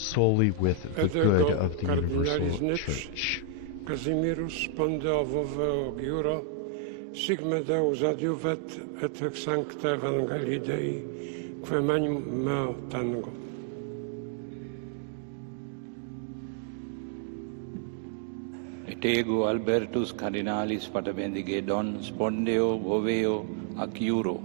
solely with the good of the universal Church. Casimirus pondeovove giuro, sigme Deus adiuvet et ex sancta Evangelii Dei, quae magnum meo tango. Et ego Albertus Cardinalis Paterbendigedon spondeo voveo ac iuro,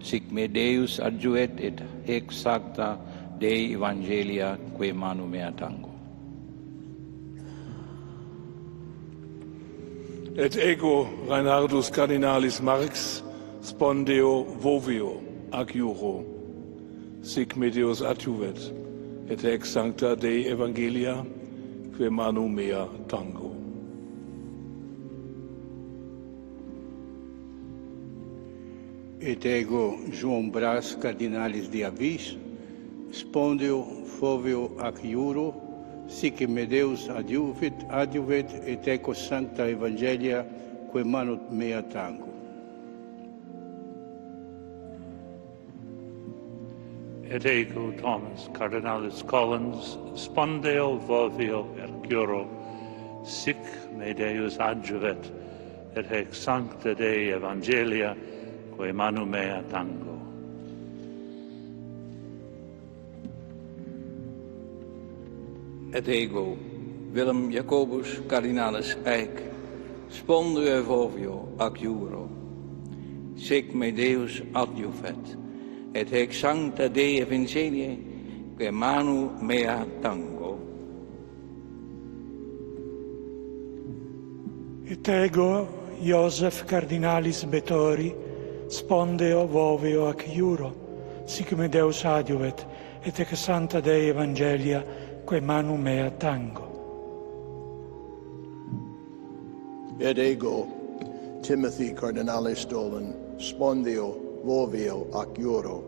sic me Deus adjuet et ex sancta Dei Evangelia quae manu mea tango. Et ego Reinhardus Cardinalis Marx spondeo vovio ac iuro, sic me Deus adjuvet et ex sancta Dei Evangelia quae manu mea tango. Et ego João Brás Cardinalis de Avis spondeo foveo ac iuro, sic me Deus adjuvet et eco sancta Evangelia quae manut mea tango. Et ego Thomas Cardinalis Collins spondeo voveo ac iuro, sic me Deus adjuvet et ex sancta Dei Evangelia quae manu mea tango. Et ego Willem Jacobus Cardinalis Eijk spondeo vovio ac iuro, sic me Deus adjuvet et ex sancta Dei Evangeliae quae manu mea tango. Et ego Iosef Cardinalis Betori spondeo voveo ac iuro, sic me Deus adjuvet et ex sancta Dei Evangelia quae manu mea tango. Et ego Timothy Cardinalis Dolan spondeo voveo ac iuro,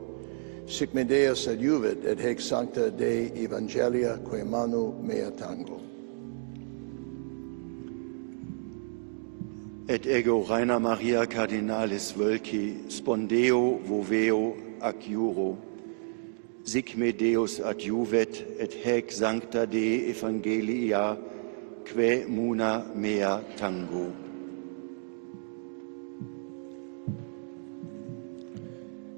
sic me Deus adjuvet et ex sancta Dei Evangelia quae manu mea tango. Et ego Rainer Maria Cardinalis Wölki spondeo voveo ac iuro, sic me Deus adjuvet et hec sancta Dei Evangelia quae muna mea tango.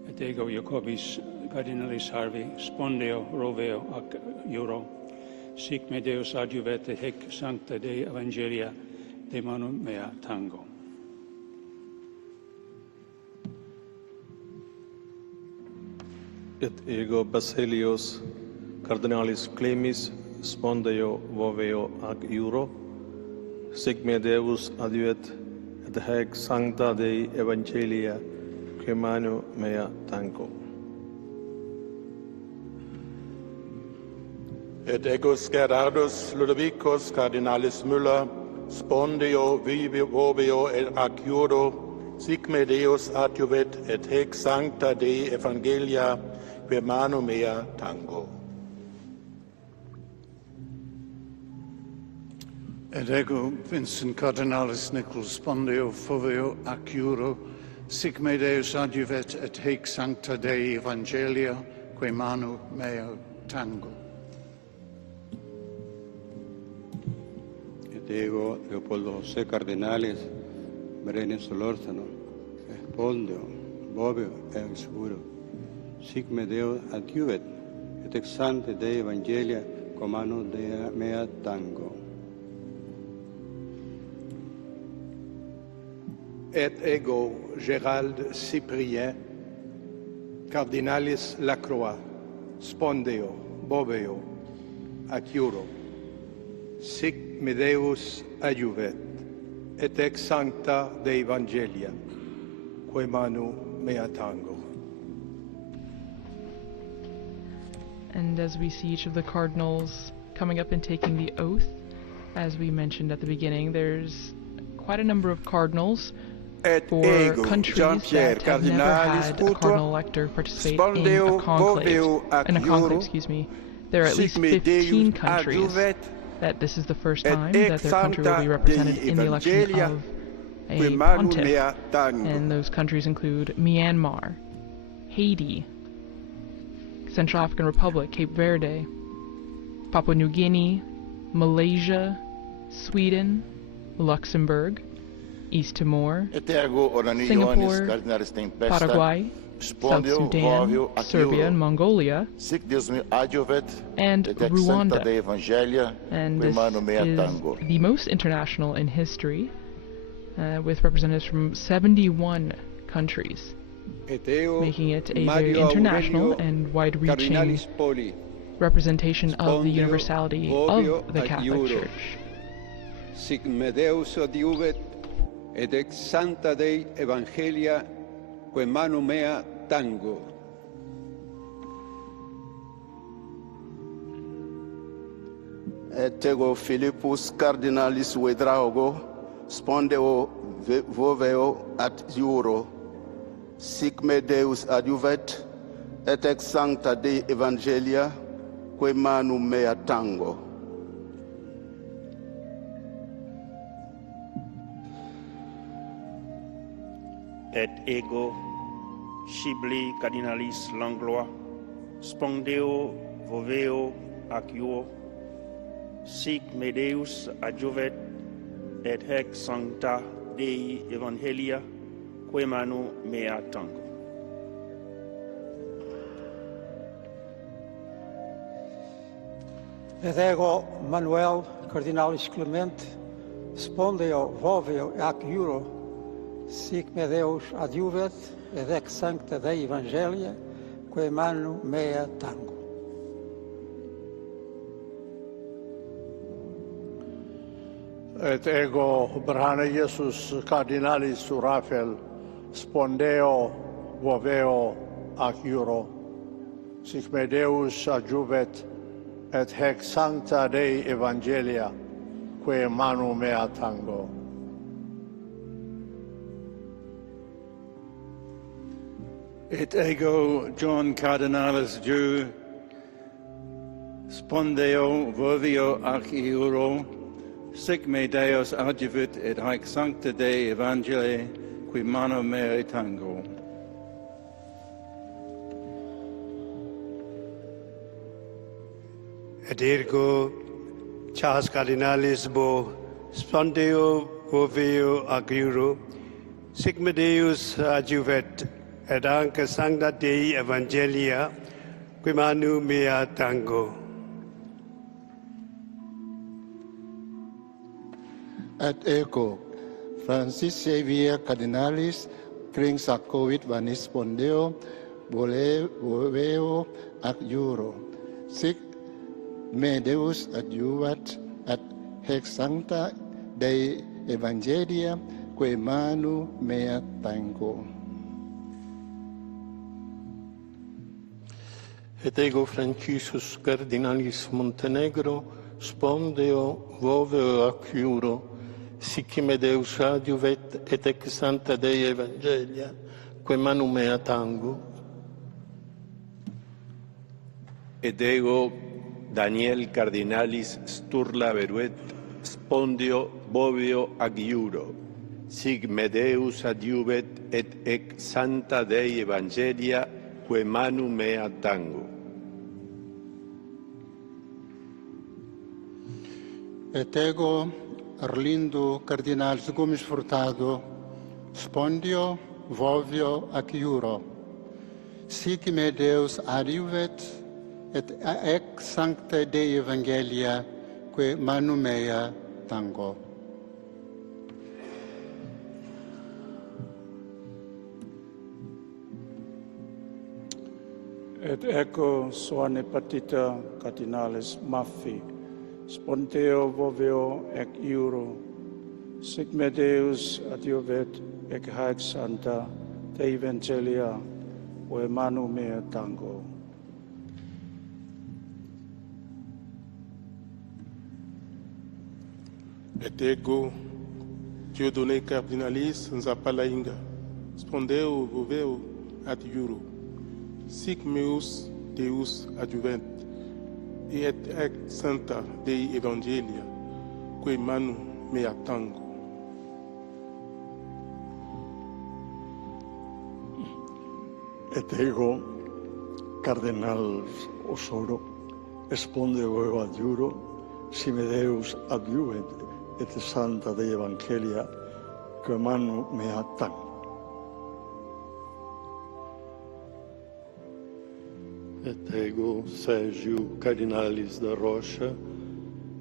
Et ego Jacobis Cardinalis Harvey spondeo roveo ac iuro, sic me Deus adjuvet et hec sancta Dei Evangelia de manu mea tango. Et ego Basilius Cardinalis Clemis spondeo voveo ac iuro, sic me Deus adjuvet et hec sancta Dei Evangelia quae manu mea tango. Et ego Gerardus Ludovicus Cardinalis Müller spondeo voveo ac iuro, sic me Deus adjuvet et hec sancta Dei Evangelia quae manu mea tango. Et ego Vincent Cardinalis Nicholas spondeo foveo ac iuro, sic me Deus adjuvet et hec sancta Dei Evangelia quae manu mea tango. Et ego Leopoldo José Cardinalis Brenes Solórzano spondeo voveo ex iuro, sic me Deus adjuvet et ex sancta Dei Evangelia quae manu mea tango. Et ego Gérald Cyprien Cardinalis Lacroix spondeo boveo ac iuro, sic me Deus adjuvet et ex sancta Dei Evangelia quae manu mea tango. And as we see each of the cardinals coming up and taking the oath, as we mentioned at the beginning, there's quite a number of cardinals for countries that have never had a cardinal elector participate in a conclave. There are at least 15 countries that this is the first time that their country will be represented in the election of a pontiff. And those countries include Myanmar, Haiti, Central African Republic, Cape Verde, Papua New Guinea, Malaysia, Sweden, Luxembourg, East Timor, Singapore, Paraguay, South Sudan, Serbia and Mongolia, and Rwanda. And this is the most international in history, with representatives from 71 countries, making it a very international and wide-reaching representation of the universality of the Catholic Church. Sic me Deus adiuvet, et ex sancta Dei Evangelia, quae manu mea tango. Et ego Philippus cardinalis vedraugo, spondeo voveo at iuro, sic me Deus adiuvet, et ex sancta Dei Evangelia, quae manu mea tango. Et ego scibili cardinalis Langlois, spondeo voveo ac iuo, sic me Deus adjuvet, et hec sancta Dei Evangelia, quae manu mea tango. Et ego Manuel cardinalis Clement, spondeo voveo ac iuro, sic me Deus adjuvet, et ex sancta Dei Evangelia, quae manu mea tango. Et ego Brana Iesus cardinalis Raphael, spondeo voveo ac iuro, sic me Deus adjuvet, et hec sancta Dei Evangelia, quae manu mea tango. Et ego John cardinalis Jew, spondeo voveo ac iuro, sic me Deus adjuvit, et haec sancta Dei Evangelii, qui manu mea tango. Et ergo Charles cardinalis Bo, spondeo voveo ac iuro, sic me Deus adjuvet, et anca sancta Dei Evangelia, qui manu mea tango. Et ego Francis Xavier cardinalis Cringsacovit vanis spondeo voveo ac iuro, sic me Deus adjuvat, et hec sancta Dei Evangelia, quae manu mea tango. Et ego Franciscus cardinalis Montenegro, spondeo voveo ac iuro, sic me Deus adjuvet, et ex sancta Dei Evangelia, quae manu mea tango. Et ego Daniel cardinalis Sturla Veruet, spondeo voveo ac iuro, sic me Deus adjuvet, et ex sancta Dei Evangelia, quae manu mea tango. Et ego Arlindo cardinalis Gomes Furtado, spondeo voveo ac iuro, sic me Deus adjuvet, et ex sancta Dei Evangelia, quae manu mea tango. Et ego Soane Patita cardinalis Maffi, spondeo voveo ec iuro, sic me Deus adjuvet, ec haec sancta Dei Evangelia, quae manu mea tango. Et ego Dieudonné cardinalis Nzapalainga, spondeo voveo ad iuro, sic meus Deus adjuvent, et ex sancta Dei Evangelia, quae manu mea tango. Et ego Cardinal Osoro, espondeo adjuro, si me Deus adjuvet et santa Dei Evangelia, que manu mea tango. Et ego Sergio Cardinalis da Rocha,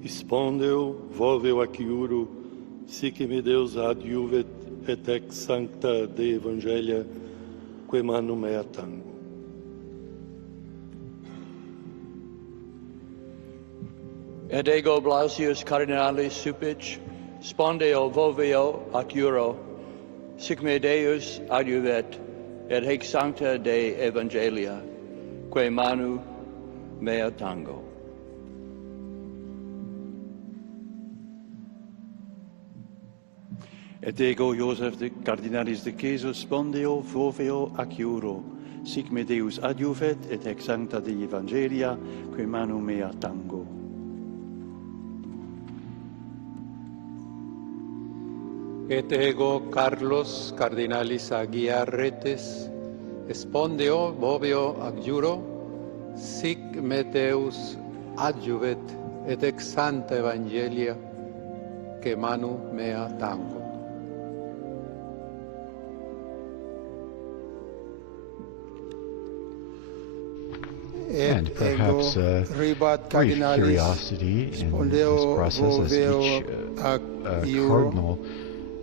spondeo voveo ac iuro, sic me Deus adjuvet et ex sancta Dei Evangelia, que manu mea tango. Et ego Blasius Cardinalis Supich, spondeo voveo ac iuro, sic me Deus adjuvet et hic sancta Dei Evangelia, que manu mea tango. Et ego Joseph de Cardinalis de Jesus spondeo voveo ac iuro, sic me Deus adjuvet et ex sancta Dei Evangelia, que manu mea tango. Et ego Carlos Cardinalis Aguiarretes, spondeo voveo ac iuro, sic me Deus adjuvet et ex sancta Evangelia, que manu mea tango. And perhaps brief curiosity in this process as each cardinal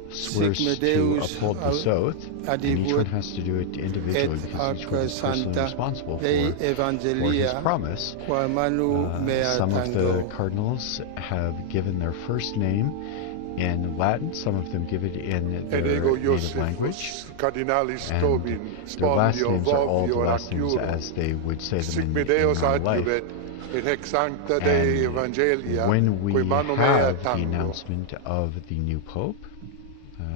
swears to uphold this oath, and each one has to do it individually because each one is personally responsible for his promise. Some of the cardinals have given their first name in Latin, some of them give it in their native language, and their last names are all the last names as they would say them in real life. And when we have the announcement of the new Pope,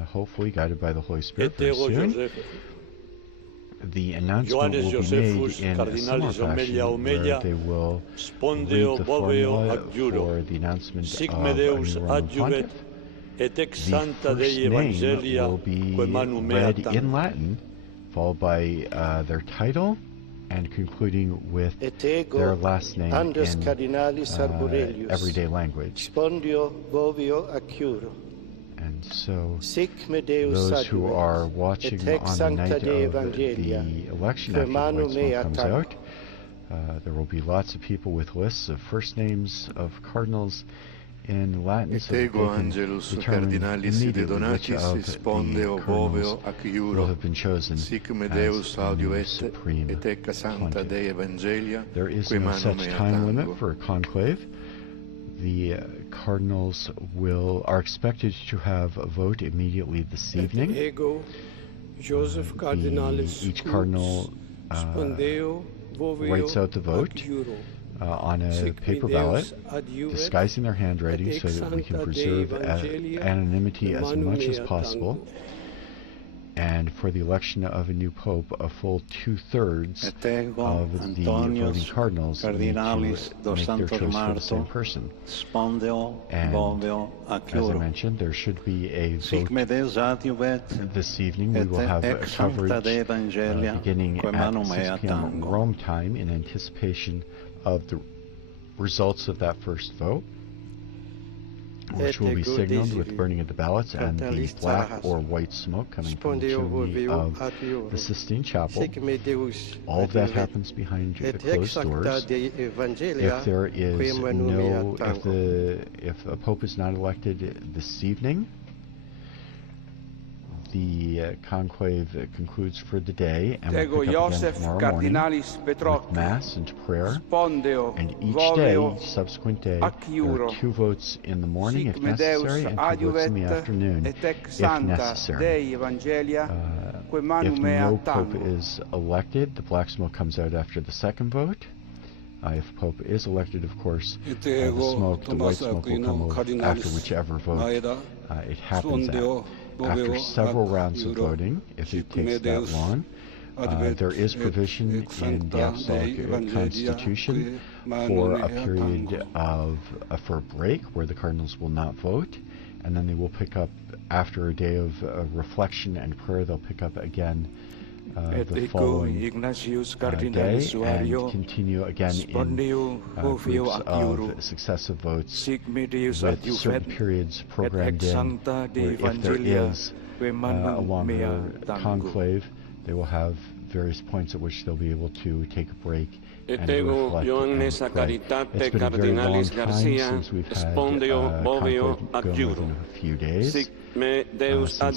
hopefully guided by the Holy Spirit very soon, the announcement will be made in a similar fashion where they will read the formula for the announcement of a new Roman Pontiff. The first name will be read in Latin, followed by their title, and concluding with their last name in everyday language. And so those who are watching on the night of the election after the white smoke comes out, there will be lots of people with lists of first names of cardinals in Latin, so that they can determine immediately which of the cardinals will have been chosen as the new supreme pontiff. There is no such time limit for a conclave. The cardinals are expected to have a vote immediately this evening. Each cardinal writes out the vote on a paper ballot, disguising their handwriting so that we can preserve anonymity as much as possible. And for the election of a new pope, a full 2/3 of the voting cardinals need to make their choice for the same person. And as I mentioned, there should be a vote this evening. We will have a coverage beginning at 6 p.m. Rome time in anticipation of the results of that first vote, which will be signaled with burning of the ballots and the black or white smoke coming from the chimney of the Sistine Chapel. All of that happens behind closed doors. If there is if a pope is not elected this evening, the conclave concludes for the day, and we'll pick up again tomorrow morning with Mass and prayer. And each day, each subsequent day, there are 2 votes in the morning if necessary, and 2 votes in the afternoon if necessary. If no pope is elected, the black smoke comes out after the second vote. If Pope is elected, of course, the white smoke will come out after whichever vote it happens at. After several rounds of voting, if it takes that long, there is provision in the Apostolic Constitution for a period for a break where the cardinals will not vote, and then they will pick up after a day of reflection and prayer. They'll pick up again the following day and continue again in groups of successive votes with certain periods programmed in, where if there is a longer conclave, they will have various points at which they'll be able to take a break and reflect and pray. It's been a very long time since we've had conclave go within a few days. Since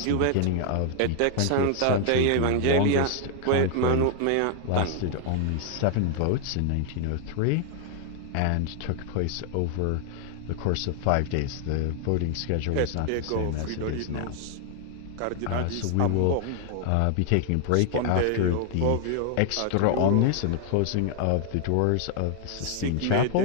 the beginning of the 20th century, the longest conclave lasted only 7 votes in 1903 and took place over the course of 5 days. The voting schedule was not the same as it is now. So we will be taking a break after the extra omnes and the closing of the doors of the Sistine Chapel,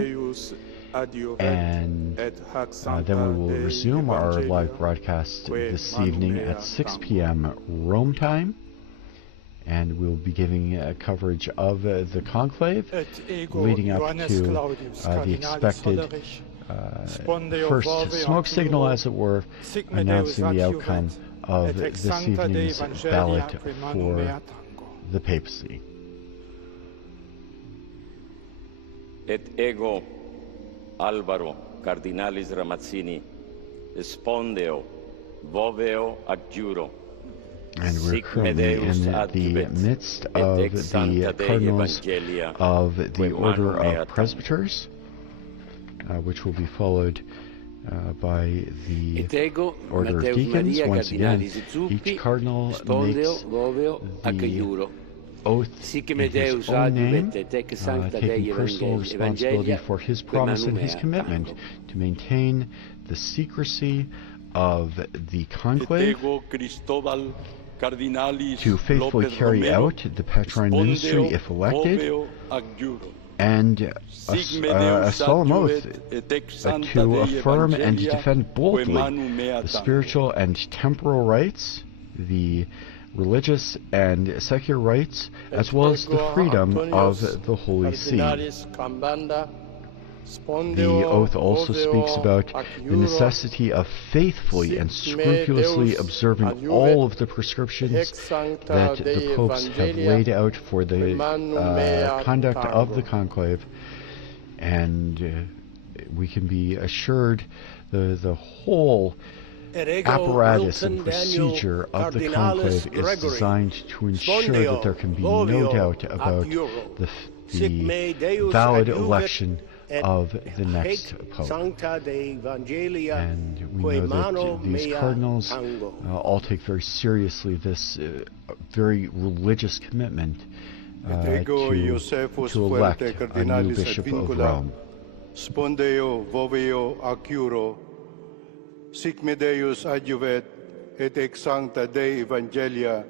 and then we will resume our live broadcast this evening at 6 p.m. Rome time, and we'll be giving coverage of the conclave leading up to the expected first smoke signal, as it were, announcing the outcome of this evening's ballot for the papacy. Et ego Alvaro Cardinalis Ramazzini spondeo voveo adjuro. And we're currently in the midst of the Cardinals of the Order of Presbyters, which will be followed by the Order of Deacons. Once again, each cardinal makes the oath in his own name, taking personal responsibility for his promise and his commitment to maintain the secrecy of the conclave, to faithfully carry out the Patrine ministry if elected, and a solemn oath to affirm and defend boldly the spiritual and temporal rights, the religious and secular rights, as well as the freedom of the Holy See. The oath also speaks about the necessity of faithfully and scrupulously observing all of the prescriptions that the popes have laid out for the conduct of the conclave, and we can be assured the whole apparatus and procedure of the conclave is designed to ensure that there can be no doubt about the valid election of the next pope. And we know that these cardinals all take very seriously this very religious commitment to elect a new bishop of Rome. Spondeo voveo acuro, sic me Deus adjuvet, et ex sancta Dei Evangelia,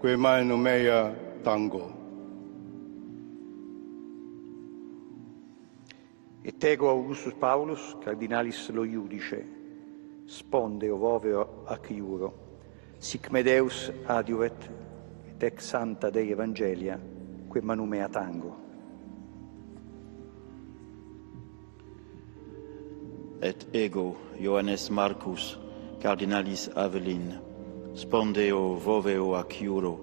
quae manu mea tango. Et ego Augustus Paulus, Cardinalis lo Iudice, spondeo voveo ac iuro, sic me Deus adiuvet, et ex sancta Dei Evangelia, quae manu mea tango. Et ego Ioannes Marcus, Cardinalis Avelin, spondeo voveo ac iuro,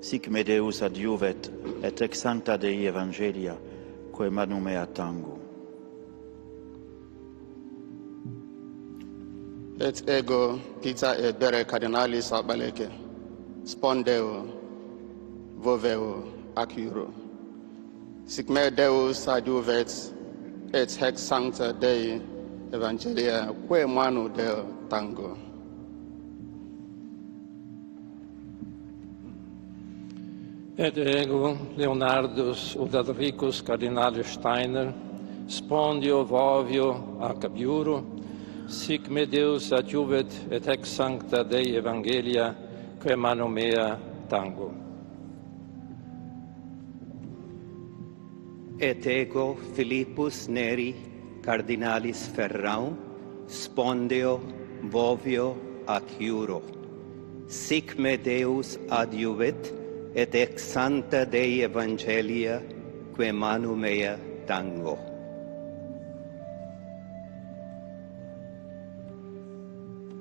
sic me Deus adiuvet, et ex sancta Dei Evangelia, quae manu mea tango. Et ego Peter et Bere Cardinalis Abaleke, spondeo voveo ac iuro, sic me Deus adiuvet, et hex sancta Dei Evangelia, quae manu Deo tango. Et ego Leonardus Udalricus Cardinalis Steiner, spondeo vovio ac iuro, sic me Deus adjuvet, et ex sancta Dei Evangelia, quae manu mea tango. Et ego Philippus Neri, Cardinalis Ferraum, spondeo vovio ac iuro, sic me Deus adjuvet, et ex sancta Dei Evangelia, quae manu mea tango.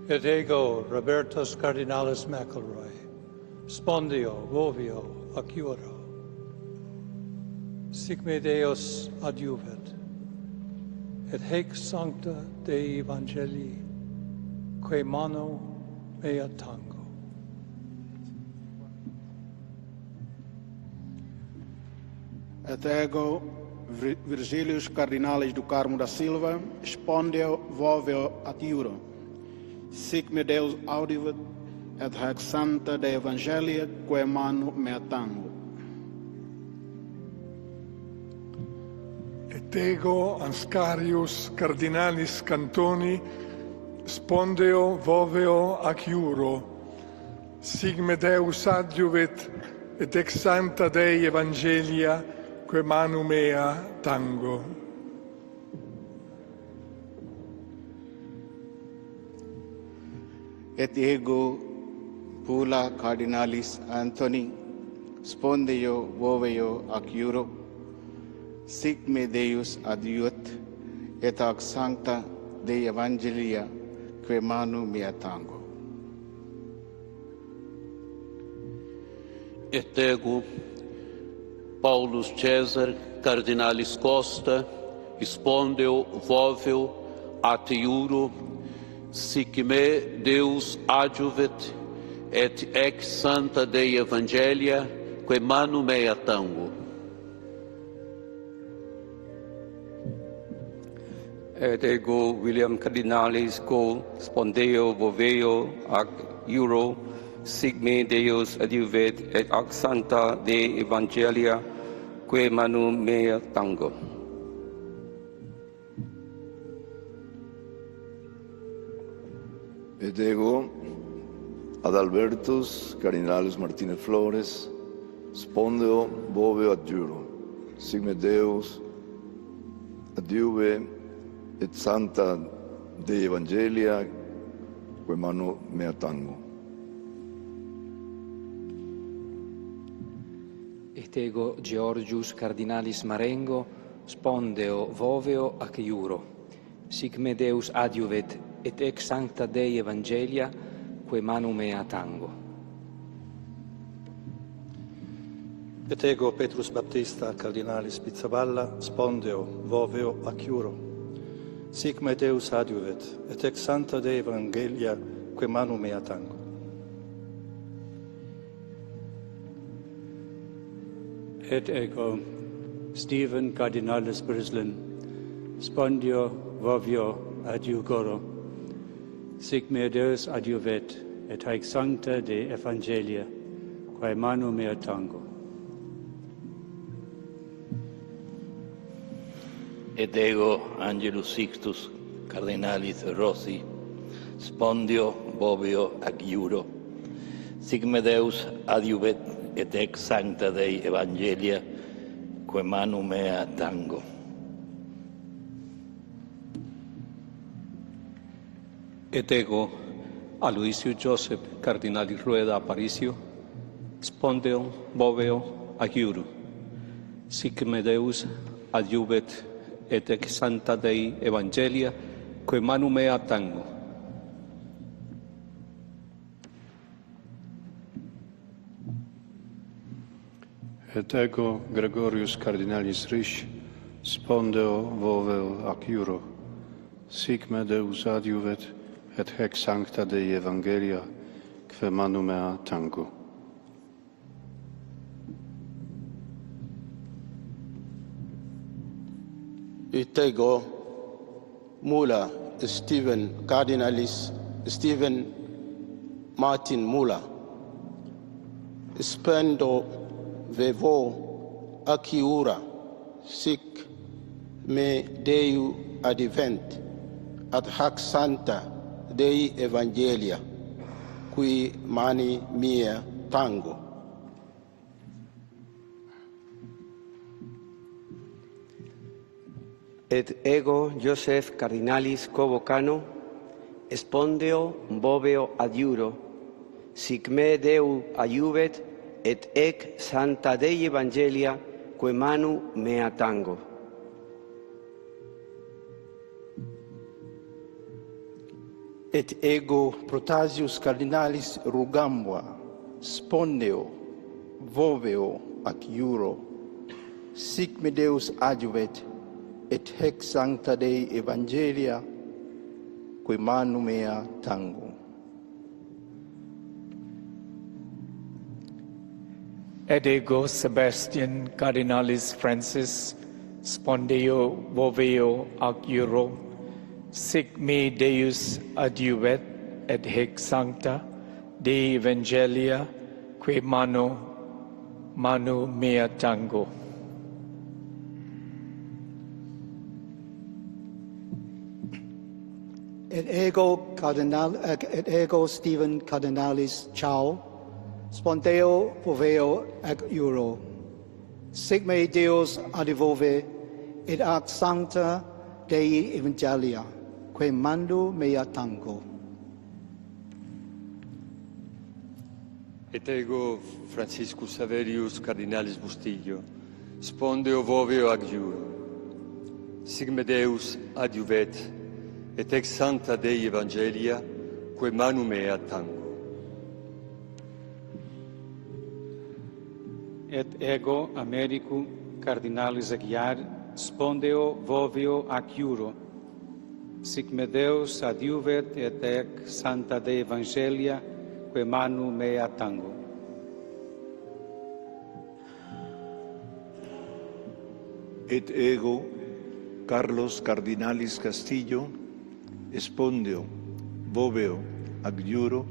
Et ego Robertus Cardinalis McElroy, spondeo, vovio, ac iuro, sic me Deus adiuvet, et haec sancta Dei Evangelii, quae mano mea tango. Et ego Virgilius Cardinalis do Carmo da Silva, spondeo voveo ad iuro, sic me Deus audivet, et haec sancta Dei Evangelia, quae manu mea tango. Et ego Anscarius Cardinalis Cantoni, spondeo voveo ac iuro, sic me Deus adiuvet, et ex sancta Dei Evangelia, quae manu mea tango. Et ego Pula Cardinalis Anthony, spondeo voveo ac iuro, sic me Deus adiuet, et ac sancta Dei Evangelia, quae manu mea tango. Et ego Paulus Caesar Cardinalis Costa, spondeo voveo at iuro, sic me Deus adiuvet, et ex sancta Dei Evangelia, quae manu mea tango. Et ego William Cardinalis Co, spondeo voveo ac iuro, sic me Deus adiuvet, et ac sancta Dei Evangelia, quae manu mea tango. Et ego Adalbertus Cardinalis Martinez Flores, spondeo voveo ad iuro, sic me Deus adiuve, et sancta Dei Evangelia, quae manu mea tango. Et ego Georgius Cardinalis Marengo, spondeo voveo ac iuro, sic me Deus adiuvet, et ex sancta Dei Evangelia, quae manu mea tango. Et ego Petrus Baptista Cardinalis Pizzaballa, spondeo voveo ac iuro, sic me Deus adiuvet, et ex sancta Dei Evangelia, quae manu mea tango. Et ego Stephen Cardinalis Brislin, spondeo vovio ad iugoro, sic me Deus adiuvet, et haec sancta Dei Evangelia, quae manu mea tango. Et ego Angelus Sixtus Cardinalis Rossi, spondeo voveo ac iuro, sic me Deus adiuvet, et ex sancta Dei Evangelia, quae manu mea tango. Et ego Aloisio Joseph Cardinalis Rueda Aparicio, spondeo voveo ac iuro, sic me Deus adiuvet, et ex sancta Dei Evangelia, quae manu mea tango. Et ego Gregorius Cardinalis Risch, spondeo voveo ac iuro, sic me Deus adiuvet, et haec sancta Dei Evangelia, quae manu mea tango. Et ego Mula Stephen Martin Mula, spendo vevo ac iura, sic me Deu advent, ad hac sancta Dei Evangelia, qui mani mea tango. Et ego Joseph Cardinalis Covocano, spondeo voveo ad iuro, sic me Deu adiuvet, et ec sancta Dei Evangelia, quae manu mea tango. Et ego Protasius Cardinalis Rugambua, spondeo, voveo ac iuro, sic me Deus adjuvet, et hec sancta Dei Evangelia, que manu mea tango. Et ego Sebastian Cardinalis Francis, spondeo voveo ac iuro, sic me Deus adjuvet, et hec sancta Dei Evangelia, que manu mea tango. Et ego Stephen Cardinalis Chao, spondeo voveo ac iuro, sic me Deus adjuvove, et ac sancta Dei Evangelia, que manu mea tango. Et ego Franciscus Saverius Cardinalis Bustillo, spondeo voveo ac iuro, sic me Deus adjuvet, et ex sancta Dei Evangelia, que manu mea tango. Et ego Americum Cardinalis Aguiar, spondeo voveo ac iuro, sic me Deus adjuvet, et ex sancta Dei Evangelia, que manu mea tango. Et ego Carlos Cardinalis Castillo, spondeo, voveo ac iuro,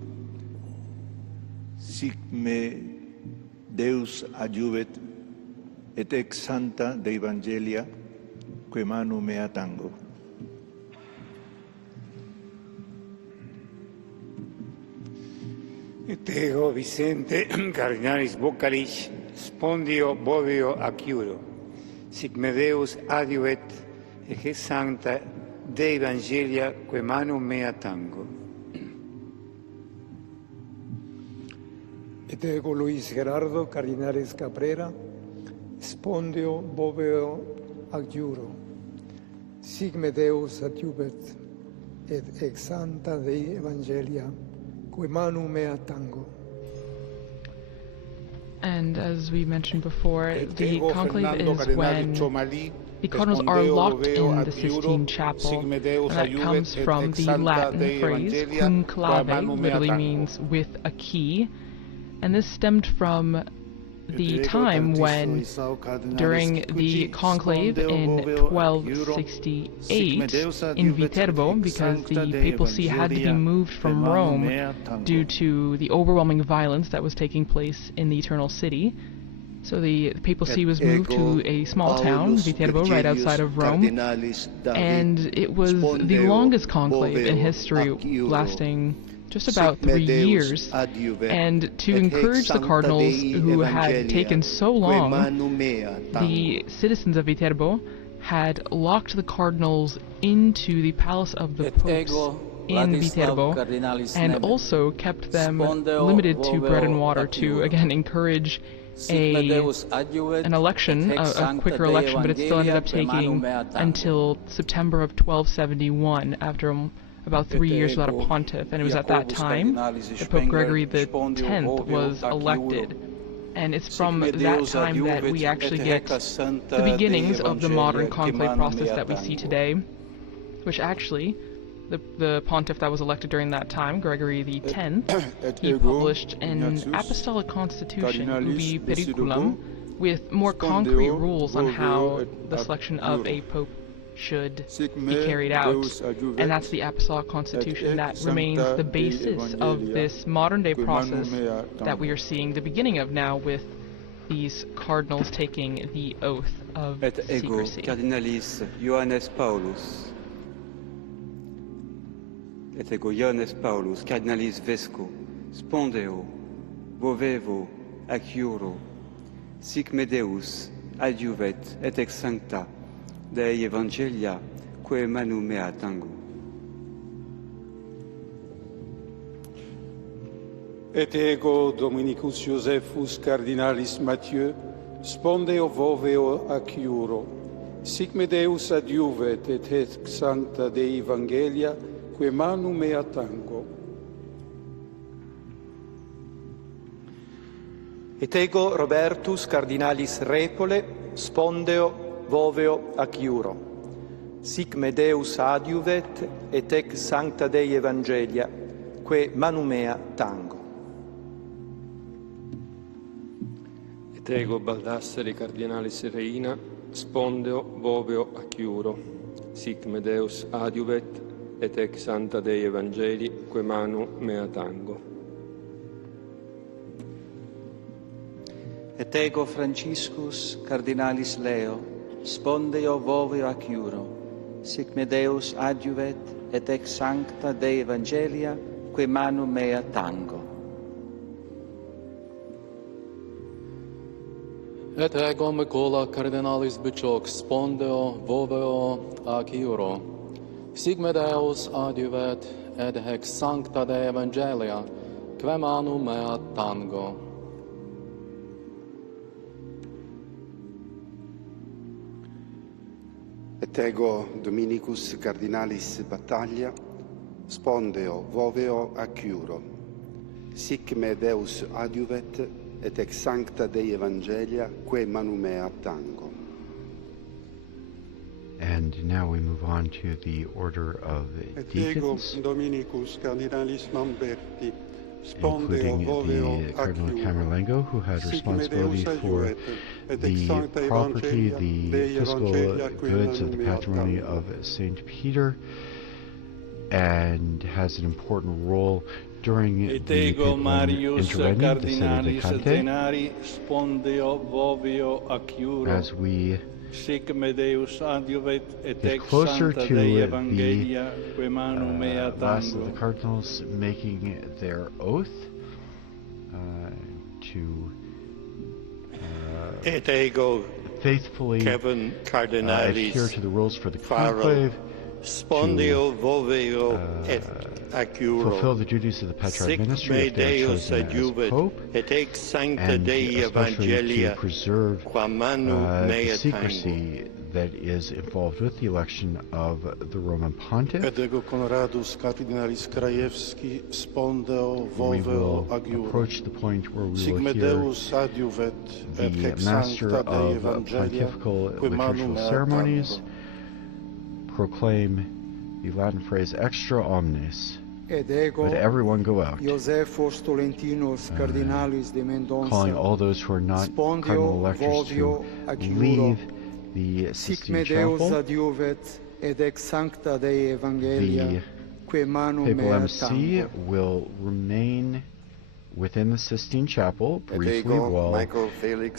sic me Deus adjuvet, et ex sancta Dei Evangelia, que manu mea tango. Et ego Vicente Cardinalis Bocalich, spondeo voveo ac iuro, sic me Deus adjuvet, et ex sancta Dei Evangelia, que manu mea tango. Et ego Luis Gerardo Cardinalis Cabrera, spondeo voveo ac iuro, sic me Deus adjuvet, et ex sancta Dei Evangelia, que manu mea tango. And as we mentioned before, the conclave is when the cardinals are locked in the Sistine Chapel, and that comes from the Latin phrase conclave, literally means with a key. And this stemmed from the time when, during the conclave in 1268 in Viterbo, because the papacy had to be moved from Rome due to the overwhelming violence that was taking place in the Eternal City. So the papacy was moved to a small town, Viterbo, right outside of Rome, and it was the longest conclave in history, lasting just about 3 years, and to encourage the cardinals who had taken so long, the citizens of Viterbo had locked the cardinals into the palace of the popes in Viterbo, and also kept them limited to bread and water to, again, encourage an election, a quicker election, but it still ended up taking until September of 1271, after about 3 years without a pontiff, and it was at that time that Pope Gregory X was elected. And it's from that time that we actually get the beginnings of the modern conclave process that we see today, which actually, the pontiff that was elected during that time, Gregory X, he published an apostolic constitution, Ubi Periculum, with more concrete rules on how the selection of a pope should be carried out, and that's the apostolic constitution that remains the basis of this modern-day process that we are seeing the beginning of now with these cardinals taking the oath of secrecy. Cardinalis Johannes Paulus, et ego Johannes Paulus, Cardinalis Vesco, spondeo, vovevo, ac iuro, sic me Deus adjuvet et ex sancta Dei Evangelia, que manu mea tango. Et ego Dominicus Josephus Cardinalis Mathieu, spondeo voveo ac iuro, sic me Deus adjuvet et ex sancta Dei Evangelia, que manu mea tango. Et ego Robertus cardinalis repole, spondeo voveo ac iuro. Sic me Deus adiuvet, et ec sancta Dei Evangelia, que manum mea tango. Et ego baldassere cardinalis reina, spondeo voveo ac iuro. Sic me Deus adiuvet, et ec sancta Dei Evangelii, que manum mea tango. Et ego Franciscus cardinalis Leo, spondeo voveo ac iuro. Sic me Deus adiuvet, et ec sancta Dei Evangelia, que manum mea tango. Et ego Micola cardinalis Bicioc, spondeo voveo ac iuro. Sic me Deus adiuvet, et ec sancta Dei Evangelia, que manum mea tango. Et ego Dominicus cardinalis Battaglia, spondeo voveo ac iuro. Sic me Deus adiuvet, et ex sancta Dei Evangelia, que manum mea tango. And now we move on to the order of deacons, Dominicus cardinalis Mamberti, including the Cardinal Camerlengo, who had responsibility for the property, the fiscal goods of the patrimony of St. Peter, and has an important role during the papal interregnum, the Sede Vacante, as we get closer to the last of the cardinals making their oath to faithfully adhere to the rules for the conclave, to fulfill the duties of the patriarch ministry if they are chosen as Pope, and especially to preserve the secrecy that is involved with the election of the Roman Pontiff. We will approach the point where we will hear the Master of Pontifical Liturgical Ceremonies proclaim the Latin phrase extra omnes. Let everyone go out, calling all those who are not cardinal electors to leave the Sistine Chapel. The papal MC will remain within the Sistine Chapel briefly while Cardinal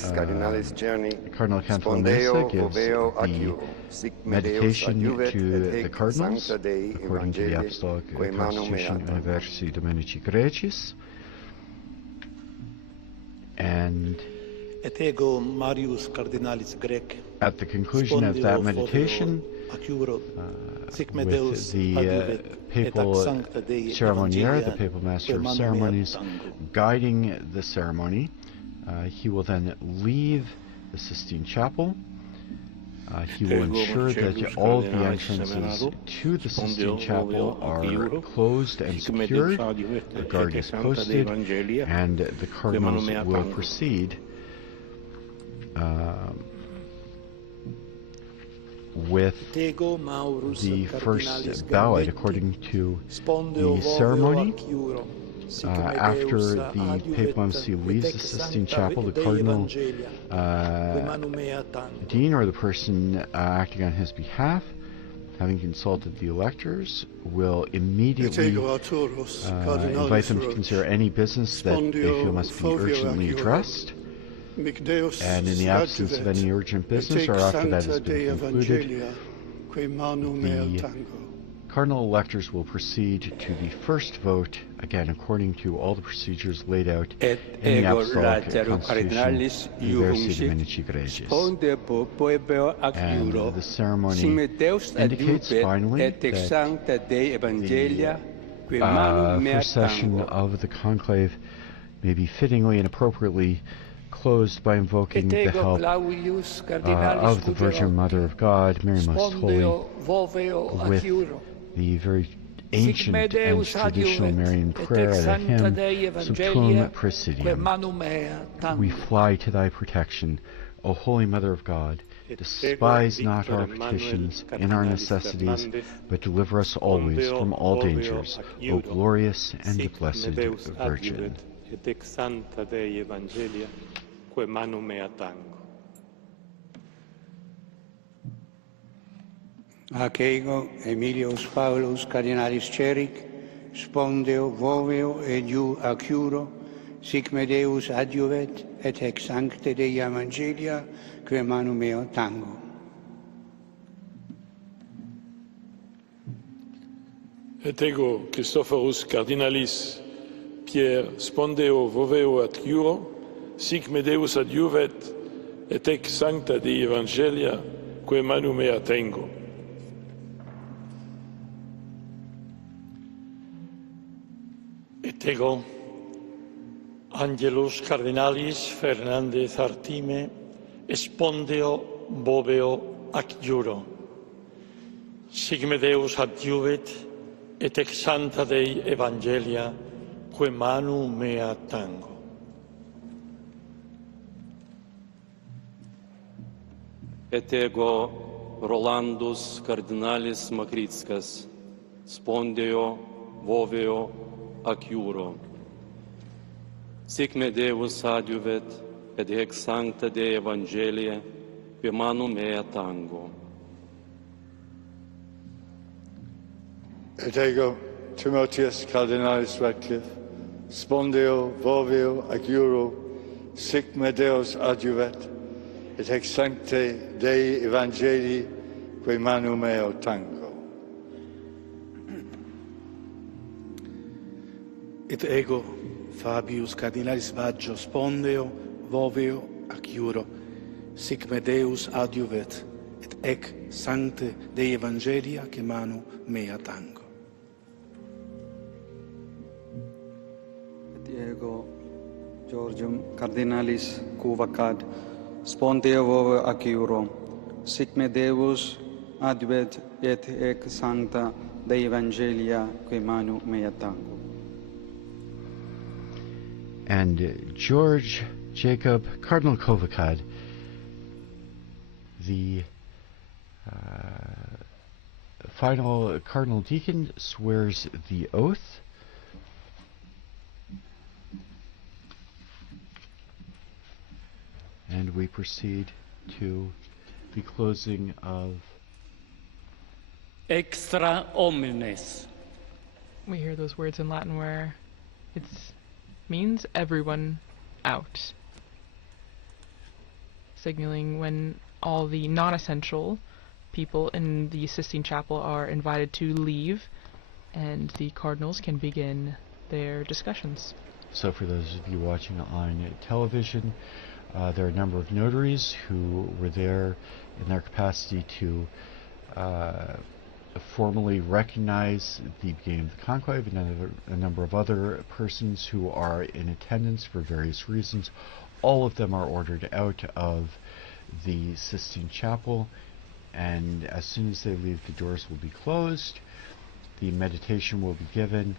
Cantalamessa gives the meditation to the cardinals according to the Apostolic Constitution Universi Dominici Graecis. And at the conclusion of that meditation, with the papal ceremoniere, the papal master of ceremonies, guiding the ceremony, he will then leave the Sistine Chapel. He will ensure that all of the entrances to the Sistine Chapel are closed and secured, the guard is posted, and the cardinals will proceed with the first ballot according to the ceremony. After the papal MC leaves the Sistine Chapel, the cardinal dean, or the person acting on his behalf, having consulted the electors, will immediately invite them to consider any business that they feel must be urgently addressed. And in the absence of any urgent business, or after that has been concluded, the cardinal electors will proceed to the first vote, again according to all the procedures laid out in the Apostolic Constitution Universi Dominici Graecis. And the ceremony indicates finally that the first session of the conclave may be fittingly and appropriately closed by invoking the help of the Virgin Mother of God, Mary Most Holy, with the very ancient and traditional Marian prayer at a hymn, Subtum Presidium. We fly to thy protection, O Holy Mother of God. Despise not our petitions in our necessities, but deliver us always from all dangers, O glorious and blessed Virgin. Ac ego, Emilius Paulus, Cardinalis Ceric, spondeo, voveo, ediu acuro, sic me Deus adjuvet, et ex sancte Dei Evangelia, que manu meo tango. Et ego, Christophorus Cardinalis, Pierre, spondeo, voveo, at juro, sic me Deus adjuvet, et ex sancta Dei Evangelia, que manu mea tengo. Et ego, Angelus Cardinalis Fernandez Artime, spondeo, boveo, ac juro. Sic me Deus adjuvet, et ex sancta Dei Evangelia, que manu mea tango. Et ego, Rolandus Cardinalis Makritskas, spondeo, voveo, ac juro. Sic me Deus adjuvet, et ex sancta Dei Evangelia, que manu mea tango. Et ego, Timotheus Cardinalis Radcliffe, spondeo, voveo, ac juro, sic me Deus adjuvet, et ex sancte Dei Evangelii, que manu meo tango. Et ego, Fabius Cardinalis Baggio, spondeo, voveo, ac juro, sic me Deus adjuvet, et ec sancte Dei Evangelia, que manu mea tango. Et ego, Georgium Cardinalis Cuvacad, spondeo, voveo, ac juro, sic me Deus adjuvet, et ec sancta Dei Evangelia, que manu mea tango. And George Jacob Cardinal Kovacad, the final Cardinal Deacon, swears the oath. And we proceed to the closing of Extra Omnes. We hear those words in Latin where it means everyone out, signaling when all the non-essential people in the Sistine Chapel are invited to leave and the cardinals can begin their discussions. So for those of you watching on television, there are a number of notaries who were there in their capacity to formally recognize the beginning of the conclave, and a number of other persons who are in attendance for various reasons. All of them are ordered out of the Sistine Chapel, and as soon as they leave, the doors will be closed, the meditation will be given,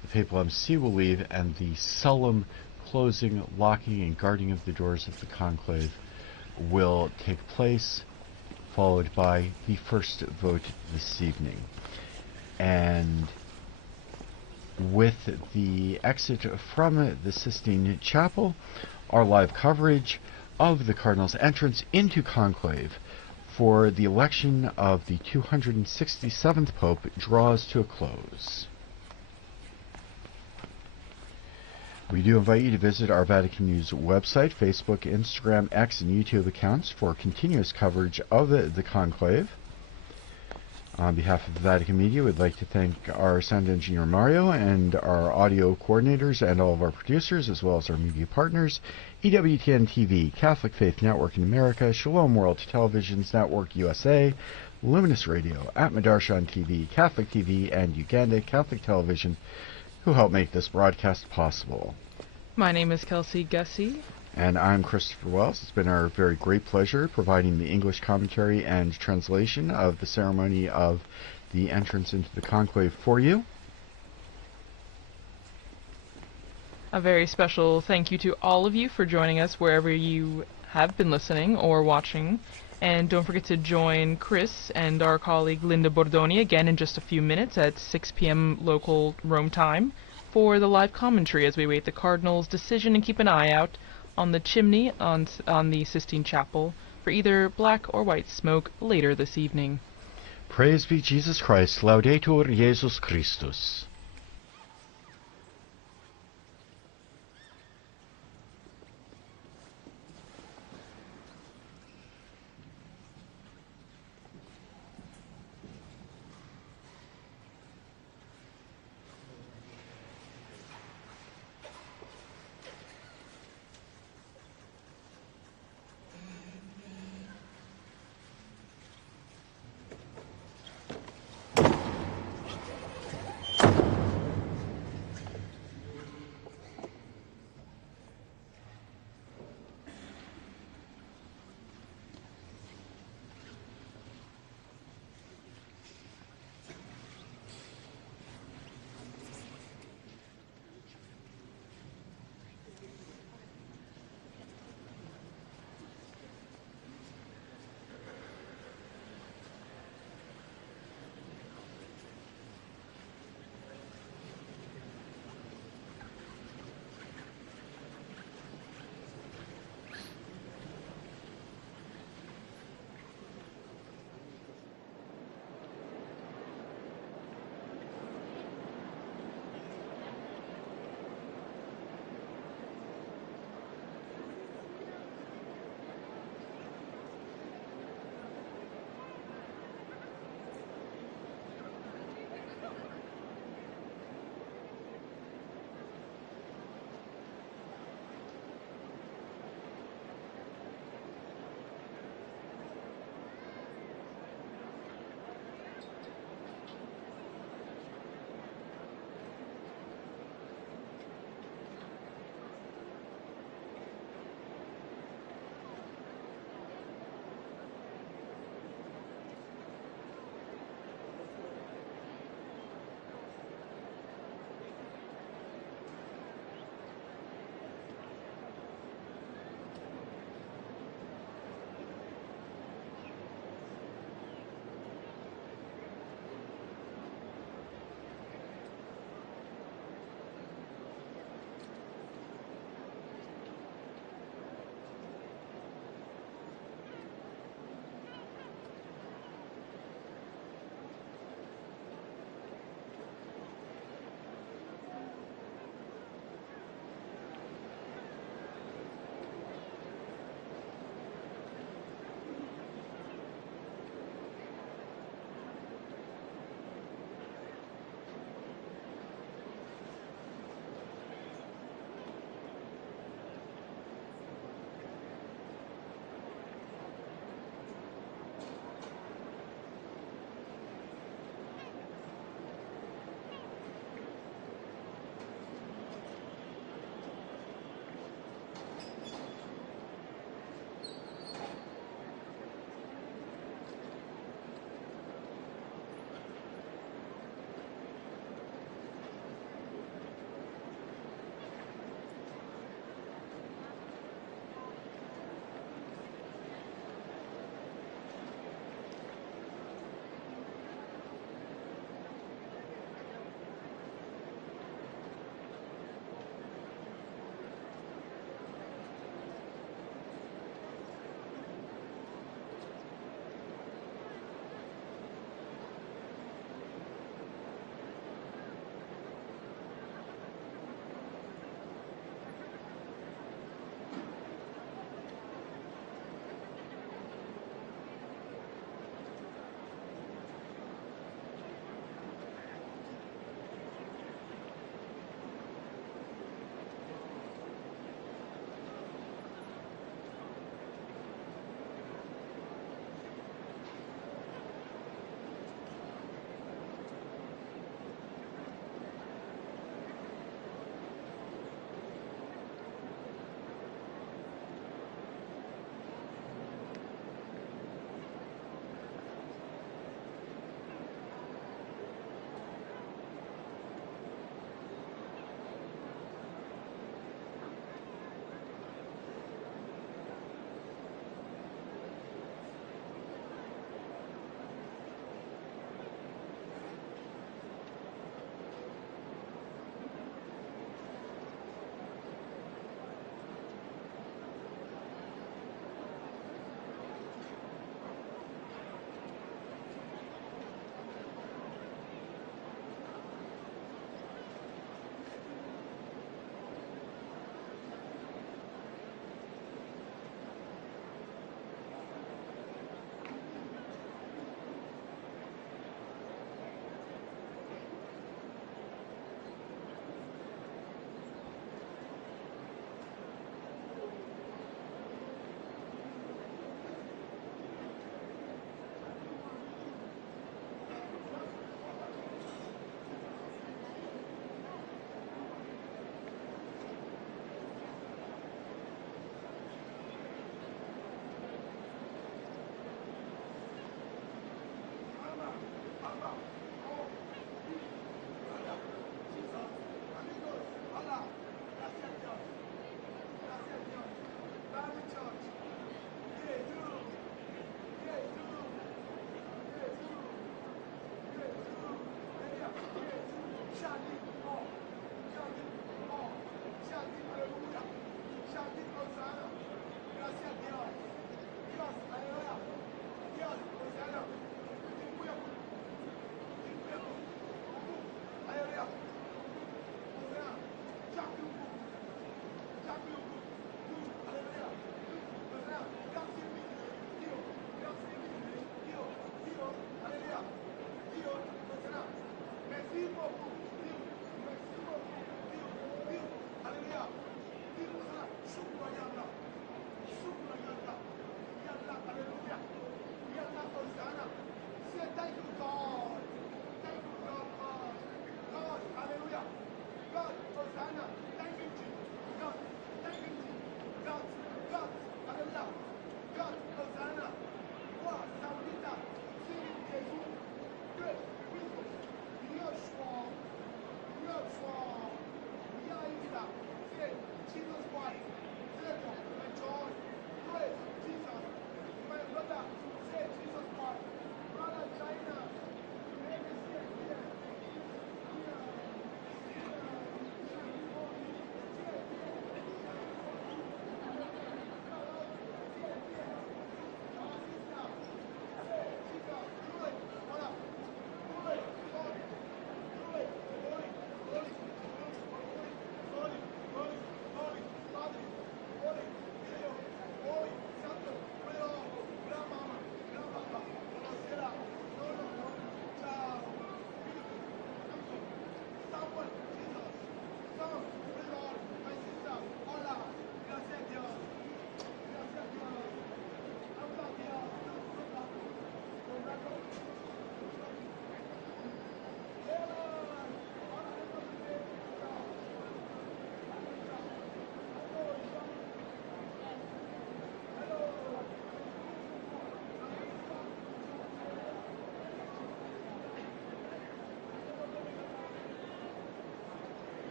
the papal MC will leave, and the solemn closing, locking, and guarding of the doors of the conclave will take place, followed by the first vote this evening. And with the exit from the Sistine Chapel, our live coverage of the Cardinals' entrance into conclave for the election of the 267th Pope draws to a close. We do invite you to visit our Vatican News website, Facebook, Instagram, X, and YouTube accounts for continuous coverage of the conclave. On behalf of Vatican Media, we'd like to thank our sound engineer Mario and our audio coordinators and all of our producers, as well as our media partners, EWTN TV, Catholic Faith Network in America, Shalom World Television's Network USA, Luminous Radio, Atmadarshan TV, Catholic TV, and Uganda Catholic Television, who helped make this broadcast possible. My name is Kelsey Gussie. And I'm Christopher Wells. It's been our very great pleasure providing the English commentary and translation of the ceremony of the entrance into the conclave for you. A very special thank you to all of you for joining us wherever you have been listening or watching. And don't forget to join Chris and our colleague Linda Bordoni again in just a few minutes at 6 p.m. local Rome time for the live commentary as we await the Cardinals' decision, and keep an eye out on the chimney on the Sistine Chapel for either black or white smoke later this evening. Praise be Jesus Christ. Laudetur Jesus Christus.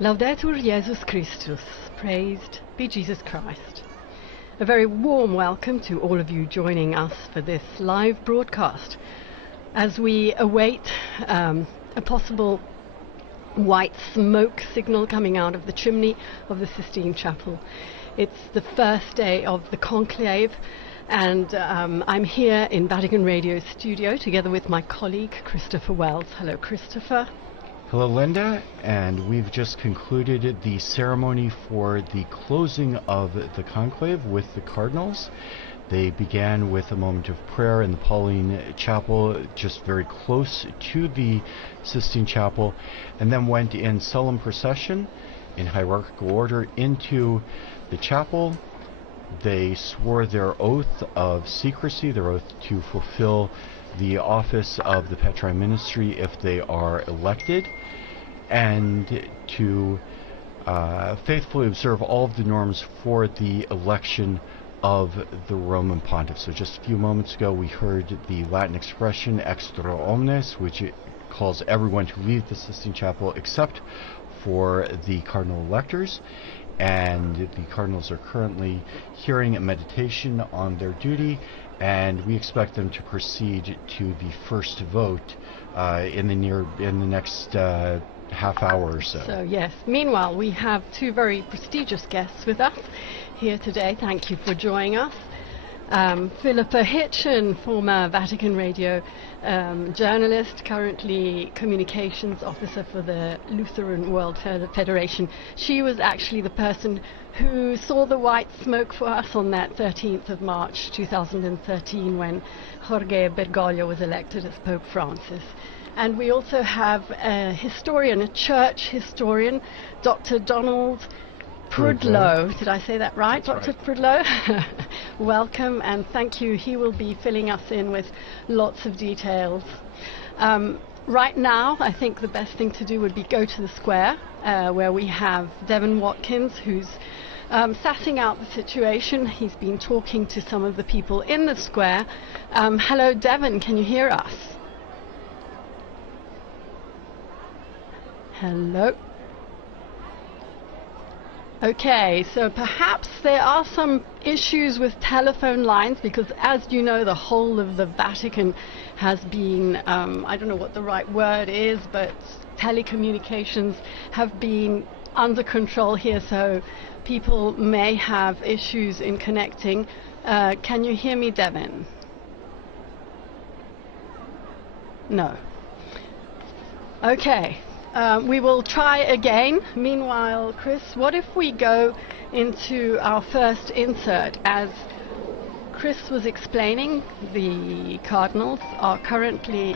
Laudetur Jesus Christus, praised be Jesus Christ. A very warm welcome to all of you joining us for this live broadcast as we await a possible white smoke signal coming out of the chimney of the Sistine Chapel. It's the first day of the conclave, and I'm here in Vatican Radio studio together with my colleague Christopher Wells. Hello, Christopher. Hello, Linda, and we've just concluded the ceremony for the closing of the conclave with the Cardinals. They began with a moment of prayer in the Pauline Chapel, just very close to the Sistine Chapel, and then went in solemn procession in hierarchical order into the chapel. They swore their oath of secrecy, their oath to fulfill the office of the Petrine ministry if they are elected, and to faithfully observe all of the norms for the election of the Roman Pontiff. So just a few moments ago we heard the Latin expression extra omnes, which calls everyone to leave the Sistine Chapel except for the cardinal electors, and the cardinals are currently hearing a meditation on their duty, and we expect them to proceed to the first vote in the next half hour or so. So yes, meanwhile we have two very prestigious guests with us here today. Thank you for joining us. Philippa Hitchen, former Vatican Radio journalist, currently communications officer for the Lutheran World Federation. She was actually the person who saw the white smoke for us on that 13th of March 2013 when Jorge Bergoglio was elected as Pope Francis. And we also have a historian, a church historian, Dr. Donald Prudlow. Did I say that right, That's Dr. right. Prudlow? Welcome and thank you. He will be filling us in with lots of details. Right now, I think the best thing to do would be go to the square, where we have Devon Watkins, who's sassing out the situation. He's been talking to some of the people in the square. Hello, Devon, can you hear us? Hello. Okay, so perhaps there are some issues with telephone lines because, as you know, the whole of the Vatican has been, I don't know what the right word is, but telecommunications have been under control here, so people may have issues in connecting. Can you hear me, Devin? No. Okay. We will try again. Meanwhile, Chris, what if we go into our first insert? As Chris was explaining, the Cardinals are currently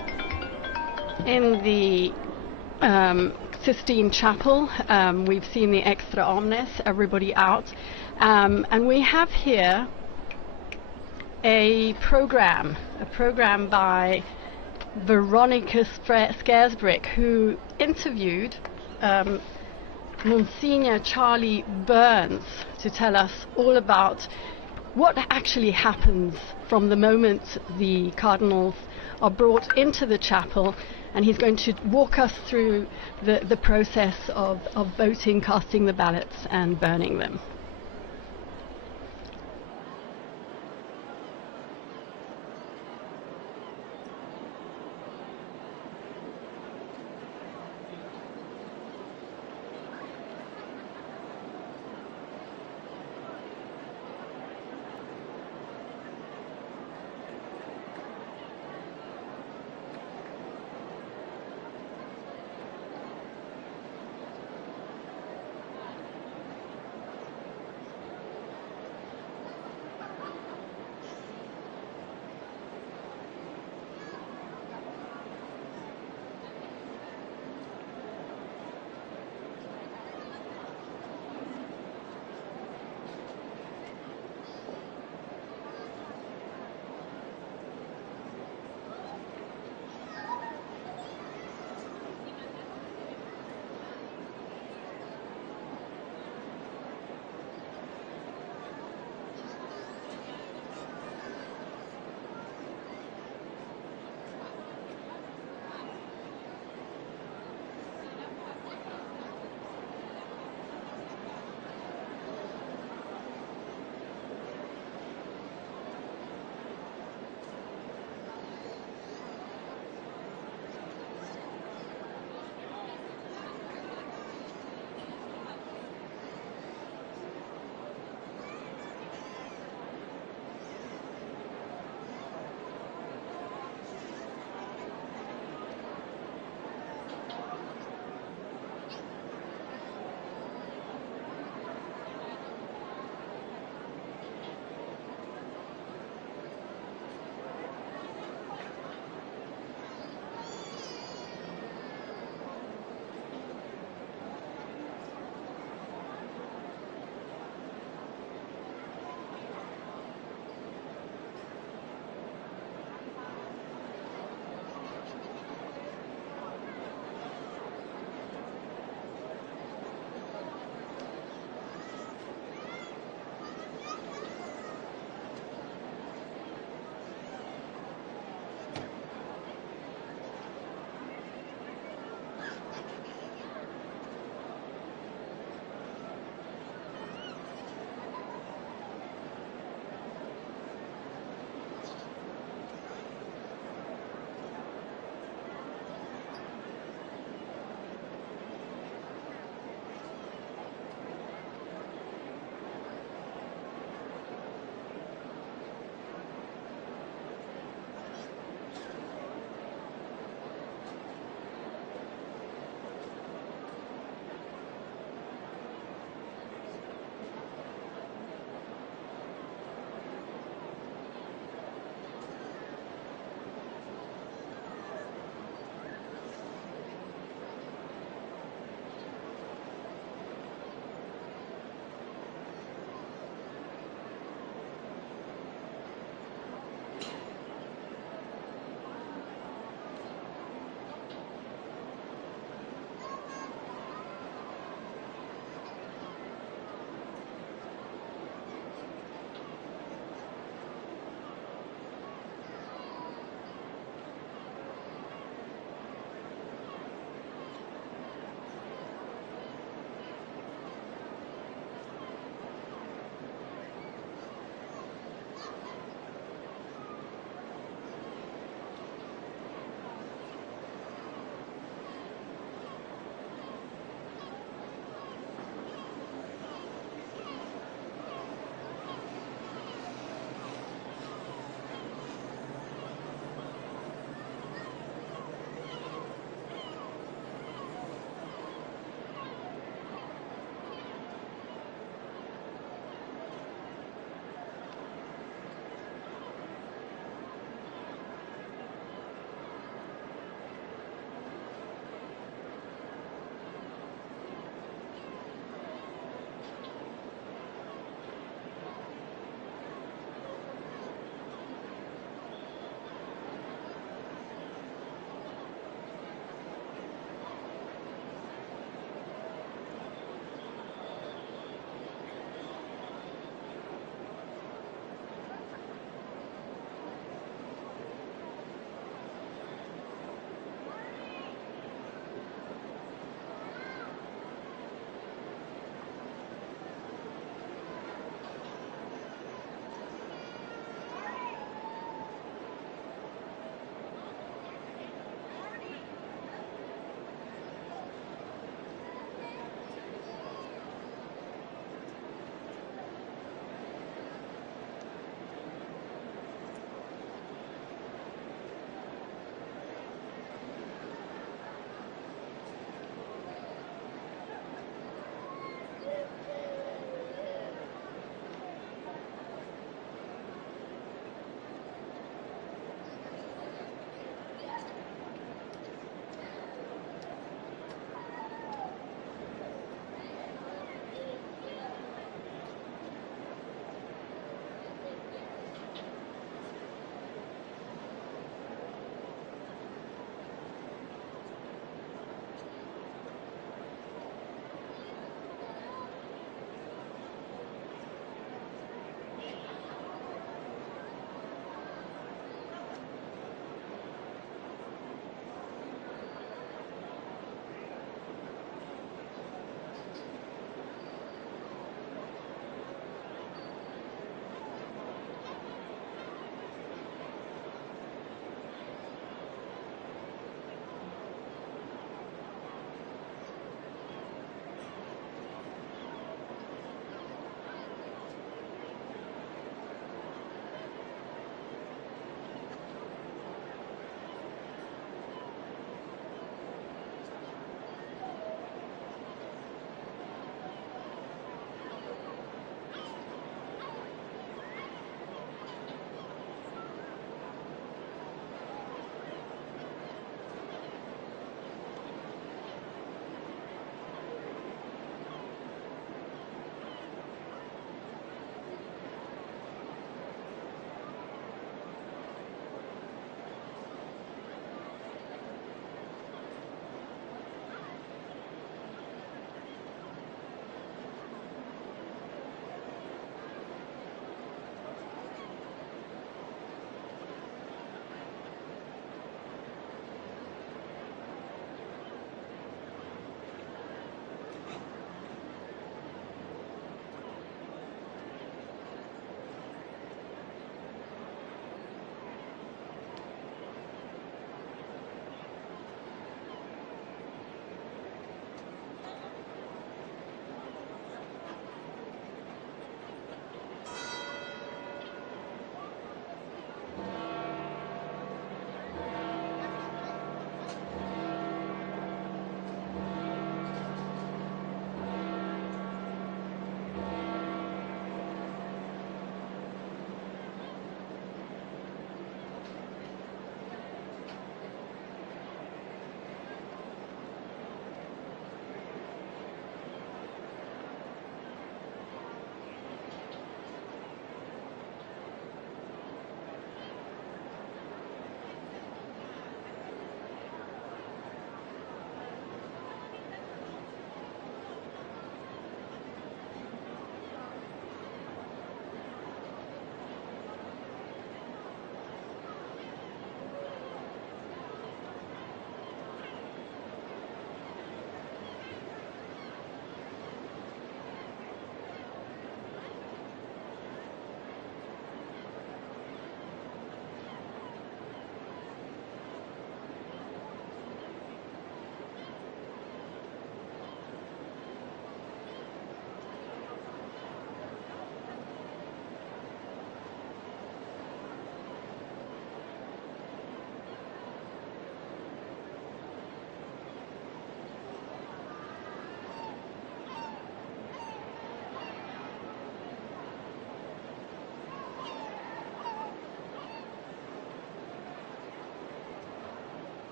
in the Sistine Chapel. We've seen the extra omnes, everybody out. And we have here a program by Veronica Scaresbrick, who interviewed Monsignor Charlie Burns to tell us all about what actually happens from the moment the cardinals are brought into the chapel, and he's going to walk us through the process of voting, casting the ballots and burning them.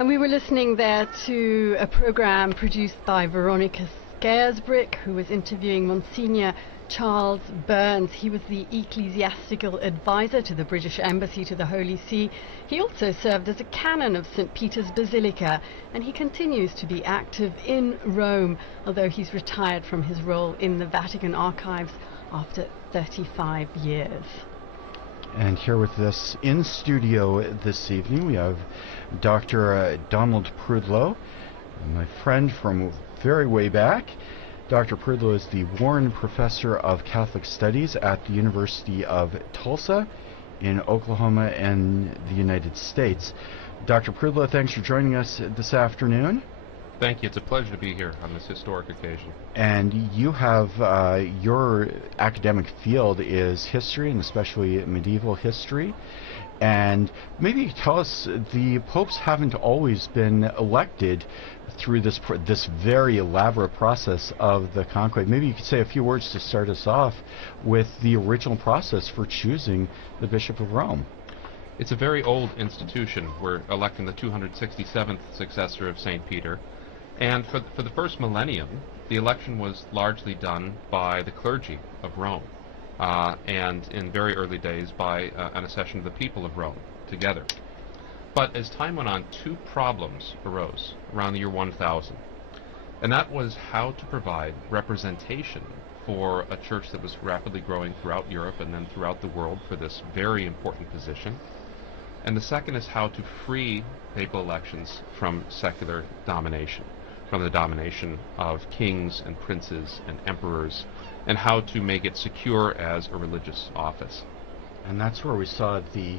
And we were listening there to a program produced by Veronica Scaresbrick, who was interviewing Monsignor Charles Burns. He was the ecclesiastical advisor to the British Embassy to the Holy See. He also served as a canon of St. Peter's Basilica, and he continues to be active in Rome, although he's retired from his role in the Vatican archives after 35 years. And here with us in studio this evening, we have Dr. Donald Prudlow, my friend from very way back. Dr. Prudlow is the Warren Professor of Catholic Studies at the University of Tulsa in Oklahoma and the United States. Dr. Prudlow, thanks for joining us this afternoon. Thank you. It's a pleasure to be here on this historic occasion. And you have, your academic field is history, and especially medieval history. And maybe you could tell us, the popes haven't always been elected through this very elaborate process of the conclave. Maybe you could say a few words to start us off with the original process for choosing the Bishop of Rome. It's a very old institution. We're electing the 267th successor of St. Peter. And for the first millennium, the election was largely done by the clergy of Rome, and in very early days by an accession of the people of Rome together. But as time went on, two problems arose around the year 1000, and that was how to provide representation for a church that was rapidly growing throughout Europe and then throughout the world for this very important position. And the second is how to free papal elections from secular domination, from the domination of kings and princes and emperors, and how to make it secure as a religious office. And that's where we saw the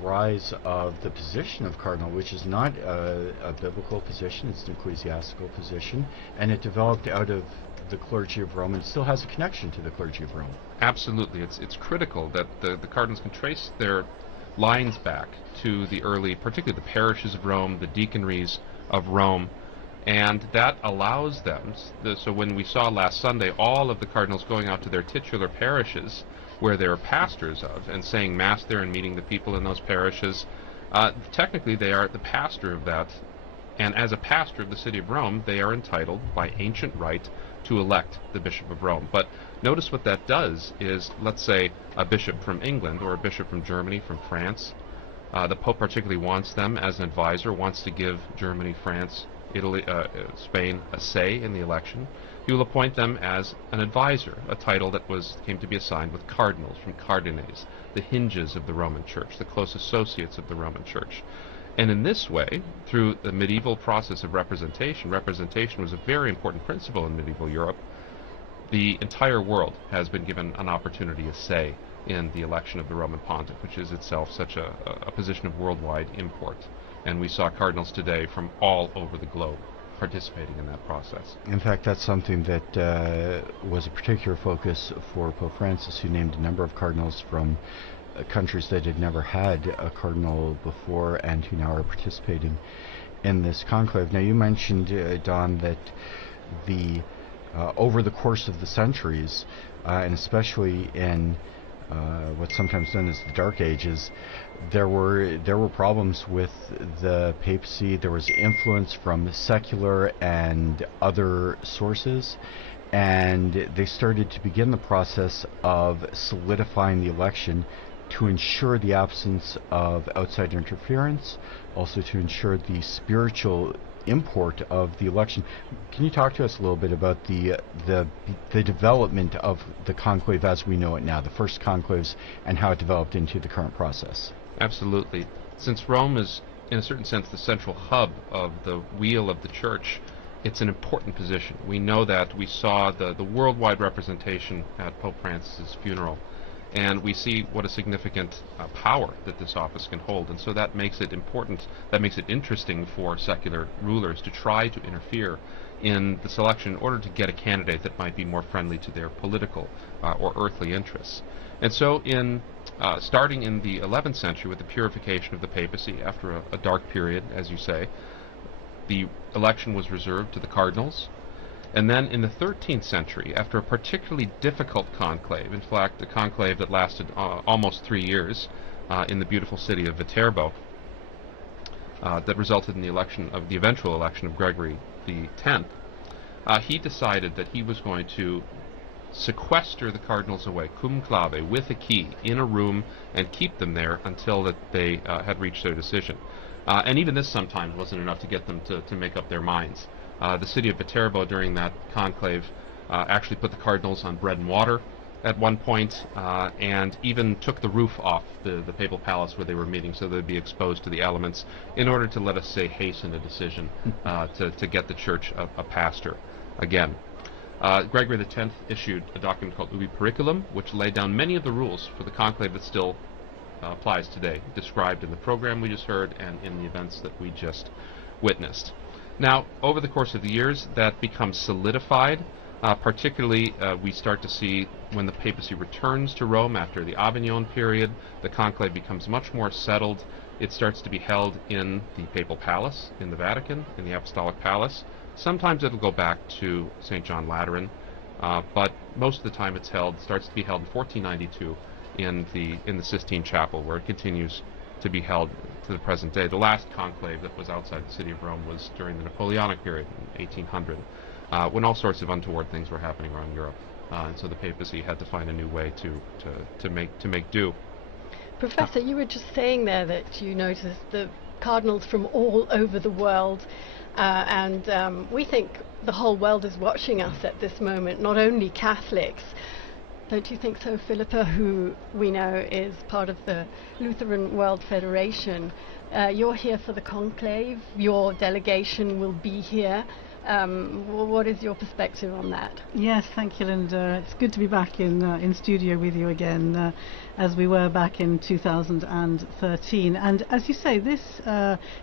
rise of the position of cardinal, which is not a biblical position, it's an ecclesiastical position, and it developed out of the clergy of Rome and still has a connection to the clergy of Rome. Absolutely. It's critical that the cardinals can trace their lines back to the early, particularly the parishes of Rome, the deaconries of Rome, and that allows them, so when we saw last Sunday all of the cardinals going out to their titular parishes where they're pastors of and saying Mass there and meeting the people in those parishes, technically they are the pastor of that, and as a pastor of the city of Rome, they are entitled by ancient right to elect the Bishop of Rome. But notice what that does is, let's say a bishop from England or a bishop from Germany, from France, the Pope particularly wants them as an advisor, wants to give Germany, France, Italy, Spain a say in the election. He will appoint them as an advisor, a title that came to be assigned with cardinals, from cardines, the hinges of the Roman Church, the close associates of the Roman Church. And in this way, through the medieval process of representation was a very important principle in medieval Europe. The entire world has been given an opportunity, a say, in the election of the Roman Pontiff, which is itself such a position of worldwide import. And we saw cardinals today from all over the globe participating in that process. In fact, that's something that was a particular focus for Pope Francis, who named a number of cardinals from countries that had never had a cardinal before and who now are participating in this conclave. Now, you mentioned, Don, that over the course of the centuries, and especially in what's sometimes known as the Dark Ages, there were problems with the papacy. There was influence from secular and other sources, and they started to begin the process of solidifying the election to ensure the absence of outside interference, also to ensure the spiritual import of the election. Can you talk to us a little bit about the development of the conclave as we know it now, the first conclaves, and how it developed into the current process? Absolutely. Since Rome is, in a certain sense, the central hub of the wheel of the Church, it's an important position. We know that. We saw the worldwide representation at Pope Francis's funeral, and we see what a significant power that this office can hold, and so that makes it important, that makes it interesting for secular rulers to try to interfere in the selection in order to get a candidate that might be more friendly to their political or earthly interests. And so starting in the 11th century with the purification of the papacy after a dark period, as you say, the election was reserved to the cardinals. And then in the 13th century, after a particularly difficult conclave, in fact a conclave that lasted almost 3 years in the beautiful city of Viterbo, that resulted in the eventual election of Gregory the X, he decided that he was going to sequester the cardinals away, conclave, with a key, in a room, and keep them there until that they had reached their decision. And even this sometimes wasn't enough to get them to make up their minds. The city of Viterbo during that conclave actually put the cardinals on bread and water at one point, and even took the roof off the papal palace where they were meeting so they'd be exposed to the elements in order to, let us say, hasten a decision to get the church a pastor again. Gregory X issued a document called Ubi Periculum, which laid down many of the rules for the conclave that still applies today, described in the program we just heard and in the events that we just witnessed. Now, over the course of the years, that becomes solidified. Particularly, we start to see when the papacy returns to Rome after the Avignon period, the conclave becomes much more settled. It starts to be held in the papal palace, in the Vatican, in the Apostolic Palace. Sometimes it'll go back to St. John Lateran, but most of the time it starts to be held in 1492 in the Sistine Chapel, where it continues to be held to the present day. The last conclave that was outside the city of Rome was during the Napoleonic period in 1800, when all sorts of untoward things were happening around Europe, and so the papacy had to find a new way to make do. Professor, you were just saying there that you noticed the cardinals from all over the world, and we think the whole world is watching us at this moment, not only Catholics. Don't you think so, Philippa, who we know is part of the Lutheran World Federation? You're here for the conclave. Your delegation will be here. What is your perspective on that? Yes, thank you, Linda. It's good to be back in studio with you again, as we were back in 2013. And as you say, this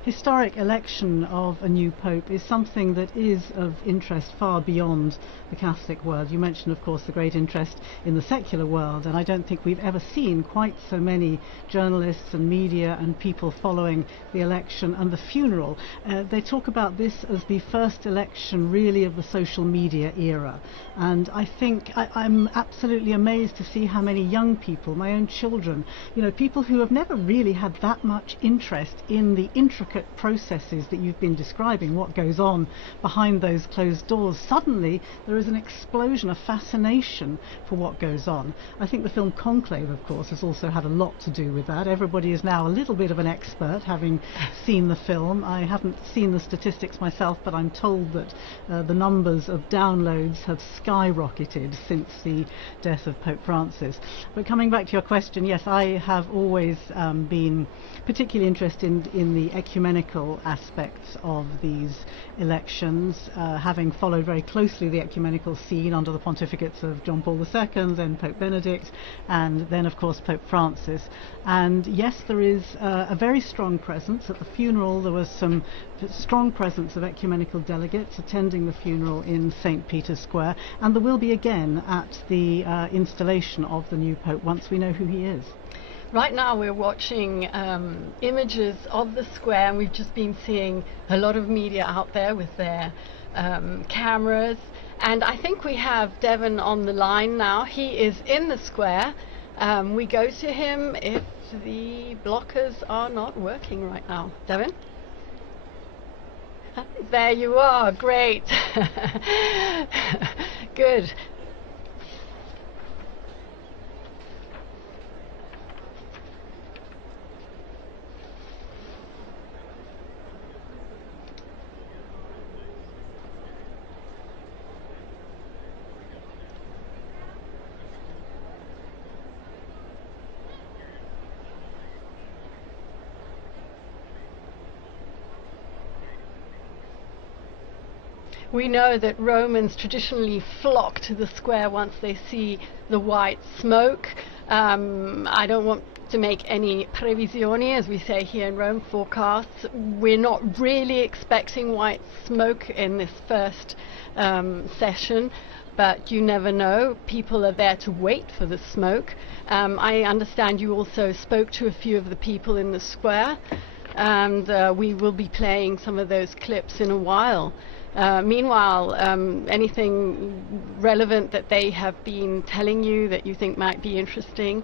historic election of a new pope is something that is of interest far beyond the Catholic world. You mentioned, of course, the great interest in the secular world, and I don't think we've ever seen quite so many journalists and media and people following the election and the funeral. They talk about this as the first election really of the social media era, and I think I'm absolutely amazed to see how many young people, my own children, people who have never really had that much interest in the intricate processes that you've been describing, what goes on behind those closed doors. Suddenly there is an explosion of fascination for what goes on. I think the film Conclave, of course, has also had a lot to do with that. Everybody is now a little bit of an expert, having seen the film. I haven't seen the statistics myself, but I'm told that the numbers of downloads have skyrocketed since the death of Pope Francis. But coming back to your question, yes, I have always been particularly interested in the ecumenical aspects of these elections, having followed very closely the ecumenical scene under the pontificates of John Paul II, then Pope Benedict, and then of course Pope Francis. And yes, there is a very strong presence. At the funeral there was some strong presence of ecumenical delegates attending the funeral in St. Peter's Square, and there will be again at the installation of the new Pope once we know who he is. Right now we're watching images of the square, and we've just been seeing a lot of media out there with their cameras, and I think we have Devon on the line now. He is in the square. We go to him if the blockers are not working right now. Devon? There you are, great. Good. We know that Romans traditionally flock to the square once they see the white smoke. I don't want to make any previsioni, as we say here in Rome, forecasts. We're not really expecting white smoke in this first session, but you never know. People are there to wait for the smoke. I understand you also spoke to a few of the people in the square, and we will be playing some of those clips in a while. Meanwhile, anything relevant that they have been telling you that you think might be interesting?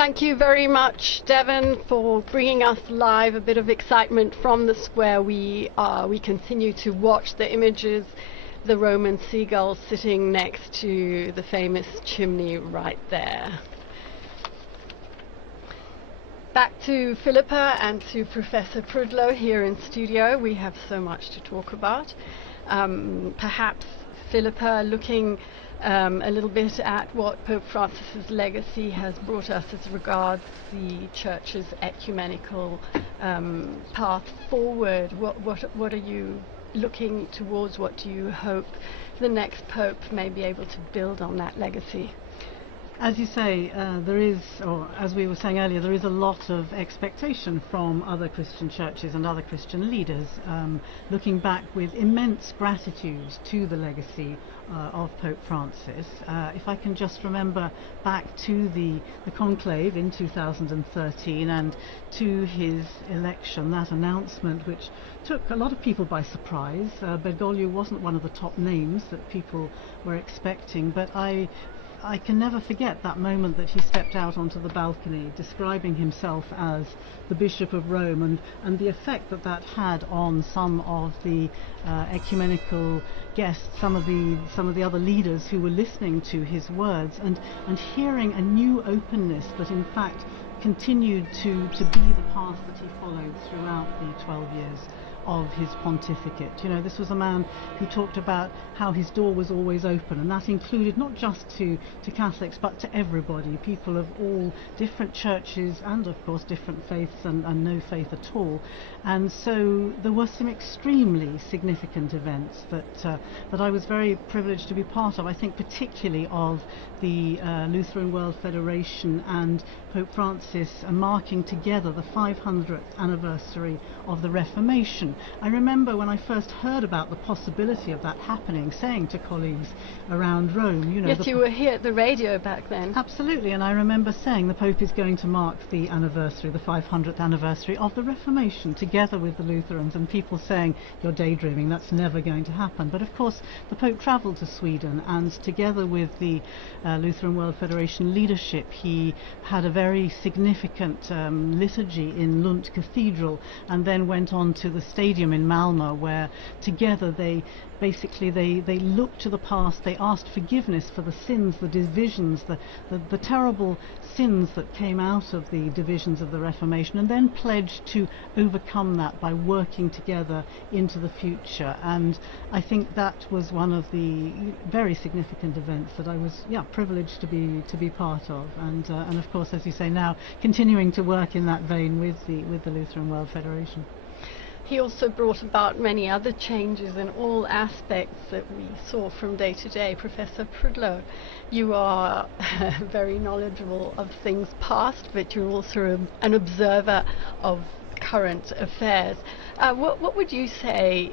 Thank you very much, Devon, for bringing us live a bit of excitement from the square. We continue to watch the images, the Roman seagulls sitting next to the famous chimney right there. Back to Philippa and to Professor Prudlow here in studio. We have so much to talk about. Perhaps Philippa, looking a little bit at what Pope Francis's legacy has brought us as regards the Church's ecumenical path forward. What are you looking towards? What do you hope the next Pope may be able to build on that legacy? As you say, there is, or as we were saying earlier, there is a lot of expectation from other Christian churches and other Christian leaders, looking back with immense gratitude to the legacy of Pope Francis. If I can just remember back to the conclave in 2013 and to his election, that announcement which took a lot of people by surprise. Bergoglio wasn't one of the top names that people were expecting, but I can never forget that moment that he stepped out onto the balcony describing himself as the Bishop of Rome, and the effect that that had on some of the ecumenical guests, some of the other leaders who were listening to his words and hearing a new openness that in fact continued to be the path that he followed throughout the 12 years of his pontificate. You know, this was a man who talked about how his door was always open, and that included not just to Catholics but to everybody, people of all different churches and of course different faiths and no faith at all. And so there were some extremely significant events that I was very privileged to be part of. I think particularly of the Lutheran World Federation and Pope Francis marking together the 500th anniversary of the Reformation. I remember when I first heard about the possibility of that happening, saying to colleagues around Rome, you know... Yes, you were here at the radio back then. Absolutely, and I remember saying the Pope is going to mark the anniversary, the 500th anniversary of the Reformation, together with the Lutherans, and people saying, you're daydreaming, that's never going to happen. But of course, the Pope travelled to Sweden, and together with the Lutheran World Federation leadership, he had a very significant liturgy in Lund Cathedral, and then went on to the stadium in Malmö, where together they looked to the past, they asked forgiveness for the sins, the divisions, the terrible sins that came out of the divisions of the Reformation, and then pledged to overcome that by working together into the future. And I think that was one of the very significant events that I was privileged to be part of, and of course, as you say, now continuing to work in that vein with the Lutheran World Federation. He also brought about many other changes in all aspects that we saw from day to day. Professor Prudlow, you are very knowledgeable of things past, but you're also an observer of current affairs. What would you say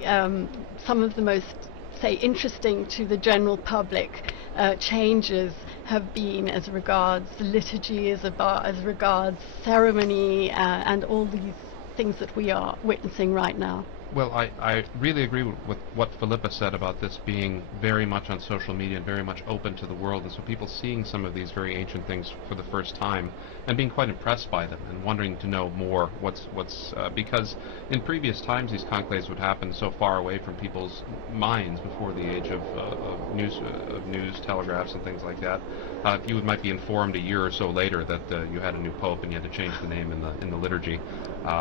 some of the most, interesting to the general public changes have been as regards liturgy, as regards ceremony, and all these things that we are witnessing right now? Well, I really agree with what Philippa said about this being very much on social media and very much open to the world, and so people seeing some of these very ancient things for the first time and being quite impressed by them and wanting to know more because in previous times these conclaves would happen so far away from people's minds before the age of news telegraphs and things like that. You might be informed a year or so later that you had a new pope and you had to change the name in the liturgy.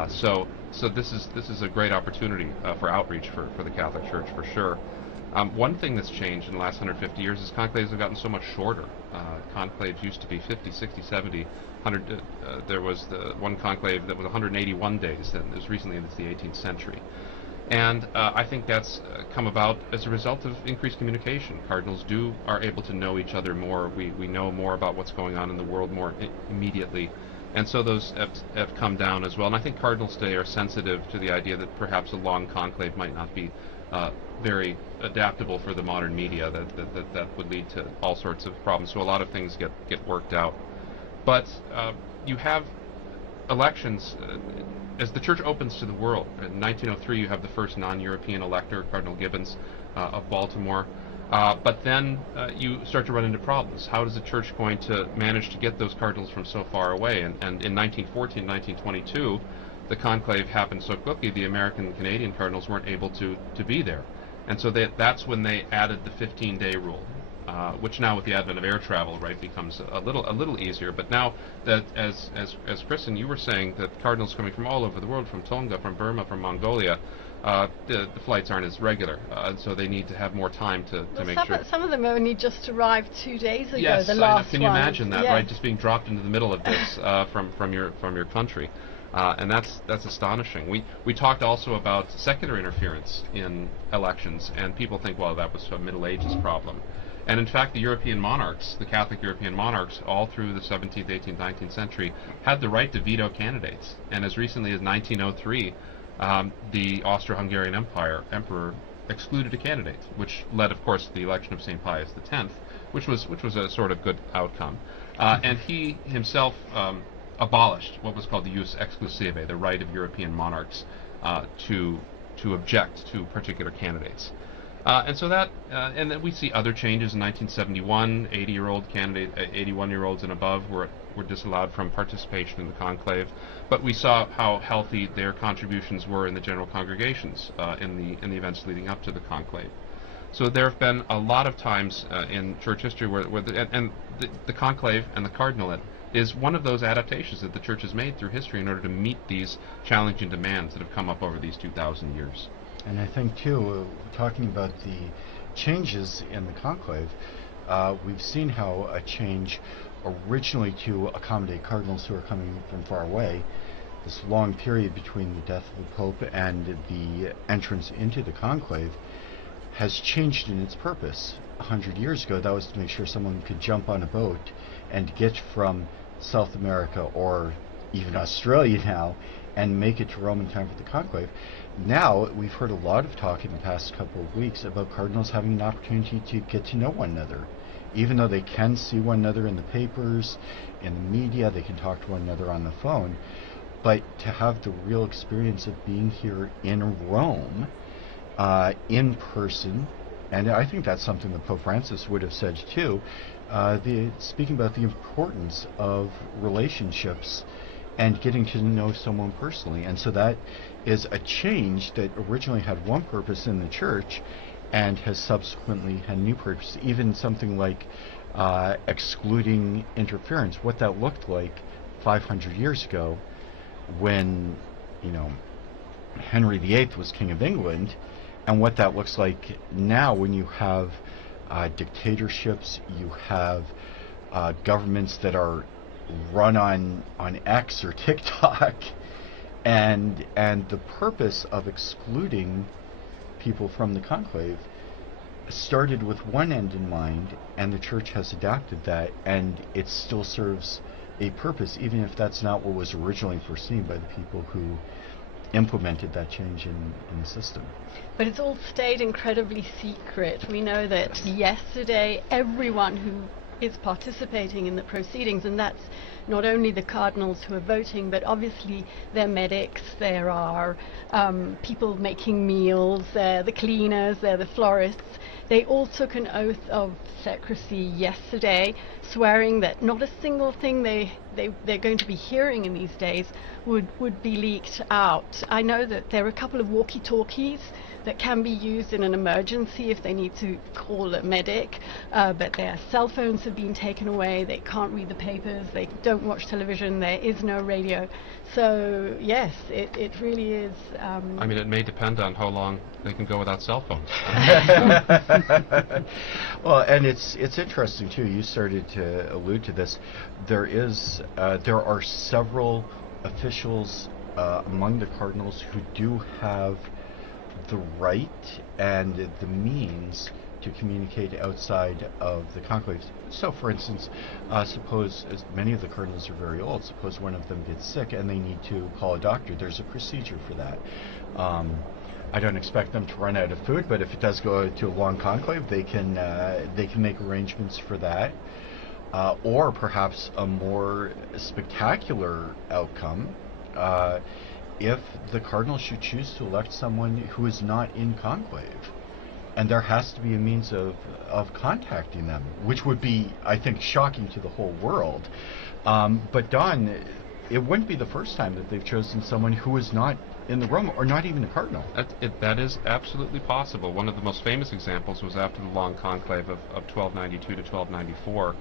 So this is a great opportunity for outreach for the Catholic Church, for sure. One thing that's changed in the last 150 years is conclaves have gotten so much shorter. Conclaves used to be 50, 60, 70, 100. There was the one conclave that was 181 days, and it was recently into the 18th century. And I think that's come about as a result of increased communication. Cardinals are able to know each other more. We know more about what's going on in the world more immediately. And so those have come down as well. And I think cardinals today are sensitive to the idea that perhaps a long conclave might not be very adaptable for the modern media, that would lead to all sorts of problems. So a lot of things get worked out. But you have elections as the Church opens to the world. In 1903 you have the first non-European elector, Cardinal Gibbons of Baltimore. But then you start to run into problems. How is the church going to manage to get those cardinals from so far away? And in 1914, 1922, the conclave happened so quickly, the American and Canadian cardinals weren't able to be there. And so that's when they added the 15-day rule, which now with the advent of air travel, right, becomes a little easier. But now that, as Kristen, you were saying, that cardinals coming from all over the world, from Tonga, from Burma, from Mongolia, the flights aren't as regular, so they need to have more time to make sure. Some of them only just arrived 2 days ago. Yes, the last can you imagine that, yes. right? Just being dropped into the middle of this from your country. And that's astonishing. We talked also about secular interference in elections, and people think, well, that was a Middle Ages problem. And in fact, the European monarchs, the Catholic European monarchs, all through the 17th, 18th, 19th century, had the right to veto candidates. And as recently as 1903, the Austro-Hungarian emperor excluded a candidate, which led, of course, to the election of St. Pius X, which was a sort of good outcome. And he himself abolished what was called the jus exclusive, the right of European monarchs to object to particular candidates. And so that, and then we see other changes in 1971. 81-year-olds and above were disallowed from participation in the conclave. But we saw how healthy their contributions were in the general congregations in the events leading up to the conclave. So there have been a lot of times in church history where the conclave and the cardinalate is one of those adaptations that the church has made through history in order to meet these challenging demands that have come up over these 2,000 years. And I think, too, talking about the changes in the conclave, we've seen how a change originally to accommodate cardinals who are coming from far away, this long period between the death of the Pope and the entrance into the conclave, has changed in its purpose. 100 years ago, that was to make sure someone could jump on a boat and get from South America or even Australia now and make it to Rome in time for the conclave. Now, we've heard a lot of talk in the past couple of weeks about cardinals having an opportunity to get to know one another. Even though they can see one another in the papers, in the media, they can talk to one another on the phone, but to have the real experience of being here in Rome, in person, and I think that's something that Pope Francis would have said too, speaking about the importance of relationships and getting to know someone personally. And so that is a change that originally had one purpose in the church and has subsequently had a new purpose. Even something like excluding interference, what that looked like 500 years ago when, Henry VIII was King of England, and what that looks like now when you have dictatorships, you have governments that are run on X or TikTok, and the purpose of excluding people from the conclave started with one end in mind, and the church has adapted that, and it still serves a purpose, even if that's not what was originally foreseen by the people who implemented that change in the system. But it's all stayed incredibly secret. We know that yesterday everyone who is participating in the proceedings, and that's not only the cardinals who are voting, but obviously they're medics, there are people making meals, they're the cleaners, they're the florists. They all took an oath of secrecy yesterday, swearing that not a single thing they're going to be hearing in these days would be leaked out. I know that there are a couple of walkie-talkies that can be used in an emergency if they need to call a medic, but their cell phones have been taken away, they can't read the papers, they don't watch television, there is no radio. So yes, it really is. I mean, it may depend on how long they can go without cell phones. Well, and it's interesting too. You started to allude to this. There are several officials among the cardinals who do have the right and the means to communicate outside of the conclave. So, for instance, suppose, as many of the cardinals are very old, suppose one of them gets sick and they need to call a doctor. There's a procedure for that. I don't expect them to run out of food, but if it does go to a long conclave, they can make arrangements for that. Or perhaps a more spectacular outcome, if the cardinal should choose to elect someone who is not in conclave. and there has to be a means of contacting them, which would be, I think, shocking to the whole world. But Don, it wouldn't be the first time that they've chosen someone who is not in the Rome, or not even a cardinal. That is absolutely possible. One of the most famous examples was after the long conclave of 1292 to 1294,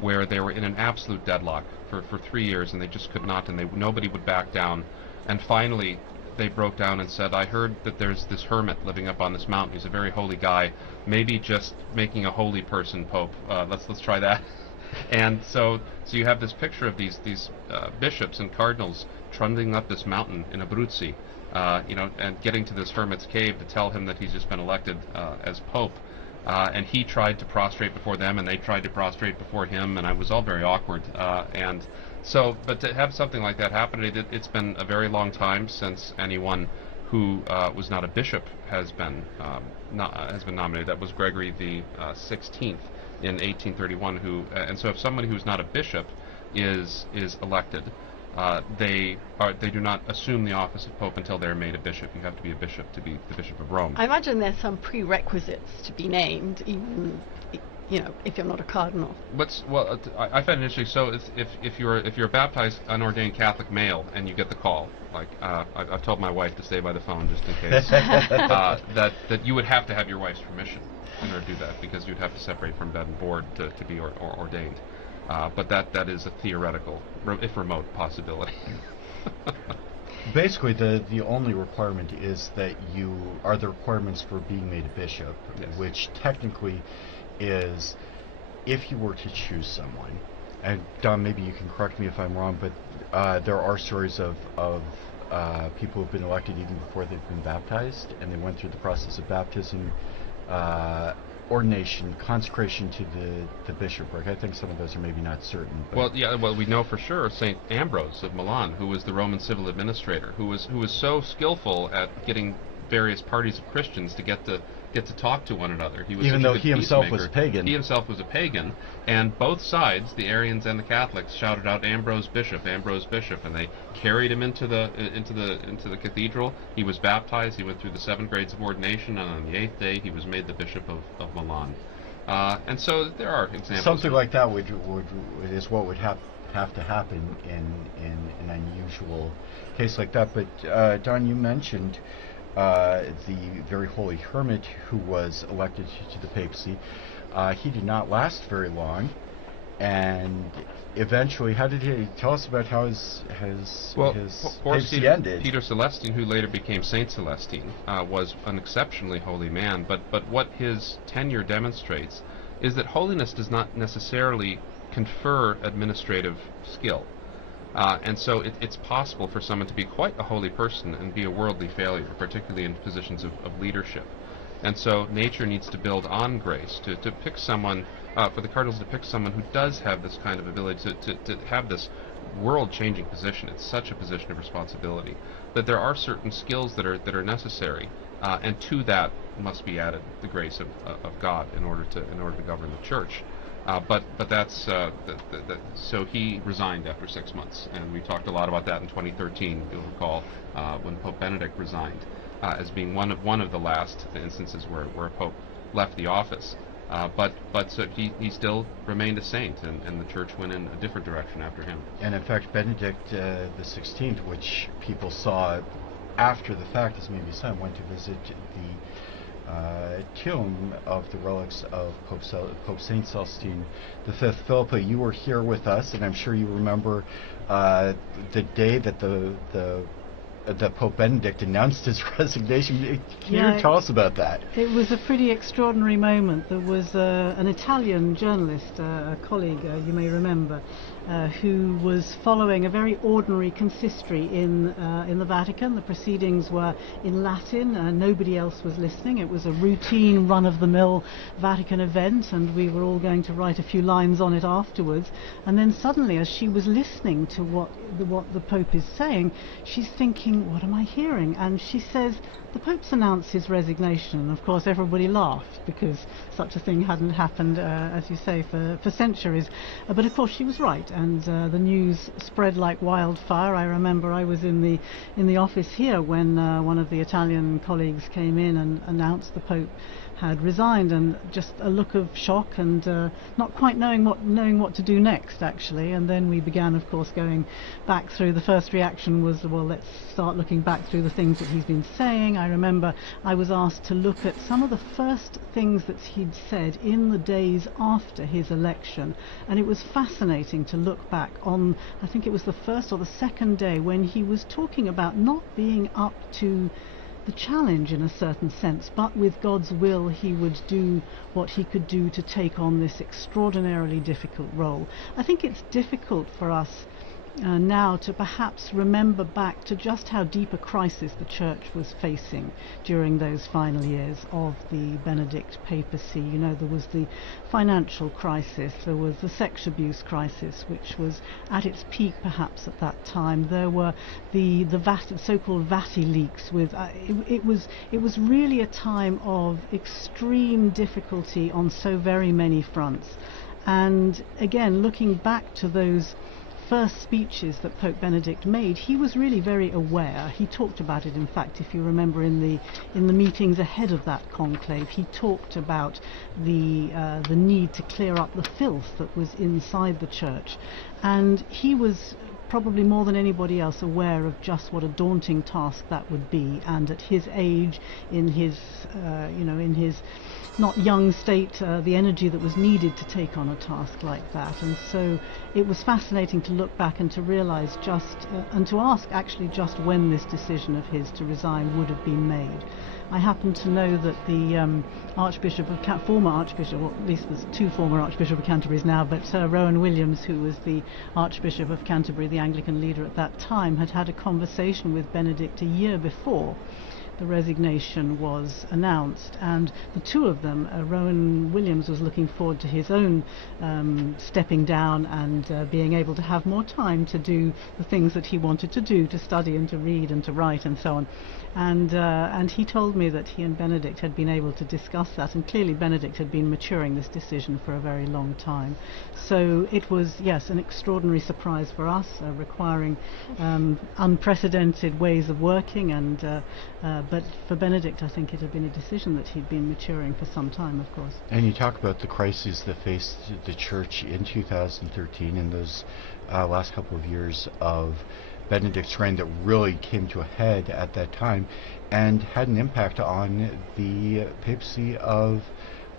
where they were in an absolute deadlock for 3 years, and they just could not, and nobody would back down. And finally, they broke down and said, I heard that there's this hermit living up on this mountain. He's a very holy guy. Maybe just making a holy person pope. Let's try that. And so you have this picture of these bishops and cardinals trundling up this mountain in Abruzzi, and getting to this hermit's cave to tell him that he's just been elected as pope. And he tried to prostrate before them, and they tried to prostrate before him, and it was all very awkward. But to have something like that happen, it's been a very long time since anyone who was not a bishop has been nominated. That was Gregory the 16th in 1831. And so if somebody who's not a bishop is elected, they do not assume the office of Pope until they're made a bishop. You have to be a bishop to be the Bishop of Rome. I imagine there's some prerequisites to be named, even if you're not a cardinal. I find it interesting. So if you're a baptized unordained Catholic male and you get the call, like I've told my wife to stay by the phone just in case, that you would have to have your wife's permission in order to do that, because you'd have to separate from bed and board to be ordained. But that is a theoretical, if remote, possibility. Basically, the only requirement is that you are the requirements for being made a bishop, yes. Which technically is, if you were to choose someone, and Don, maybe you can correct me if I'm wrong, but there are stories of people who've been elected even before they've been baptized, and they went through the process of baptism, ordination, consecration to the bishopric. I think some of those are maybe not certain. Well, we know for sure St. Ambrose of Milan, who was the Roman civil administrator, who was so skillful at getting various parties of Christians to get to talk to one another. Even though he himself was a pagan. He himself was a pagan, and both sides, the Arians and the Catholics, shouted out Ambrose Bishop, and they carried him into the cathedral. He was baptized. He went through the 7 grades of ordination, and on the 8th day he was made the Bishop of Milan. And so there are examples. Something like that is what would have to happen in an unusual case like that. But Don, you mentioned the very holy hermit who was elected to the papacy. He did not last very long, and eventually, how did he tell us about how his papacy ended? Peter Celestine, who later became Saint Celestine, was an exceptionally holy man, but what his tenure demonstrates is that holiness does not necessarily confer administrative skill. And so it's possible for someone to be quite a holy person and be a worldly failure, particularly in positions of leadership. And so nature needs to build on grace to pick someone, for the cardinals to pick someone who does have this kind of ability to have this world-changing position. It's such a position of responsibility that there are certain skills that are necessary, and to that must be added the grace of God in order to govern the Church. But that's so he resigned after 6 months, and we talked a lot about that in 2013. You'll recall when Pope Benedict resigned, as being one of the last instances where a pope left the office. But so he still remained a saint, and the Church went in a different direction after him. And in fact, Benedict the 16th, which people saw after the fact as maybe a son, went to visit the tomb of the relics of Pope Saint Celestine V. Philippa, you were here with us, and I'm sure you remember the day that that Pope Benedict announced his resignation. Can you tell us about that? It was a pretty extraordinary moment. There was an Italian journalist, a colleague you may remember, who was following a very ordinary consistory in the Vatican. The proceedings were in Latin. Nobody else was listening. It was a routine, run-of-the-mill Vatican event, and we were all going to write a few lines on it afterwards. And then suddenly, as she was listening to what the Pope is saying, she's thinking, what am I hearing? And she says, the Pope's announced his resignation. And of course everybody laughed, because such a thing hadn't happened, as you say, for centuries. But of course she was right, and the news spread like wildfire. I remember I was in the office here when one of the Italian colleagues came in and announced the Pope had resigned, and just a look of shock and not quite knowing what to do next, actually. And then we began, of course, going back through. The first reaction was, well, let's start looking back through the things that he's been saying. I remember I was asked to look at some of the first things that he'd said in the days after his election, and it was fascinating to look back on, I think it was the first or the second day, when he was talking about not being up to the challenge in a certain sense, but with God's will he would do what he could do to take on this extraordinarily difficult role. I think it's difficult for us now to perhaps remember back to just how deep a crisis the Church was facing during those final years of the Benedict papacy. You know, there was the financial crisis, there was the sex abuse crisis, which was at its peak perhaps at that time. There were the so-called Vati leaks. With it was really a time of extreme difficulty on so very many fronts. And again, looking back to those first speeches that Pope Benedict made, he was really very aware. He talked about it, in fact, if you remember, in the meetings ahead of that conclave. He talked about the need to clear up the filth that was inside the Church, and he was probably more than anybody else aware of just what a daunting task that would be. And at his age, in his in his not young state, the energy that was needed to take on a task like that. And so it was fascinating to look back and to realize just and to ask actually just when this decision of his to resign would have been made. I happen to know that the former Archbishop, or at least there's two former Archbishop of Canterbury now, but Rowan Williams, who was the Archbishop of Canterbury, the Anglican leader at that time, had a conversation with Benedict a year before the resignation was announced, and the two of them, Rowan Williams was looking forward to his own stepping down and being able to have more time to do the things that he wanted to do, to study and to read and to write and so on. And he told me that he and Benedict had been able to discuss that, and clearly Benedict had been maturing this decision for a very long time. So it was, yes, an extraordinary surprise for us, requiring unprecedented ways of working, and but for Benedict, I think it had been a decision that he'd been maturing for some time, of course. And you talk about the crises that faced the Church in 2013 and those last couple of years of Benedict's reign that really came to a head at that time and had an impact on the papacy of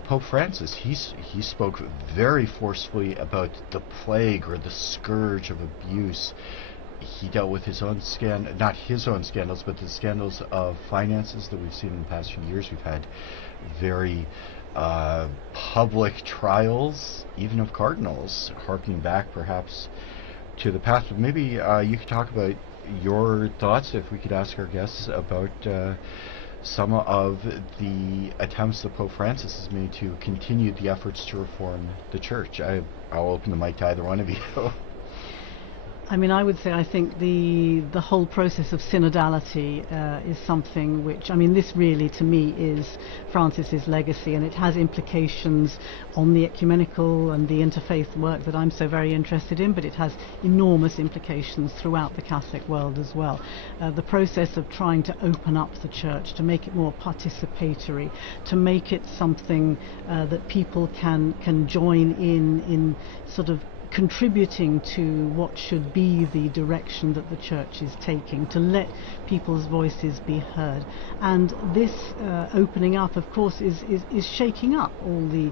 Pope Francis. He spoke very forcefully about the plague or the scourge of abuse. He dealt with his own not his own scandals, but the scandals of finances that we've seen in the past few years. We've had very public trials, even of cardinals, harking back perhaps to the past. But maybe you could talk about your thoughts, if we could ask our guests, about some of the attempts that Pope Francis has made to continue the efforts to reform the Church. I'll open the mic to either one of you. I mean, I would say I think the whole process of synodality is something which, I mean, this really to me is Francis's legacy, and it has implications on the ecumenical and the interfaith work that I'm so very interested in, but it has enormous implications throughout the Catholic world as well. The process of trying to open up the Church, to make it more participatory, to make it something that people can join in sort of contributing to what should be the direction that the Church is taking, to let people's voices be heard. And this opening up, of course, is shaking up all the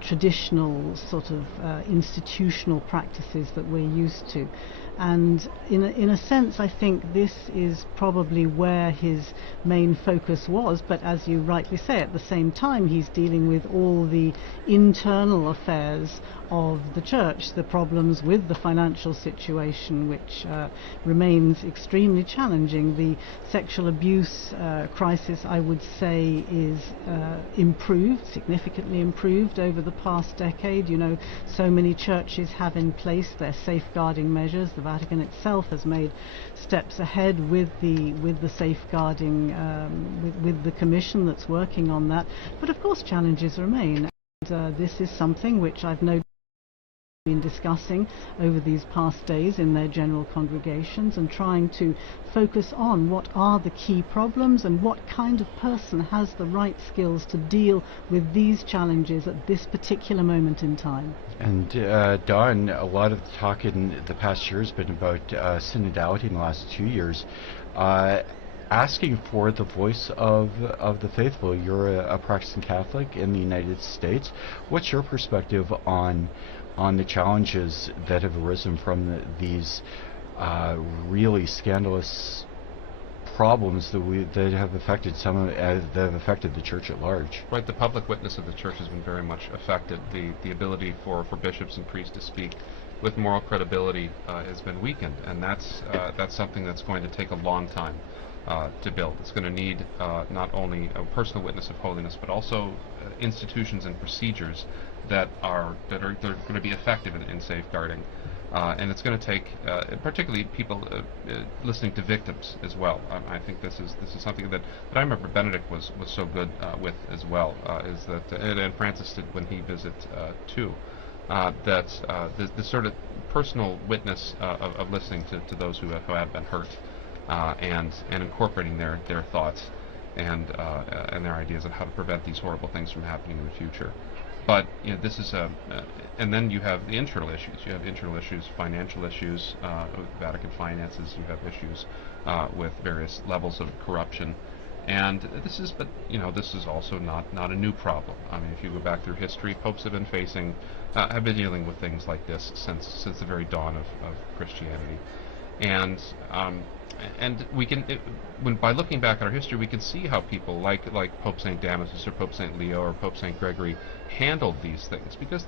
traditional sort of institutional practices that we're used to. And in a sense, I think this is probably where his main focus was, but as you rightly say, at the same time he's dealing with all the internal affairs of the Church, the problems with the financial situation, which remains extremely challenging. The sexual abuse crisis, I would say, is improved, significantly improved over the past decade. You know, so many churches have in place their safeguarding measures. The Vatican itself has made steps ahead with the safeguarding, with the commission that's working on that. But of course challenges remain. And this is something which I've noticed been discussing over these past days in their general congregations and trying to focus on what are the key problems and what kind of person has the right skills to deal with these challenges at this particular moment in time. And Don, a lot of the talk in the past year has been about synodality in the last 2 years. Asking for the voice of the faithful. You're a practicing Catholic in the United States. What's your perspective on the challenges that have arisen from these really scandalous problems that have affected that have affected the Church at large? Right, the public witness of the Church has been very much affected. The ability for bishops and priests to speak with moral credibility has been weakened, and that's something that's going to take a long time to build. It's going to need not only a personal witness of holiness, but also institutions and procedures that are going to be effective in safeguarding. And it's going to take, particularly people listening to victims as well. I think this is something that I remember Benedict was so good with as well. Is that and Francis did when he visited too. That the sort of personal witness of listening to those who have been hurt. And incorporating their thoughts and their ideas on how to prevent these horrible things from happening in the future. But this is and then you have the internal issues. You have internal issues, financial issues with Vatican finances. You have issues with various levels of corruption, and this is also not a new problem. I mean, if you go back through history, popes have been dealing with things like this since the very dawn of Christianity, and we can, by looking back at our history, we can see how people like Pope St. Damasus or Pope St. Leo or Pope St. Gregory handled these things, because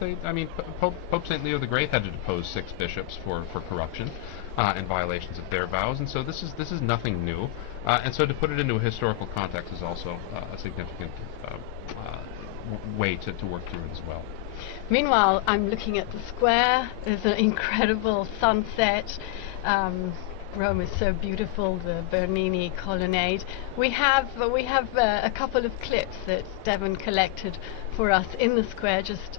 Pope St. Leo the Great had to depose 6 bishops for corruption and violations of their vows, and so this is nothing new. And so to put it into a historical context is also a significant way to work through it as well. Meanwhile, I'm looking at the square. There's an incredible sunset. Rome is so beautiful, the Bernini colonnade. We have a couple of clips that Devon collected for us in the square just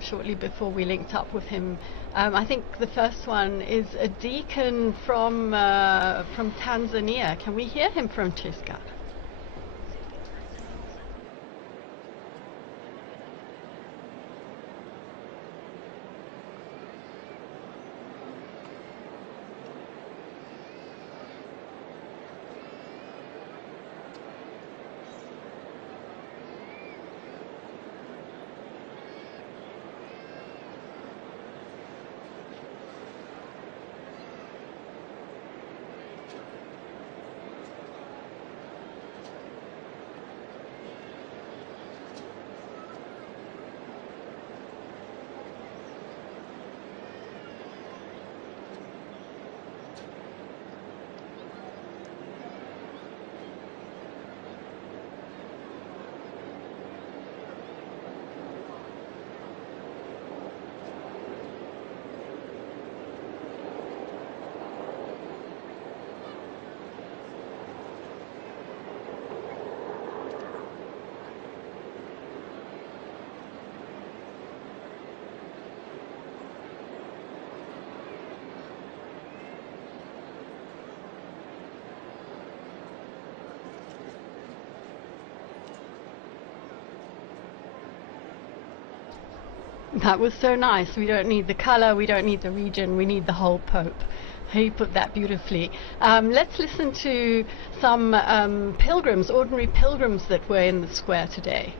shortly before we linked up with him. I think the first one is a deacon from Tanzania. Can we hear him, Francesca? That was so nice. We don't need the color, we don't need the region, we need the whole Pope. He put that beautifully. Let's listen to some pilgrims, ordinary pilgrims that were in the square today.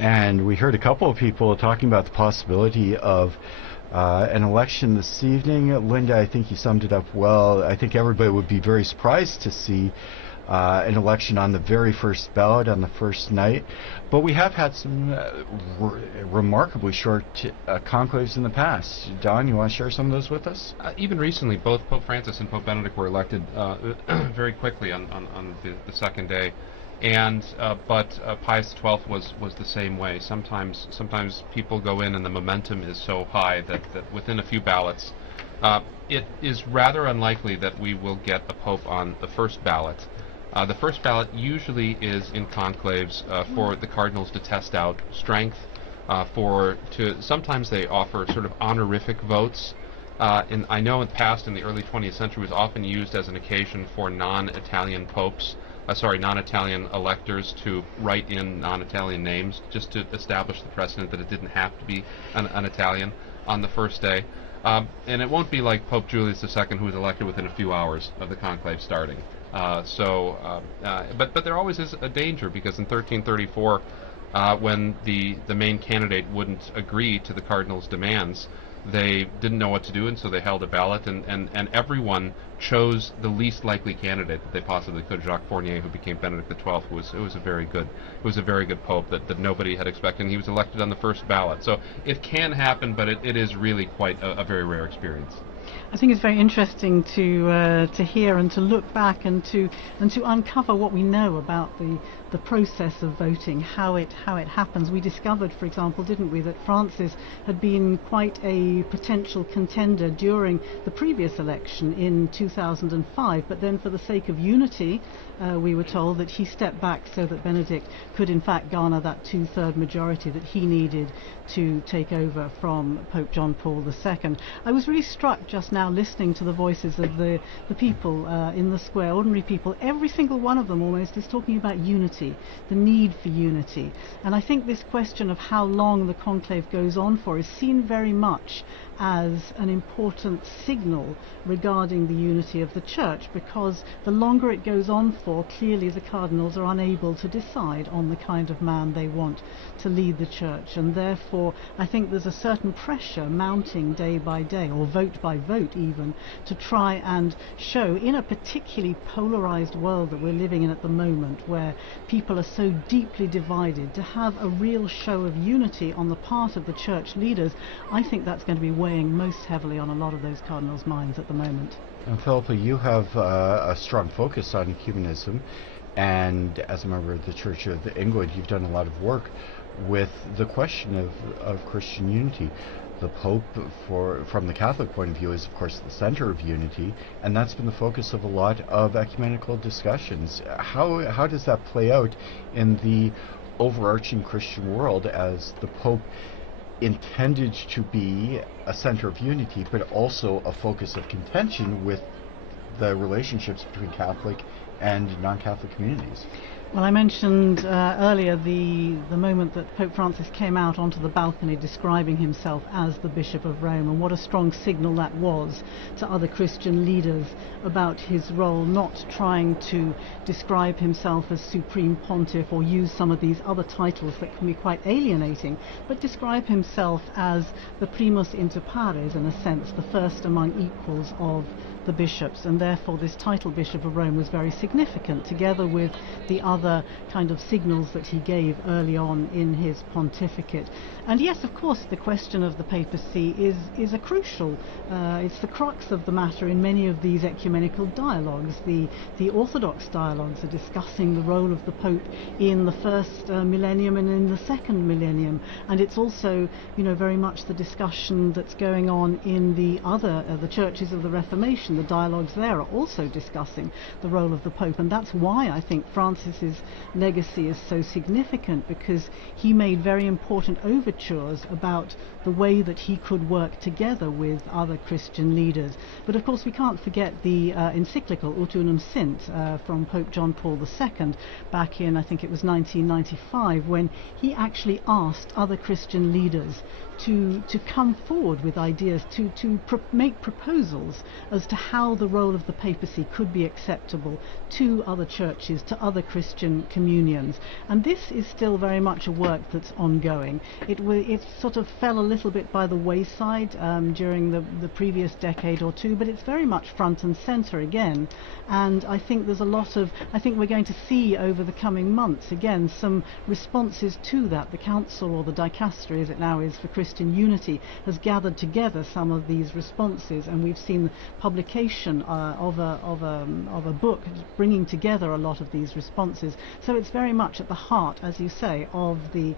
And we heard a couple of people talking about the possibility of an election this evening. Linda, I think you summed it up well. I think everybody would be very surprised to see an election on the very first ballot on the first night. But we have had some remarkably short conclaves in the past. Don, you want to share some of those with us? Even recently, both Pope Francis and Pope Benedict were elected very quickly on the second day. And but Pius XII was the same way. Sometimes people go in and the momentum is so high that within a few ballots, it is rather unlikely that we will get a pope on the first ballot. The first ballot usually is in conclaves for the cardinals to test out strength. Sometimes they offer sort of honorific votes. And I know in the past, in the early 20th century, was often used as an occasion for non-Italian popes. Non-Italian electors to write in non-Italian names, just to establish the precedent that it didn't have to be an Italian on the first day. And it won't be like Pope Julius II, who was elected within a few hours of the conclave starting. But there always is a danger, because in 1334, when the main candidate wouldn't agree to the cardinals' demands, they didn't know what to do, and so they held a ballot, and everyone chose the least likely candidate that they possibly could. Jacques Fournier, who became Benedict XII, was a very good pope that nobody had expected, and he was elected on the first ballot. So it can happen, but it is really quite a very rare experience. I think it's very interesting to hear and to look back and to uncover what we know about the process of voting, how it happens. We discovered, for example, didn't we, that Francis had been quite a potential contender during the previous election in 2005, but then for the sake of unity, we were told that he stepped back so that Benedict could in fact garner that 2/3 majority that he needed to take over from Pope John Paul II. I was really struck just now listening to the voices of the people in the square, ordinary people. Every single one of them almost is talking about unity, the need for unity. And I think this question of how long the conclave goes on for is seen very much as an important signal regarding the unity of the Church, because the longer it goes on for, clearly the cardinals are unable to decide on the kind of man they want to lead the Church, and therefore I think there's a certain pressure mounting day by day, or vote by vote even, to try and show, in a particularly polarized world that we're living in at the moment, where people are so deeply divided, to have a real show of unity on the part of the Church leaders. I think that's going to be weighing most heavily on a lot of those cardinals' minds at the moment. And Philippa, you have a strong focus on humanism, and as a member of the Church of England, you've done a lot of work with the question of Christian unity. The Pope, from the Catholic point of view, is of course the center of unity, and that's been the focus of a lot of ecumenical discussions. How does that play out in the overarching Christian world, as the Pope intended to be a center of unity, but also a focus of contention with the relationships between Catholic and non-Catholic communities? Well, I mentioned earlier the moment that Pope Francis came out onto the balcony describing himself as the Bishop of Rome, and what a strong signal that was to other Christian leaders about his role, not trying to describe himself as Supreme Pontiff or use some of these other titles that can be quite alienating, but describe himself as the primus inter pares, in a sense, the first among equals of the bishops, and therefore this title Bishop of Rome was very significant, together with the other kind of signals that he gave early on in his pontificate. And yes, of course, the question of the papacy is a crucial, it's the crux of the matter in many of these ecumenical dialogues. The Orthodox dialogues are discussing the role of the Pope in the first millennium and in the second millennium, and it's also, very much the discussion that's going on in the other, the churches of the Reformation. The dialogues there are also discussing the role of the Pope, and that's why I think Francis's legacy is so significant, because he made very important overtures about the way that he could work together with other Christian leaders. But of course we can't forget the encyclical Ut Unum Sint from Pope John Paul II back in, I think it was 1995, when he actually asked other Christian leaders to come forward with ideas, to make proposals as to how the role of the papacy could be acceptable to other churches, to other Christian communions. And this is still very much a work that's ongoing. It sort of fell a little bit by the wayside during the previous decade or two, but it's very much front and center again. And I think there's a lot of, I think we're going to see over the coming months again some responses to that. The Council, or the Dicastery as it now is for Christian Unity, has gathered together some of these responses, and we've seen the publication of a book bringing together a lot of these responses. So it's very much at the heart, as you say, of the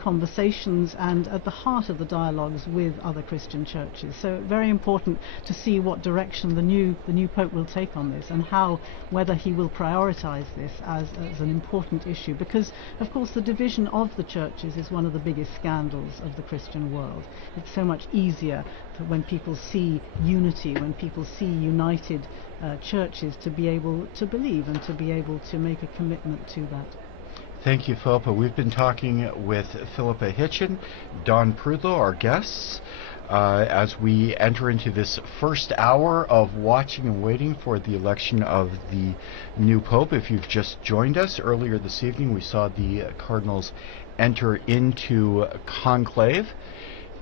conversations and at the heart of the dialogues with other Christian churches. So very important to see what direction the new Pope will take on this, and whether he will prioritize this as an important issue, because of course the division of the churches is one of the biggest scandals of the Christian world. It's so much easier when people see unity, when people see united churches, to be able to believe and to be able to make a commitment to that. Thank you, Philippa. We've been talking with Philippa Hitchen, Don Prudlow, our guests, as we enter into this first hour of watching and waiting for the election of the new Pope. If you've just joined us, earlier this evening we saw the Cardinals enter into conclave,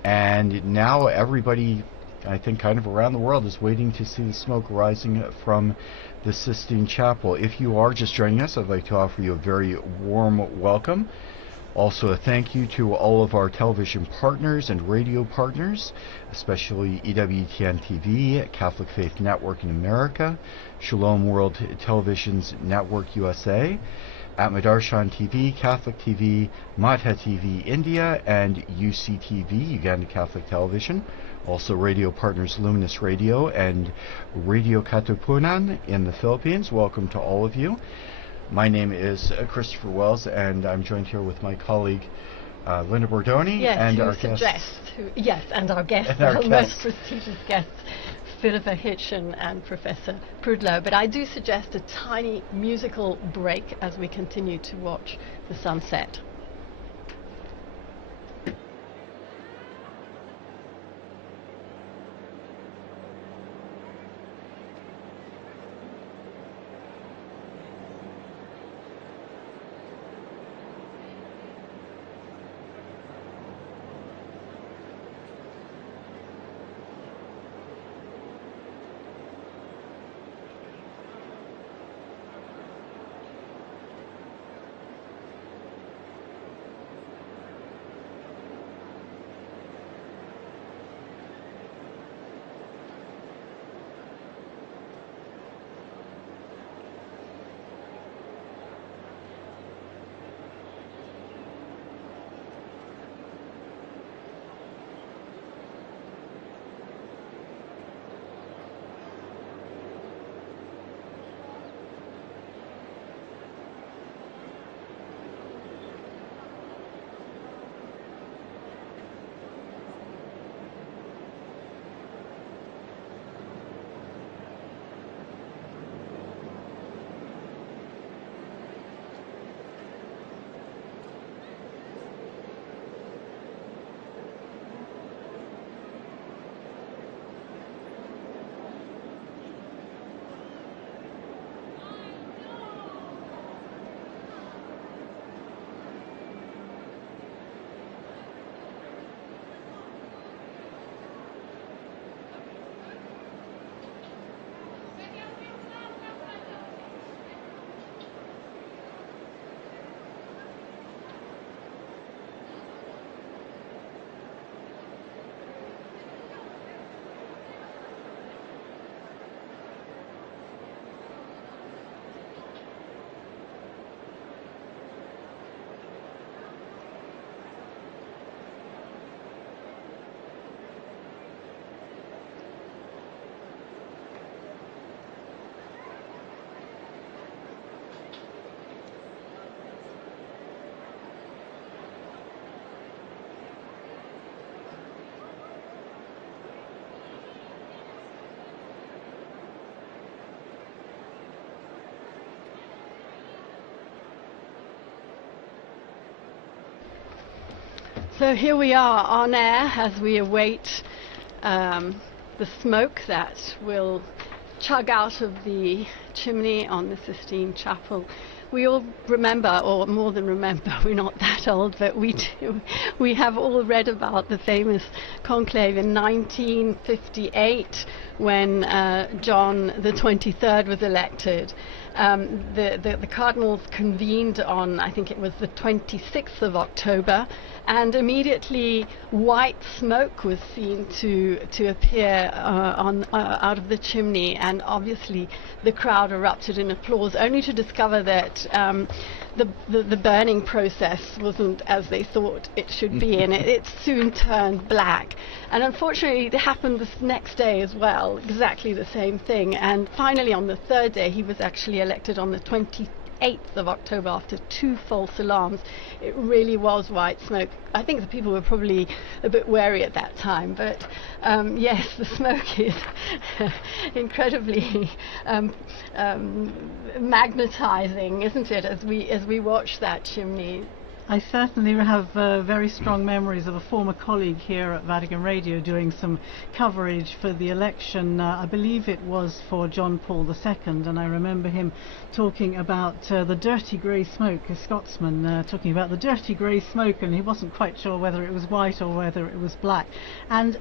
and now everybody, I think, kind of around the world is waiting to see the smoke rising from the Sistine Chapel. If you are just joining us, I'd like to offer you a very warm welcome. Also, a thank you to all of our television partners and radio partners, especially EWTN TV, Catholic Faith Network in America, Shalom World Television's Network USA, Atmadarshan TV, Catholic TV, Madha TV India, and UCTV, Uganda Catholic Television. Also radio partners Luminous Radio and Radio Katupunan in the Philippines. Welcome to all of you. My name is Christopher Wells, and I'm joined here with my colleague Linda Bordoni, and our guest. And our guest, our most prestigious guests, Philippa Hitchen and Professor Prudlow. But I do suggest a tiny musical break as we continue to watch the sunset. So here we are on air as we await the smoke that will chug out of the chimney on the Sistine Chapel, we all remember, or more than remember, we're not that old, but we do. We have all read about the famous conclave in 1958 when John the 23rd was elected. The Cardinals convened on, I think it was the 26th of October, and immediately white smoke was seen to appear out of the chimney, and obviously the crowd erupted in applause, only to discover that the burning process wasn't as they thought it should be, and it soon turned black. And unfortunately, it happened this next day as well, exactly the same thing. And finally, on the third day, he was actually elected on the 28th of October after 2 false alarms. It really was white smoke. I think the people were probably a bit wary at that time, but yes, the smoke is incredibly magnetizing, isn't it, as we watch that chimney. I certainly have very strong memories of a former colleague here at Vatican Radio doing some coverage for the election. I believe it was for John Paul II, and I remember him talking about the dirty grey smoke, a Scotsman talking about the dirty grey smoke, and he wasn't quite sure whether it was white or whether it was black. And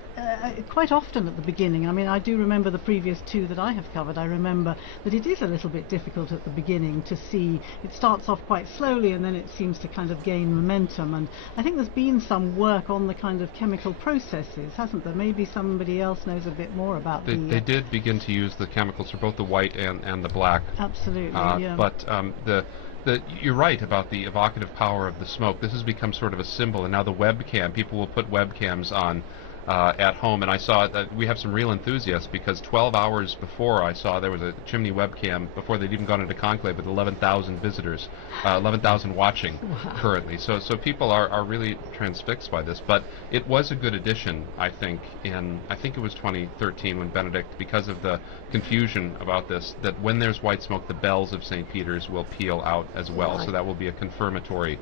quite often at the beginning, I mean, I do remember the previous 2 that I have covered, I remember that it is a little bit difficult at the beginning to see. It starts off quite slowly and then it seems to kind of gain momentum, and I think there's been some work on the kind of chemical processes, hasn't there? Maybe somebody else knows a bit more about They did begin to use the chemicals for both the white and the black. Absolutely, yeah. But you're right about the evocative power of the smoke. This has become sort of a symbol, and now the webcam, people will put webcams on at home, and I saw that we have some real enthusiasts, because 12 hours before I saw there was a chimney webcam before they'd even gone into conclave with 11,000 visitors, 11,000 watching currently. So people are really transfixed by this. But it was a good addition, I think it was 2013 when Benedict, because of the confusion about this, that when there's white smoke, the bells of St. Peter's will peal out as well. Right. So that will be a confirmatory.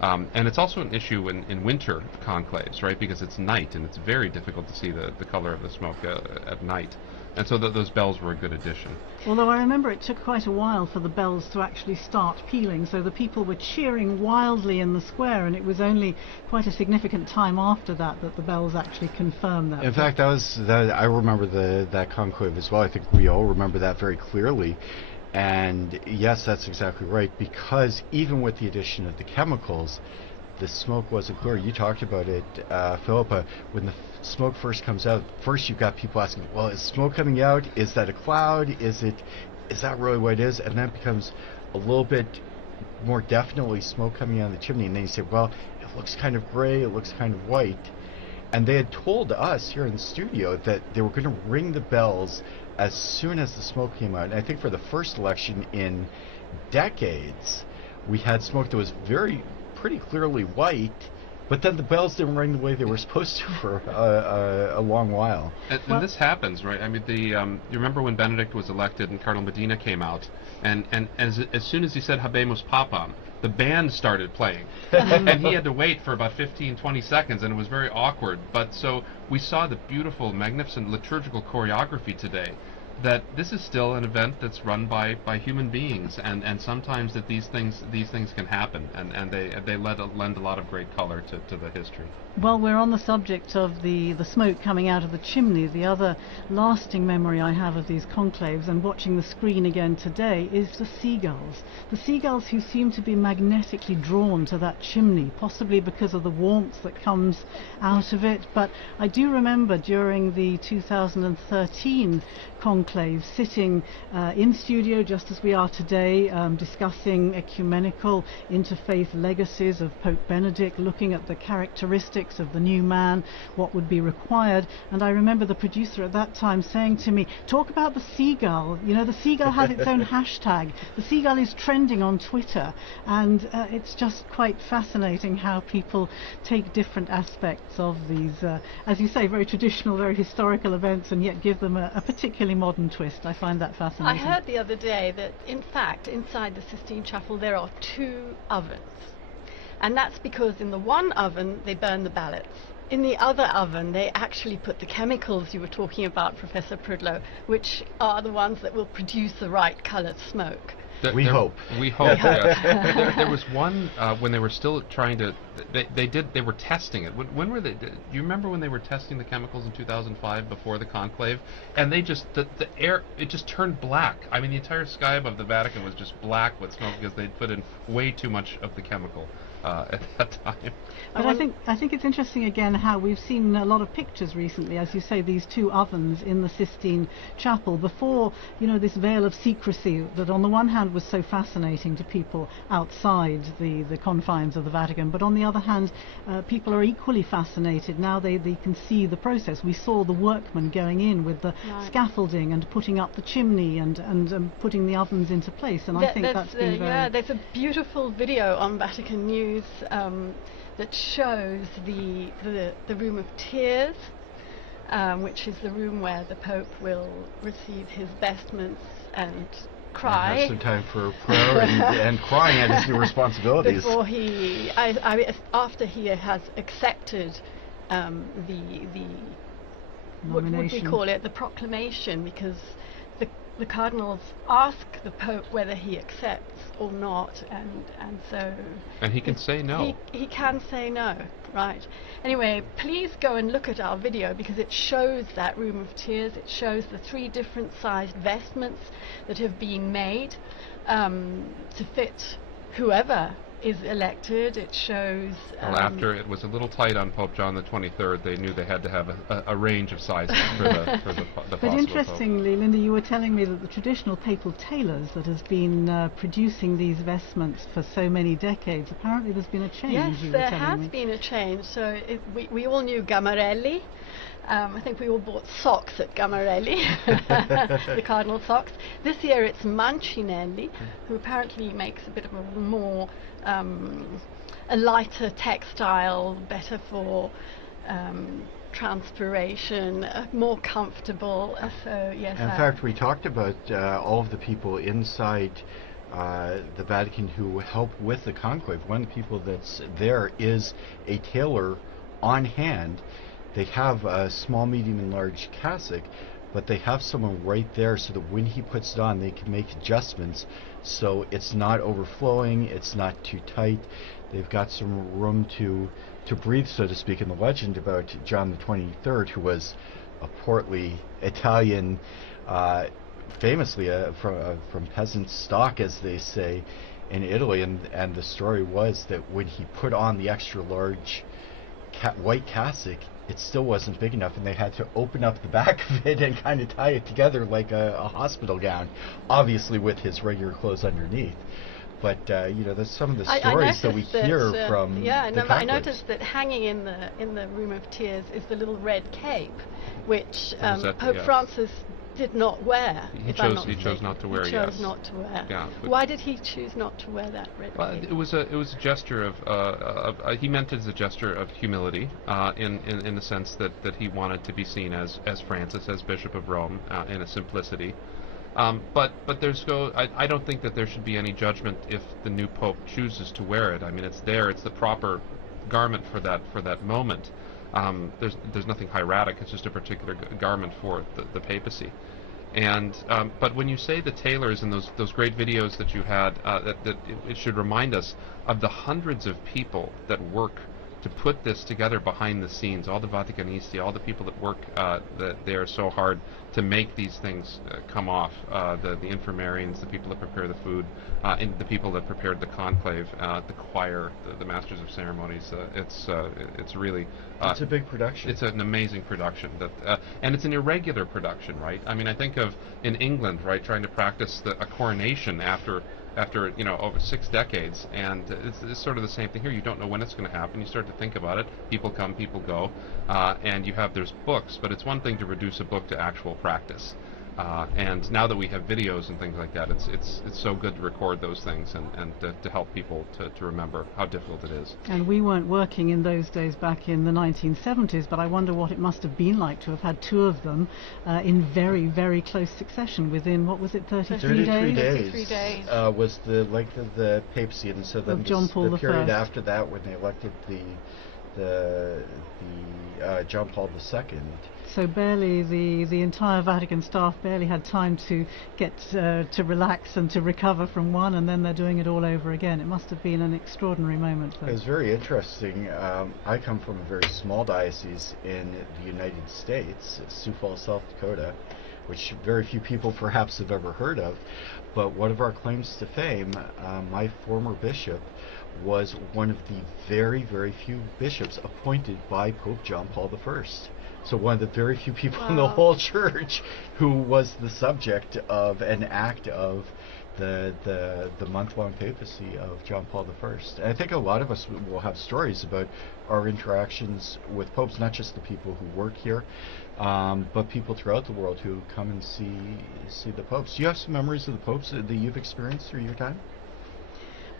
And it's also an issue in winter conclaves, right? Because it's night, and it's very difficult to see the color of the smoke at night. And so those bells were a good addition. Although I remember it took quite a while for the bells to actually start pealing, so the people were cheering wildly in the square, and it was only quite a significant time after that that the bells actually confirmed that. In fact, I remember that conclave as well. I think we all remember that very clearly. And yes, that's exactly right, because even with the addition of the chemicals, the smoke wasn't clear. You talked about it, Philippa. When the smoke first comes out, first you've got people asking, well, is smoke coming out? Is that a cloud? Is that really what it is? And then it becomes a little bit more definitely smoke coming out of the chimney. And then you say, well, it looks kind of gray, it looks kind of white. And they had told us here in the studio that they were going to ring the bells as soon as the smoke came out. And I think for the first election in decades, we had smoke that was pretty clearly white, but then the bells didn't ring the way they were supposed to for a long while. And this happens, right? I mean, you remember when Benedict was elected and Cardinal Medina came out, and as soon as he said Habemus Papam, the band started playing. And he had to wait for about 15-20 seconds, and it was very awkward. But so we saw the beautiful, magnificent liturgical choreography today, that this is still an event that's run by human beings, and sometimes that these things can happen, and they lend a lot of great color to the history. Well, we're on the subject of the smoke coming out of the chimney. The other lasting memory I have of these conclaves, and watching the screen again today, is the seagulls. The seagulls who seem to be magnetically drawn to that chimney, possibly because of the warmth that comes out of it. But I do remember during the 2013 conclave sitting in studio just as we are today, discussing ecumenical interfaith legacies of Pope Benedict, looking at the characteristics of the new man, what would be required. And I remember the producer at that time saying to me, talk about the seagull. You know, the seagull has its own hashtag. The seagull is trending on Twitter, and it's just quite fascinating how people take different aspects of these, as you say, very traditional, very historical events, and yet give them a particularly modern twist. I find that fascinating. I heard the other day that, in fact, inside the Sistine Chapel there are 2 ovens. And that's because in the one oven they burn the ballots, in the other oven, they actually put the chemicals you were talking about, Professor Prudlow, which are the ones that will produce the right coloured smoke. We hope. We hope. Yes. There was one when they were still trying to. They were testing it. When were they? Do you remember when they were testing the chemicals in 2005 before the conclave? And they just the air, it just turned black. I mean, the entire sky above the Vatican was just black with smoke because they'd put in way too much of the chemical at that time. But I think it's interesting again how we've seen a lot of pictures recently, as you say, these two ovens in the Sistine Chapel before, you know, this veil of secrecy that on the one hand was so fascinating to people outside the confines of the Vatican, but on the other hand people are equally fascinated now they can see the process. We saw the workmen going in with the scaffolding and putting up the chimney and putting the ovens into place, and I think that's been very... Yeah, there's a beautiful video on Vatican News that shows the room of tears, which is the room where the Pope will receive his vestments and cry. And have some time for prayer and crying at his new responsibilities. Before after he has accepted the what would we call it, the proclamation, because the cardinals ask the Pope whether he accepts or not, and so... And he can say no. He can say no, right. Anyway, please go and look at our video, because it shows that room of tears. It shows the 3 different sized vestments that have been made to fit whoever is elected. It shows... Well, after it was a little tight on Pope John the 23rd, they knew they had to have a range of sizes for the But interestingly, Linda, you were telling me that the traditional papal tailors that has been producing these vestments for so many decades, apparently there's been a change. Yes, there has been a change. So we all knew Gamarelli. I think we all bought socks at Gamarelli, the cardinal socks. This year it's Mancinelli, who apparently makes a bit of a more a lighter textile, better for transpiration, more comfortable. So yes. In fact, we talked about all of the people inside the Vatican who help with the conclave. One of the people that's there is a tailor on hand. They have a small, medium, and large cassock, but they have someone right there so that when he puts it on, they can make adjustments so it's not overflowing, it's not too tight. They've got some room to breathe, so to speak. In the legend about John the 23rd, who was a portly Italian, famously from peasant stock, as they say, in Italy, and the story was that when he put on the extra large white cassock, it still wasn't big enough, and they had to open up the back of it and kind of tie it together like a hospital gown, obviously with his regular clothes underneath. But you know, there's some of the stories that we hear from the Catholics. I noticed that hanging in the Room of Tears is the little red cape, which Pope Francis did not wear. He chose not to wear. He chose not to wear. Yeah, why did he choose not to wear that red cape? It was a gesture of he meant it as a gesture of humility, in the sense that he wanted to be seen as Francis, as Bishop of Rome, in a simplicity. But I don't think that there should be any judgment if the new Pope chooses to wear it. I mean, it's the proper garment for that moment. There's nothing hieratic. It's just a particular garment for the papacy. And but when you say the tailors and those great videos that you had, that it should remind us of the hundreds of people that work to put this together behind the scenes, all the Vaticanisti, all the people that work that they are so hard to make these things come off, the infirmarians, the people that prepare the food, and the people that prepared the conclave, the choir, the masters of ceremonies. It's really it's a big production. It's an amazing production, and it's an irregular production, right? I mean, I think of in England, right, trying to practice a coronation after over 6 decades, and it's sort of the same thing here. You don't know when it's going to happen. You start to think about it. People come, people go, and there's books, but it's one thing to reduce a book to actual practice. And now that we have videos and things like that, it's so good to record those things and to help people to remember how difficult it is. And we weren't working in those days back in the 1970s, but I wonder what it must have been like to have had 2 of them in very, very close succession within, what was it, 33 days? 33 days was the length of the papacy, and so then John Paul the period I. after that when they elected John Paul II. So barely the entire Vatican staff barely had time to get to relax and to recover from one, and then they're doing it all over again. It must have been an extraordinary moment. It was very interesting. I come from a very small diocese in the United States, Sioux Falls, South Dakota, which very few people perhaps have ever heard of. But one of our claims to fame, my former bishop was one of the very, very few bishops appointed by Pope John Paul I. So one of the very few people in the whole church who was the subject of an act of the month-long papacy of John Paul I. And I think a lot of us will have stories about our interactions with popes, not just the people who work here, but people throughout the world who come and see the popes. Do you have some memories of the popes that you've experienced through your time?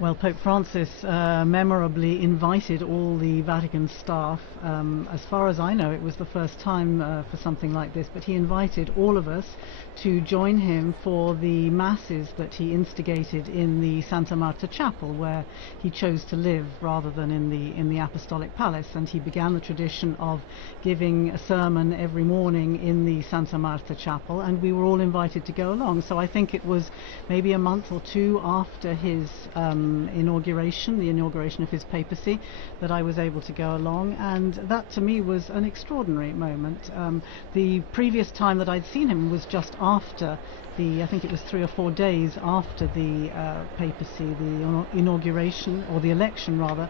Well, Pope Francis memorably invited all the Vatican staff. As far as I know, it was the first time for something like this, but he invited all of us to join him for the masses that he instigated in the Santa Marta Chapel, where he chose to live rather than in the Apostolic Palace. And he began the tradition of giving a sermon every morning in the Santa Marta Chapel, and we were all invited to go along. So I think it was maybe a month or two after his inauguration, the inauguration of his papacy, that I was able to go along, and that to me was an extraordinary moment. The previous time that I'd seen him was just after I think it was 3 or 4 days after the papacy, the inauguration, or the election rather,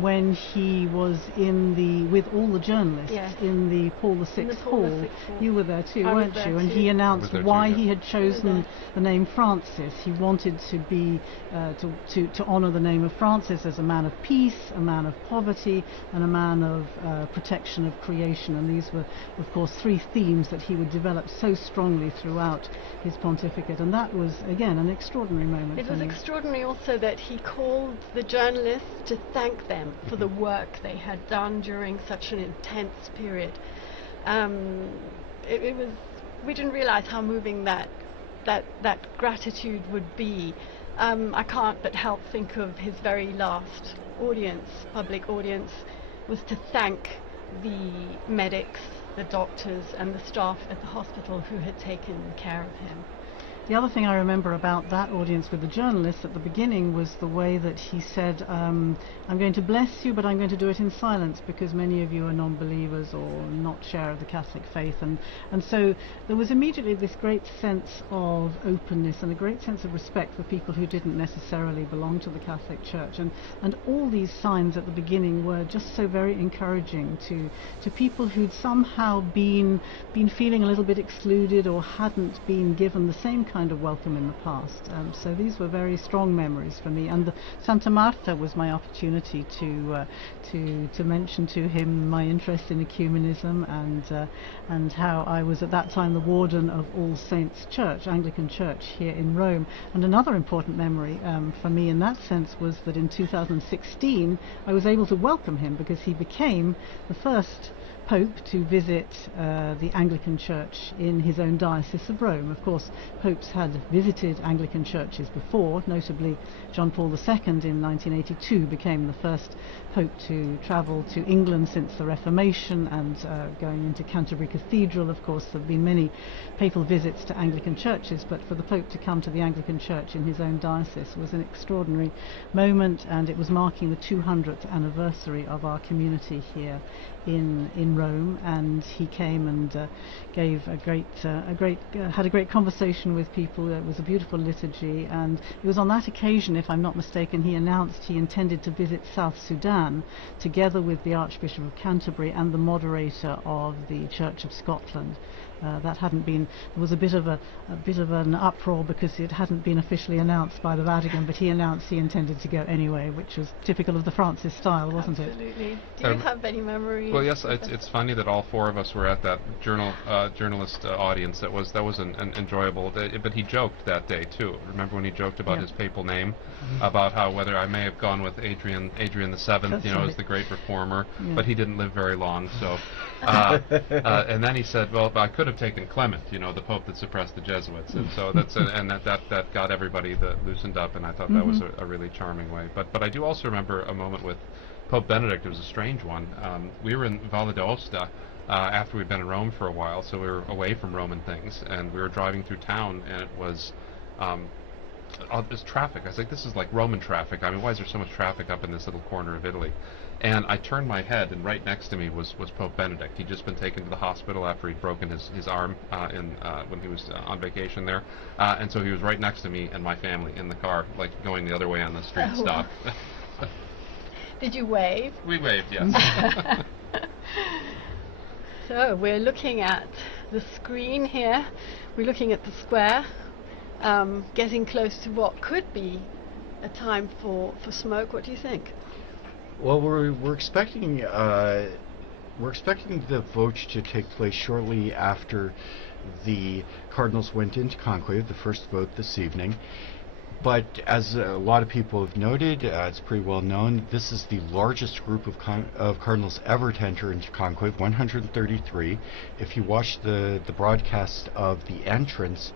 when he was with all the journalists in the Paul VI Hall. You were there too, weren't you? And he announced why he had chosen the name Francis. He wanted to be to honour the name of Francis as a man of peace, a man of poverty, and a man of protection of creation. And these were, of course, 3 themes that he would develop so strongly throughout his pontificate, and that was again an extraordinary moment. It was extraordinary also that he called the journalists to thank them for the work they had done during such an intense period. We didn't realize how moving that gratitude would be. I can't but help think of his very last public audience, was to thank the medics, the doctors and the staff at the hospital who had taken care of him. The other thing I remember about that audience with the journalists at the beginning was the way that he said, I'm going to bless you, but I'm going to do it in silence because many of you are non-believers or not share of the Catholic faith. And so there was immediately this great sense of openness and a great sense of respect for people who didn't necessarily belong to the Catholic Church. And all these signs at the beginning were just so very encouraging to people who'd somehow been feeling a little bit excluded or hadn't been given the same kind of welcome in the past. So these were very strong memories for me, and the Santa Marta was my opportunity to mention to him my interest in ecumenism and how I was at that time the warden of All Saints Church, Anglican Church here in Rome. And another important memory for me in that sense was that in 2016 I was able to welcome him because he became the first Pope to visit the Anglican Church in his own diocese of Rome. Of course, popes had visited Anglican churches before, notably John Paul II in 1982 became the first Pope to travel to England since the Reformation, and going into Canterbury Cathedral. Of course, there have been many papal visits to Anglican churches, but for the Pope to come to the Anglican Church in his own diocese was an extraordinary moment, and it was marking the 200th anniversary of our community here in Rome, and he came and gave had a great conversation with people. It was a beautiful liturgy, and it was on that occasion, if I'm not mistaken, he announced he intended to visit South Sudan together with the Archbishop of Canterbury and the moderator of the Church of Scotland. That hadn't been. There was a bit of an uproar because it hadn't been officially announced by the Vatican, but he announced he intended to go anyway, which was typical of the Francis style, wasn't it? Absolutely. Do you have any memories? Well, yes. It's funny that all 4 of us were at that journalist audience. That was an enjoyable. But he joked that day too. Remember when he joked about his papal name, about how whether I may have gone with Adrian the VII, as the great reformer, but he didn't live very long. So, and then he said, well, I could have taken Clement, the Pope that suppressed the Jesuits, and so that got everybody loosened up, and I thought that was a really charming way. But I do also remember a moment with Pope Benedict, it was a strange one. We were in Valle d'Aosta after we'd been in Rome for a while, so we were away from Roman things, and we were driving through town, and it was this traffic. I was like, this is like Roman traffic. I mean, why is there so much traffic up in this little corner of Italy? And I turned my head, and right next to me was Pope Benedict. He'd just been taken to the hospital after he'd broken his arm when he was on vacation there. And so he was right next to me and my family in the car, like going the other way on the street stop. Did you wave? We waved, yes. So we're looking at the screen here. We're looking at the square, getting close to what could be a time for smoke. What do you think? Well, we're expecting the vote to take place shortly after the Cardinals went into conclave, the first vote this evening. But as a lot of people have noted, it's pretty well known, this is the largest group of Cardinals ever to enter into conclave, 133. If you watch the broadcast of the entrance,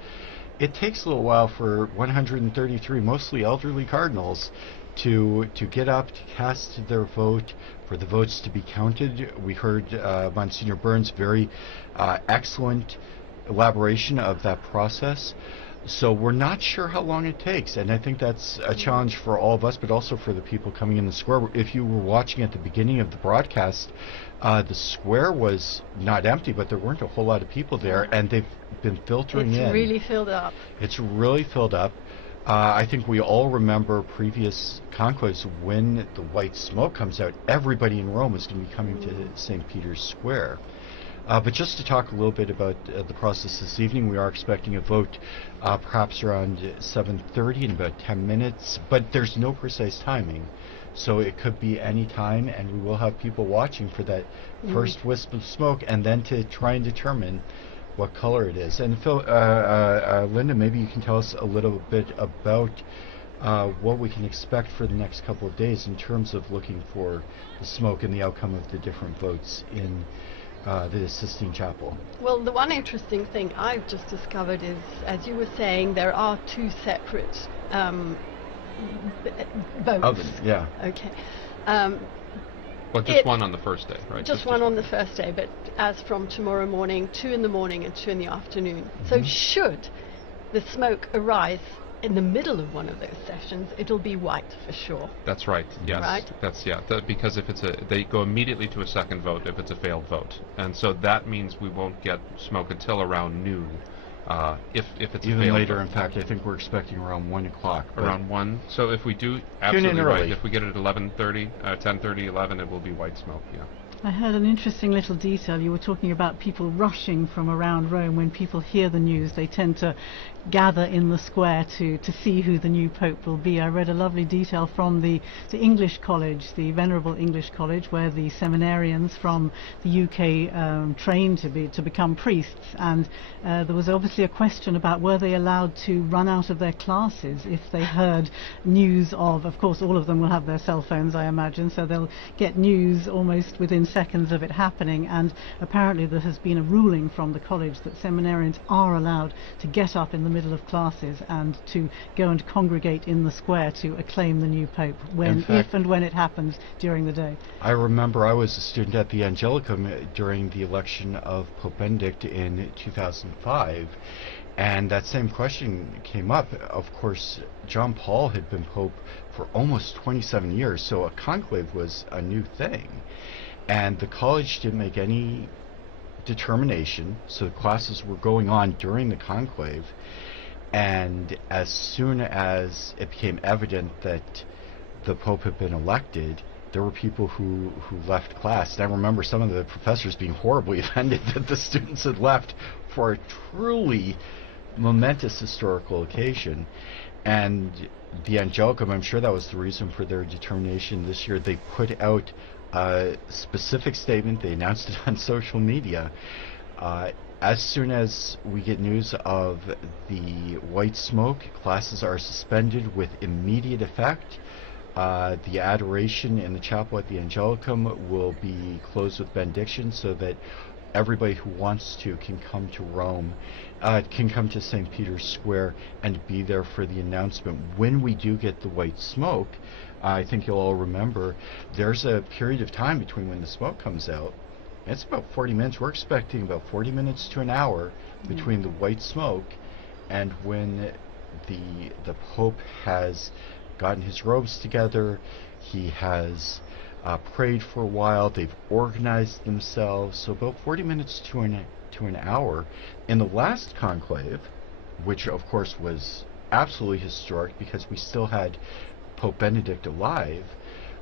it takes a little while for 133 mostly elderly Cardinals to get up, to cast their vote, for the votes to be counted. We heard Monsignor Burns' very excellent elaboration of that process. So we're not sure how long it takes, and I think that's a challenge for all of us, but also for the people coming in the square. If you were watching at the beginning of the broadcast, the square was not empty, but there weren't a whole lot of people there, and they've been filtering in. It's really filled up. It's really filled up. I think we all remember previous conclaves when the white smoke comes out, everybody in Rome is going to be coming to St. Peter's Square. But just to talk a little bit about the process this evening, we are expecting a vote perhaps around 7:30 in about 10 minutes, but there's no precise timing. So it could be any time, and we will have people watching for that first wisp of smoke and then to try and determine what color it is. And Phil, Linda, maybe you can tell us a little bit about what we can expect for the next couple of days in terms of looking for the smoke and the outcome of the different votes in the Sistine Chapel. Well, the one interesting thing I've just discovered is, as you were saying, there are two separate votes. Ovens, yeah. Okay. Well, just one on the first day, right? Just one on the first day, but as from tomorrow morning, 2 in the morning and 2 in the afternoon. So should the smoke arise in the middle of one of those sessions, it'll be white for sure. That's right. Yes. Right? That's because if it's they go immediately to a second vote if it's a failed vote, and so that means we won't get smoke until around noon. If it's even a failed later, vote. in fact, I think we're expecting around 1 o'clock. Around 1. So if we do absolutely right, if we get it at 11:30, 10:30, 11, it will be white smoke. Yeah. I heard an interesting little detail. You were talking about people rushing from around Rome. When people hear the news, they tend to gather in the square to see who the new Pope will be. I read a lovely detail from the English College, the Venerable English College, where the seminarians from the UK trained to become priests, and there was obviously a question about were they allowed to run out of their classes if they heard news of course all of them will have their cell phones, I imagine, so they'll get news almost within seconds of it happening, and apparently there has been a ruling from the college that seminarians are allowed to get up in the middle of classes and to go and congregate in the square to acclaim the new Pope if and when it happens during the day. I remember I was a student at the Angelicum during the election of Pope Benedict in 2005, and that same question came up. Of course, John Paul had been Pope for almost 27 years, so a conclave was a new thing. And the college didn't make any determination, so the classes were going on during the conclave, and as soon as it became evident that the Pope had been elected, there were people who left class. And I remember some of the professors being horribly offended that the students had left for a truly momentous historical occasion. And the Angelicum, I'm sure that was the reason for their determination this year. They put out a specific statement. They announced it on social media. As soon as we get news of the white smoke, classes are suspended with immediate effect. The adoration in the chapel at the Angelicum will be closed with benediction so that everybody who wants to can come to Rome, can come to St. Peter's Square and be there for the announcement. When we do get the white smoke, I think you'll all remember, there's a period of time between when the smoke comes out. It's about 40 minutes. We're expecting about 40 minutes to an hour between the white smoke and when the Pope has gotten his robes together. He has prayed for a while. They've organized themselves. So about 40 minutes to an hour. In the last conclave, which of course was absolutely historic because we still had Pope Benedict alive,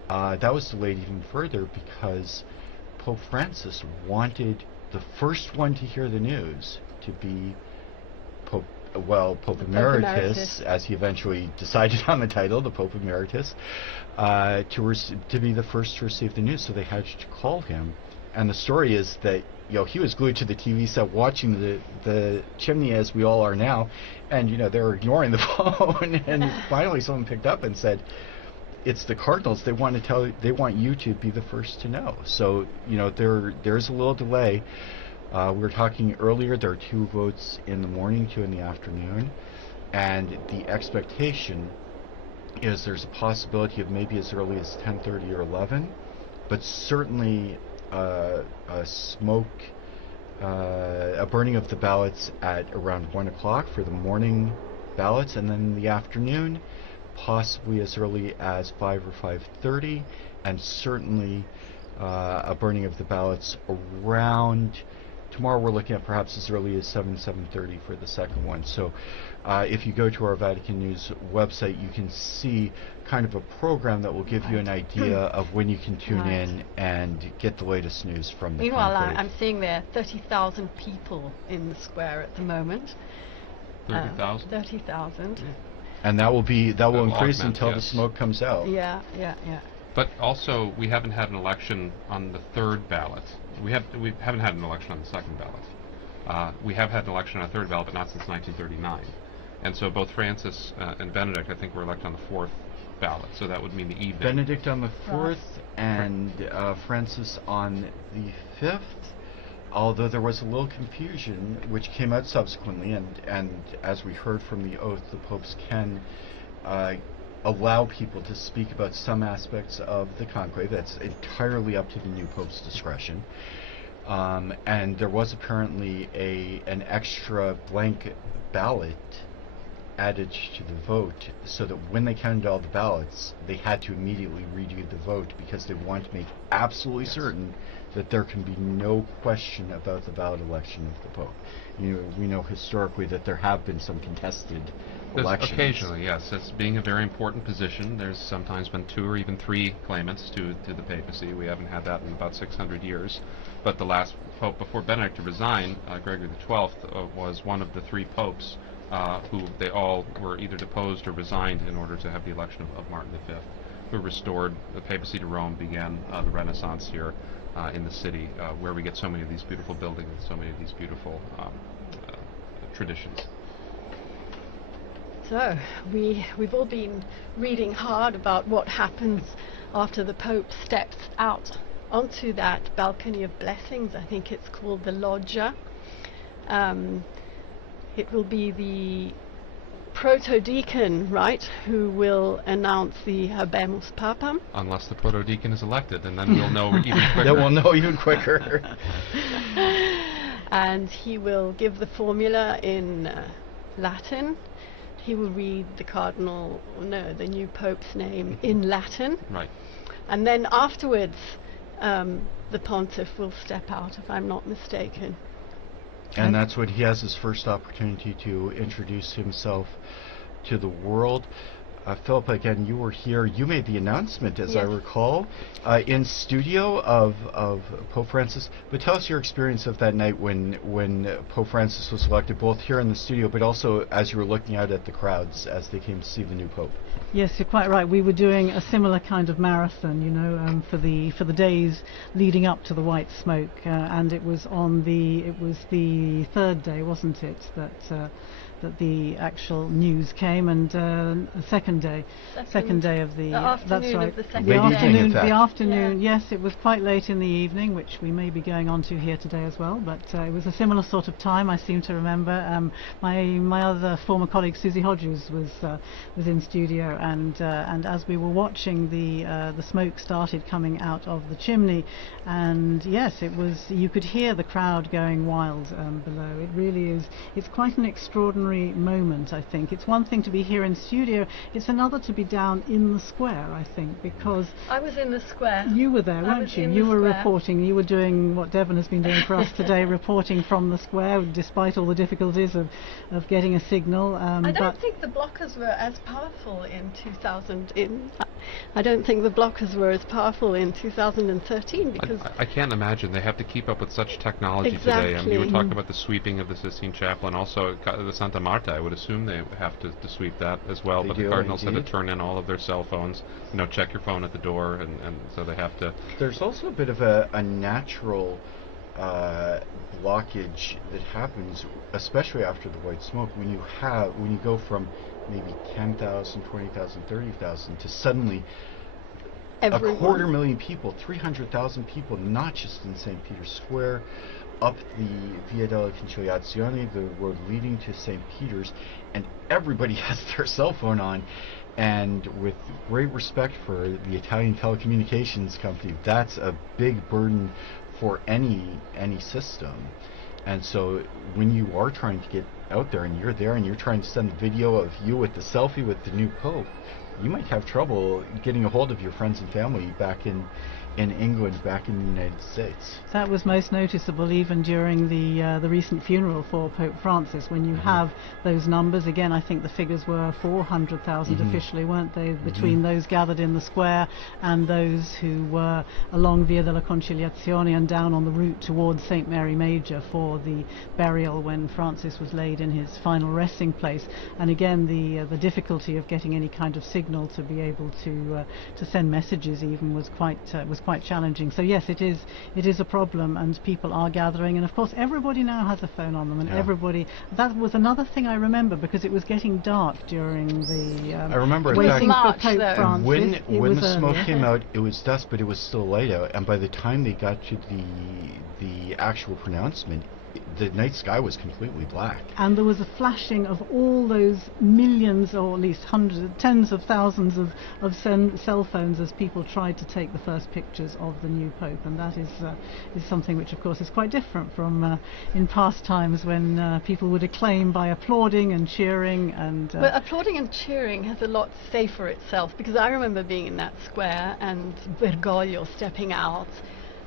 that was delayed even further because Pope Francis wanted the first one to hear the news to be Pope Emeritus, as he eventually decided on the title, the Pope Emeritus, to be the first to receive the news. So they had to call him. And the story is that he was glued to the TV set watching the chimney as we all are now, and they were ignoring the phone. And finally someone picked up and said, "It's the Cardinals. They want you to be the first to know." So there's a little delay. We were talking earlier, there are 2 votes in the morning, 2 in the afternoon, and the expectation is there's a possibility of maybe as early as 10:30 or 11, but certainly a burning of the ballots at around 1 o'clock for the morning ballots, and then in the afternoon, possibly as early as 5 or 5:30, and certainly a burning of the ballots around. Tomorrow we're looking at perhaps as early as 7:30 for the second one. So if you go to our Vatican News website, you can see kind of a program that will give you an idea of when you can tune in and get the latest news from the Meanwhile, conclave. I'm seeing there 30,000 people in the square at the moment. 30,000? 30,000. And that will increase until the smoke comes out. Yeah. But also, we haven't had an election on the third ballot. We haven't had an election on the second ballot. We have had an election on a third ballot, but not since 1939. And so both Francis and Benedict, I think, were elected on the fourth ballot. So that would mean the evening. Benedict on the 4th and Francis on the 5th. Although there was a little confusion, which came out subsequently, and as we heard from the oath, the popes can allow people to speak about some aspects of the conclave. That's entirely up to the new pope's discretion. And there was apparently an extra blank ballot added to the vote, so that when they counted all the ballots, they had to immediately redo the vote because they want to make absolutely certain that there can be no question about the valid election of the Pope. We know historically that there have been some contested elections. Occasionally, yes. It's being a very important position. There's sometimes been 2 or even 3 claimants to the papacy. We haven't had that in about 600 years. But the last Pope before Benedict to resign, Gregory XII, was one of the 3 popes who they all were either deposed or resigned in order to have the election of Martin V, who restored the papacy to Rome, began the Renaissance here in the city, where we get so many of these beautiful buildings and so many of these beautiful traditions. So we've all been reading hard about what happens after the Pope steps out onto that balcony of blessings. I think it's called the loggia. It will be the proto-deacon, right, who will announce the Habemus Papam. Unless the proto-deacon is elected, and then we'll know even quicker. Then we'll know even quicker. And he will give the formula in Latin. He will read the new Pope's name in Latin. Right. And then afterwards, the pontiff will step out, if I'm not mistaken. And that's when he has his first opportunity to introduce himself to the world. Philip, again, you were here. You made the announcement, as I recall, in studio of Pope Francis. But tell us your experience of that night when Pope Francis was elected, both here in the studio, but also as you were looking out at the crowds as they came to see the new Pope. Yes, you're quite right. We were doing a similar kind of marathon, for the days leading up to the white smoke, and it was the third day, wasn't it, that that the actual news came, and the second day of the that's right, the afternoon. Yes, it was quite late in the evening, which we may be going on to here today as well. But it was a similar sort of time. I seem to remember. My other former colleague Susie Hodges was in studio, and as we were watching, the smoke started coming out of the chimney, and yes, it was. You could hear the crowd going wild below. It really is. It's quite an extraordinary moment, I think. It's one thing to be here in studio, it's another to be down in the square, I think, because I was in the square. You were there, weren't you? You were reporting, you were doing what Devon has been doing for us today, reporting from the square, despite all the difficulties of getting a signal. I don't think the blockers were as powerful in 2000. I don't think the blockers were as powerful in 2013 because I can't imagine. They have to keep up with such technology today. I mean, you were talking about the sweeping of the Sistine Chapel, and also the Santa Marta. I would assume they have to sweep that as well. But the Cardinals had to turn in all of their cell phones. Check your phone at the door, and so they have to. There's also a bit of a natural blockage that happens, especially after the white smoke, when you go from maybe 10,000, 20,000, 30,000 to suddenly everyone. 250,000 people, 300,000 people, not just in St. Peter's Square, up the Via della Conciliazione, the road leading to St. Peter's, and everybody has their cell phone on. And with great respect for the Italian telecommunications company, that's a big burden for any system. And so when you are trying to get out there and you're trying to send a video of you with the selfie with the new Pope, you might have trouble getting a hold of your friends and family back in England, back in the United States. That was most noticeable even during the recent funeral for Pope Francis, when you have those numbers. Again, I think the figures were 400,000 officially, weren't they, between those gathered in the square and those who were along Via della Conciliazione and down on the route towards St. Mary Major for the burial when Francis was laid in his final resting place. And again, the difficulty of getting any kind of signal to be able to send messages even was quite challenging. So yes, it is a problem, and people are gathering, and of course everybody now has a phone on them, and everybody. That was another thing I remember, because it was getting dark during the I remember waiting for Pope Francis. When the smoke came out, it was dusk, but it was still light out, and by the time they got to the actual pronouncement, the night sky was completely black. And there was a flashing of all those millions, or at least hundreds, tens of thousands of cell phones as people tried to take the first pictures of the new Pope. And that is something which, of course, is quite different from in past times when people would acclaim by applauding and cheering. But applauding and cheering has a lot to say for itself, because I remember being in that square and Bergoglio stepping out.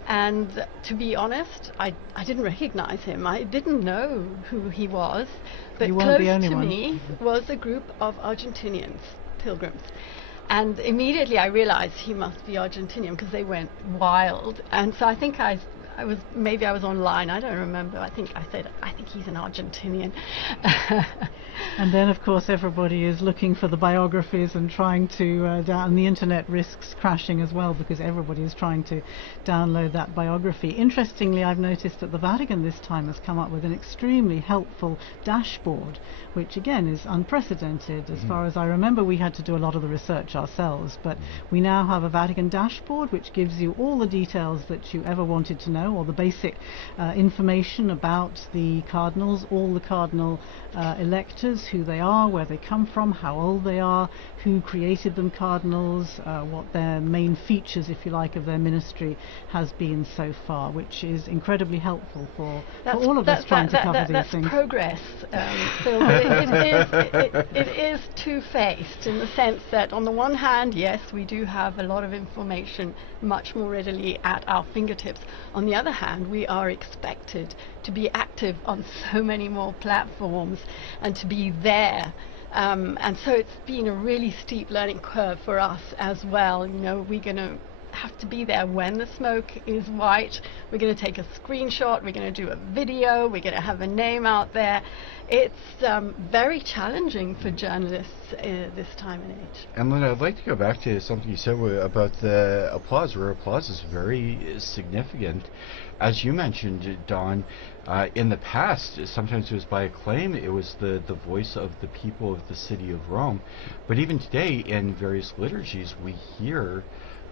And to be honest, I didn't recognize him. I didn't know who he was. But close to me was a group of Argentinians, pilgrims. And immediately I realized he must be Argentinian, because they went wild. And so I think I was online, I don't remember. I think I said, I think he's an Argentinian. And then, of course, everybody is looking for the biographies and trying to and the internet risks crashing as well, because everybody is trying to download that biography. Interestingly, I've noticed that the Vatican this time has come up with an extremely helpful dashboard, which again is unprecedented. As far as I remember, we had to do a lot of the research ourselves, but we now have a Vatican dashboard which gives you all the details that you ever wanted to know, or the basic information about the cardinals, all the cardinal electors, who they are, where they come from, how old they are, who created them cardinals, what their main features, if you like, of their ministry has been so far, which is incredibly helpful for all of us trying to cover these things. That's progress, Phil. It is two-faced, in the sense that on the one hand, yes, we do have a lot of information much more readily at our fingertips. On the other hand, we are expected to be active on so many more platforms and to be there. And so it's been a really steep learning curve for us as well. You know, we're going to have to be there when the smoke is white. We're going to take a screenshot, we're going to do a video, we're going to have a name out there. It's very challenging for journalists this time and age. And Linda, I'd like to go back to something you said about the applause, where applause is very significant. as you mentioned, Don, in the past, sometimes it was by acclaim, it was the voice of the people of the city of Rome. But even today, in various liturgies, we hear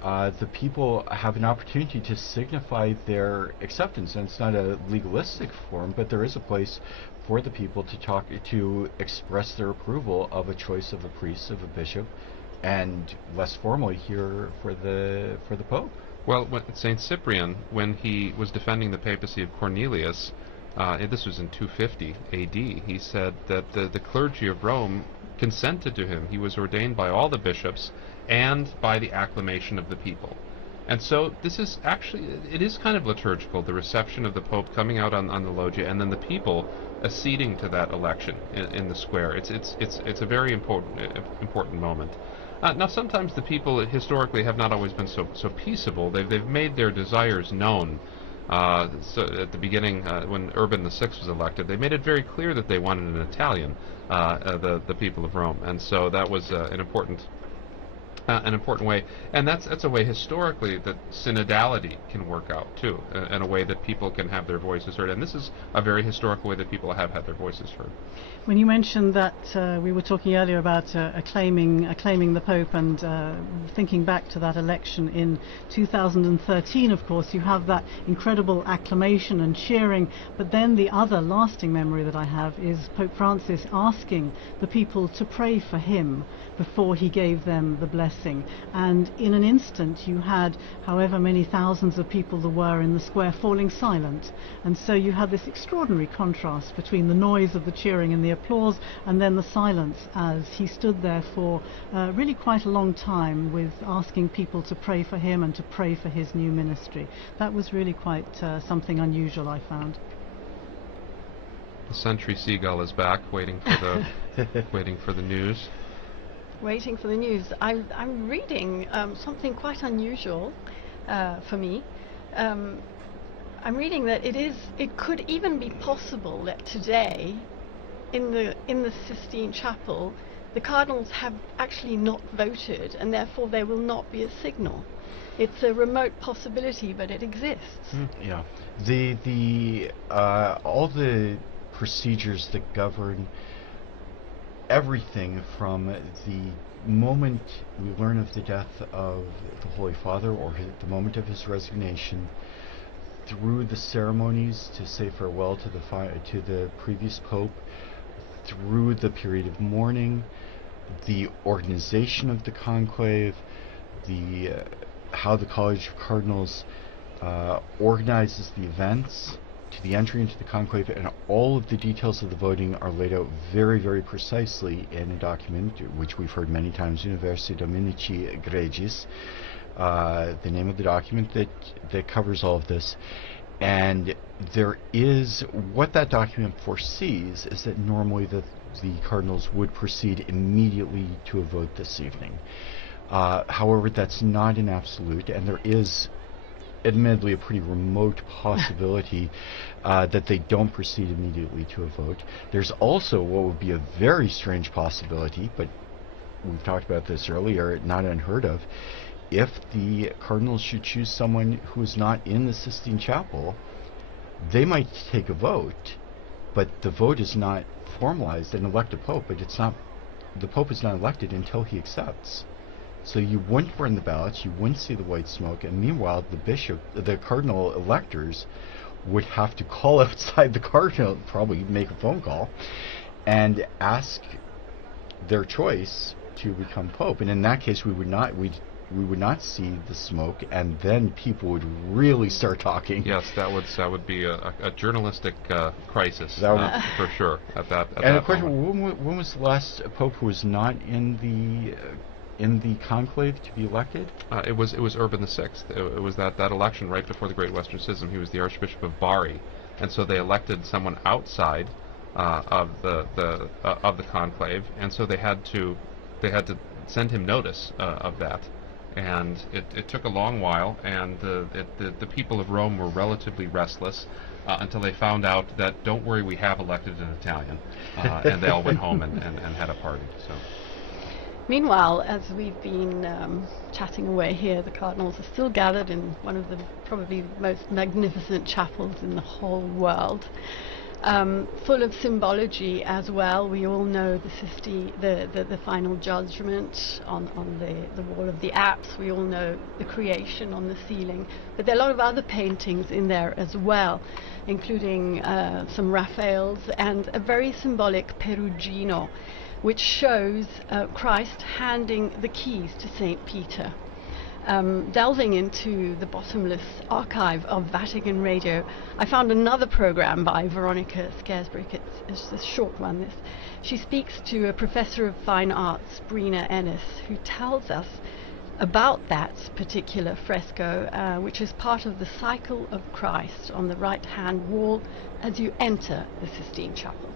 the people have an opportunity to signify their acceptance. And it's not a legalistic form, but there is a place for the people to express their approval of a choice of a priest, of a bishop, and less formally here for the Pope. Well, St. Cyprian, when he was defending the papacy of Cornelius, this was in 250 AD, he said that the clergy of Rome consented to him. He was ordained by all the bishops and by the acclamation of the people. And so this is actually, it is kind of liturgical, the reception of the Pope coming out on the loggia, and then the people acceding to that election in the square. It's a very important moment. Now, sometimes the people historically have not always been so peaceable. They've made their desires known. So at the beginning, when Urban VI was elected, they made it very clear that they wanted an Italian, the people of Rome, and so that was an important way. And that's a way historically that synodality can work out too, in a way that people can have their voices heard. And this is a very historical way that people have had their voices heard. When you mentioned that we were talking earlier about acclaiming the Pope and thinking back to that election in 2013, of course, you have that incredible acclamation and cheering, but then the other lasting memory that I have is Pope Francis asking the people to pray for him before he gave them the blessing. And in an instant you had however many thousands of people there were in the square falling silent, and so you had this extraordinary contrast between the noise of the cheering and the applause and then the silence as he stood there for really quite a long time with asking people to pray for him and to pray for his new ministry. That was really quite something unusual, I found. The sentry seagull is back, waiting for the news. Waiting for the news. I'm reading something quite unusual for me. I'm reading that it could even be possible that today, in the Sistine Chapel, the Cardinals have actually not voted, and therefore there will not be a signal. It's a remote possibility, but it exists. Yeah, all the procedures that govern everything from the moment we learn of the death of the Holy Father, or the moment of his resignation, through the ceremonies to say farewell to the previous Pope, through the period of mourning, the organization of the conclave, how the College of Cardinals organizes the events, to the entry into the conclave, and all of the details of the voting are laid out very, very precisely in a document which we've heard many times, Universi Dominici Gregis, the name of the document that covers all of this. And what that document foresees is that normally the Cardinals would proceed immediately to a vote this evening. However, that's not an absolute, and there is admittedly a pretty remote possibility that they don't proceed immediately to a vote. There's also what would be a very strange possibility, but we've talked about this earlier, not unheard of. If the Cardinals should choose someone who is not in the Sistine Chapel, they might take a vote, but the vote is not formalized and elect a Pope, but the Pope is not elected until he accepts. So you wouldn't burn the ballots, you wouldn't see the white smoke, and meanwhile the cardinal electors would have to call outside the cardinal, probably make a phone call, and ask their choice to become Pope. And in that case, we would not see the smoke, and then people would really start talking. Yes, that would be a journalistic crisis for sure. At that of course, when was the last Pope who was not in the conclave to be elected? It was Urban VI. It was that election right before the Great Western Schism. He was the Archbishop of Bari, and so they elected someone outside of the conclave, and so they had to send him notice of that. And it took a long while, and the people of Rome were relatively restless until they found out that, don't worry, we have elected an Italian, and they all went home and had a party. So. Meanwhile, as we've been chatting away here, the Cardinals are still gathered in one of the probably most magnificent chapels in the whole world, full of symbology as well. We all know the final judgment on the wall of the apse. We all know the creation on the ceiling. But there are a lot of other paintings in there as well, including some Raphaels and a very symbolic Perugino, which shows Christ handing the keys to St. Peter. Delving into the bottomless archive of Vatican Radio, I found another program by Veronica Scaresbrick. It's a short one. She speaks to a professor of fine arts, Brina Ennis, who tells us about that particular fresco, which is part of the cycle of Christ on the right-hand wall as you enter the Sistine Chapel.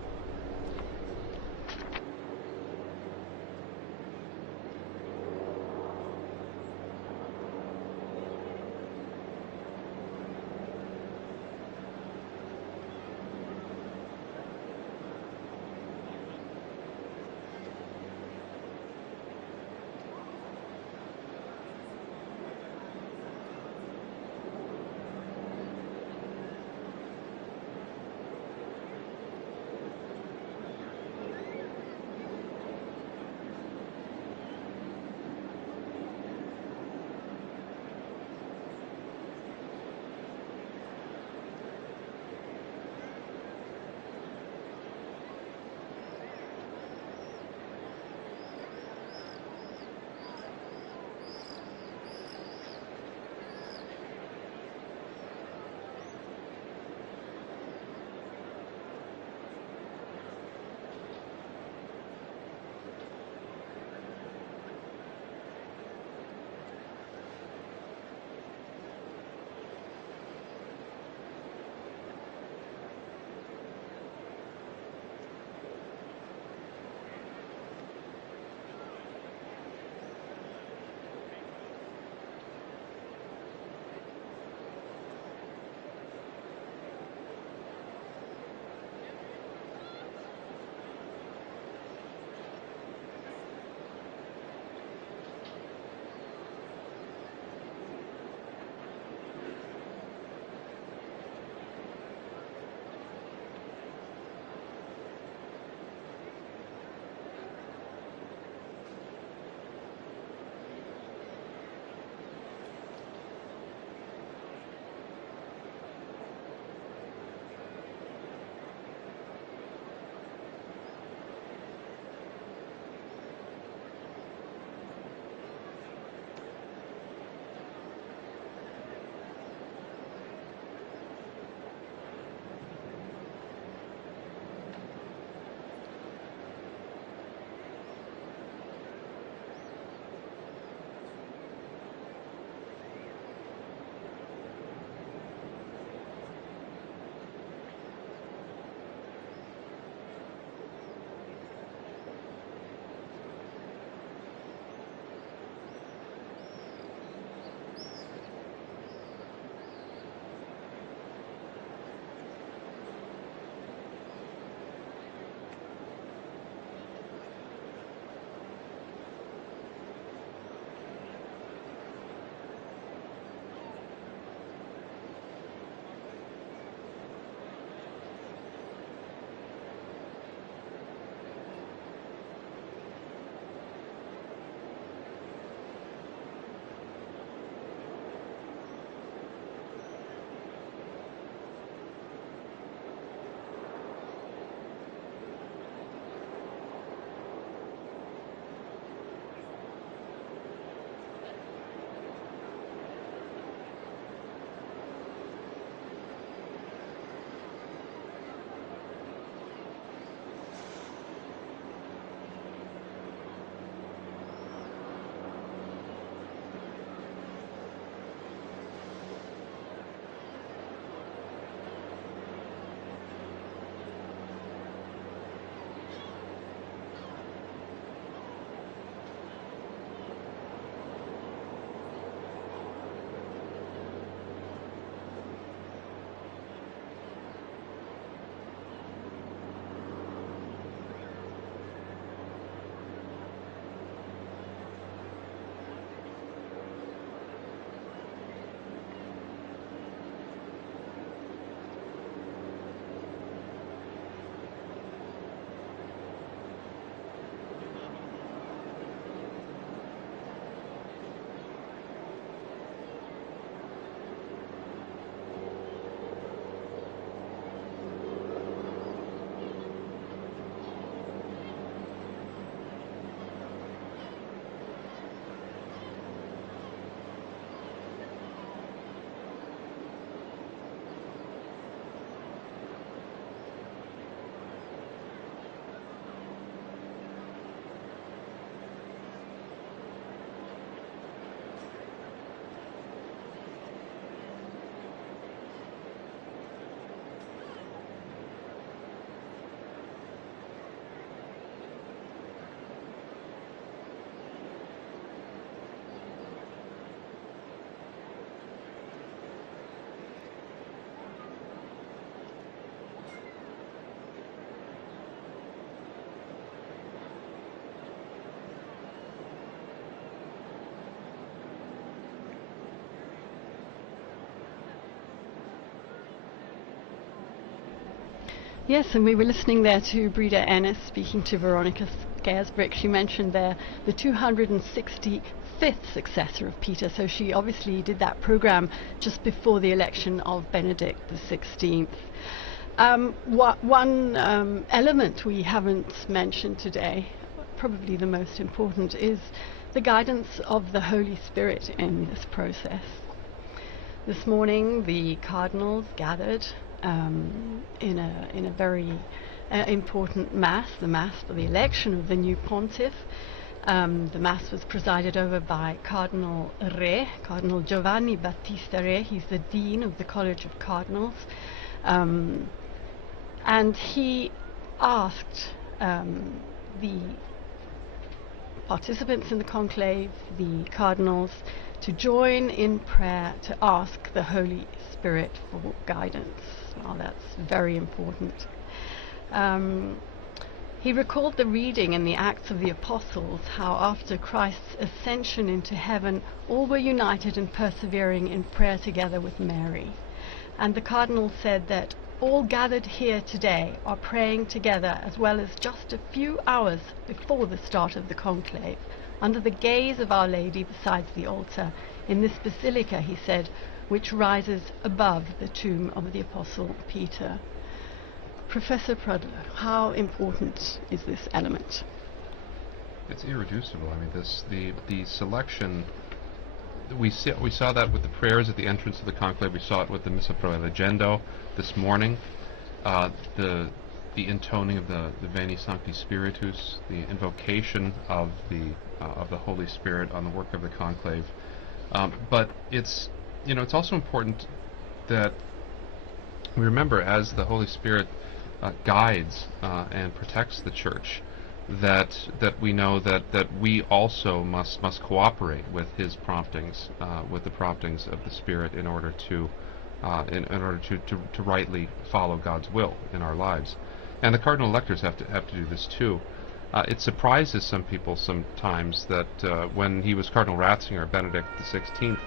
Yes, and we were listening there to Breda Ennis speaking to Veronica Scaresbrick. She mentioned there the 265th successor of Peter, so she obviously did that program just before the election of Benedict XVI. One element we haven't mentioned today, probably the most important, is the guidance of the Holy Spirit in this process. This morning the Cardinals gathered in a very important Mass, the Mass for the election of the new Pontiff. The Mass was presided over by Cardinal Giovanni Battista Re. He's the Dean of the College of Cardinals. And he asked the participants in the conclave, the cardinals, to join in prayer to ask the Holy Spirit for guidance. Well, that's very important. He recalled the reading in the Acts of the Apostles, how after Christ's ascension into heaven, all were united and persevering in prayer together with Mary. And the cardinal said that all gathered here today are praying together, as well as just a few hours before the start of the conclave, under the gaze of Our Lady beside the altar, in this basilica, he said, which rises above the tomb of the Apostle Peter. Professor Prudler, how important is this element? It's irreducible. I mean, the selection. We saw that with the prayers at the entrance of the conclave. We saw it with the Missa Pro Elegendo this morning. The intoning of the Veni Sancti Spiritus, the invocation of the Holy Spirit on the work of the conclave. But it's also important that we remember, as the Holy Spirit guides and protects the Church, that we know that we also must cooperate with His promptings, with the promptings of the Spirit, in order to rightly follow God's will in our lives. And the cardinal electors have to do this too. It surprises some people sometimes that when he was Cardinal Ratzinger, Benedict XVI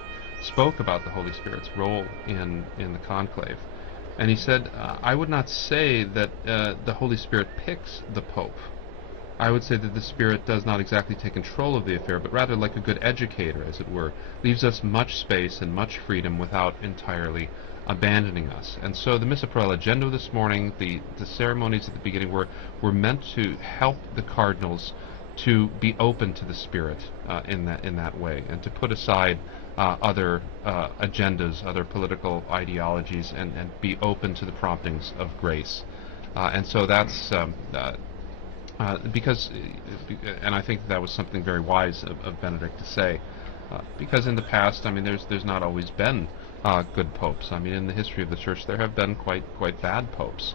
spoke about the Holy Spirit's role in the conclave. And he said, I would not say that the Holy Spirit picks the Pope. I would say that the Spirit does not exactly take control of the affair, but rather, like a good educator, as it were, leaves us much space and much freedom without entirely abandoning us. And so the Missa Pro Elegendo this morning, the ceremonies at the beginning were meant to help the cardinals to be open to the Spirit in that way, and to put aside other agendas, other political ideologies, and be open to the promptings of grace. And so that's because, and I think that was something very wise of Benedict to say, because in the past, I mean, there's not always been good popes. I mean, in the history of the Church, there have been quite bad popes,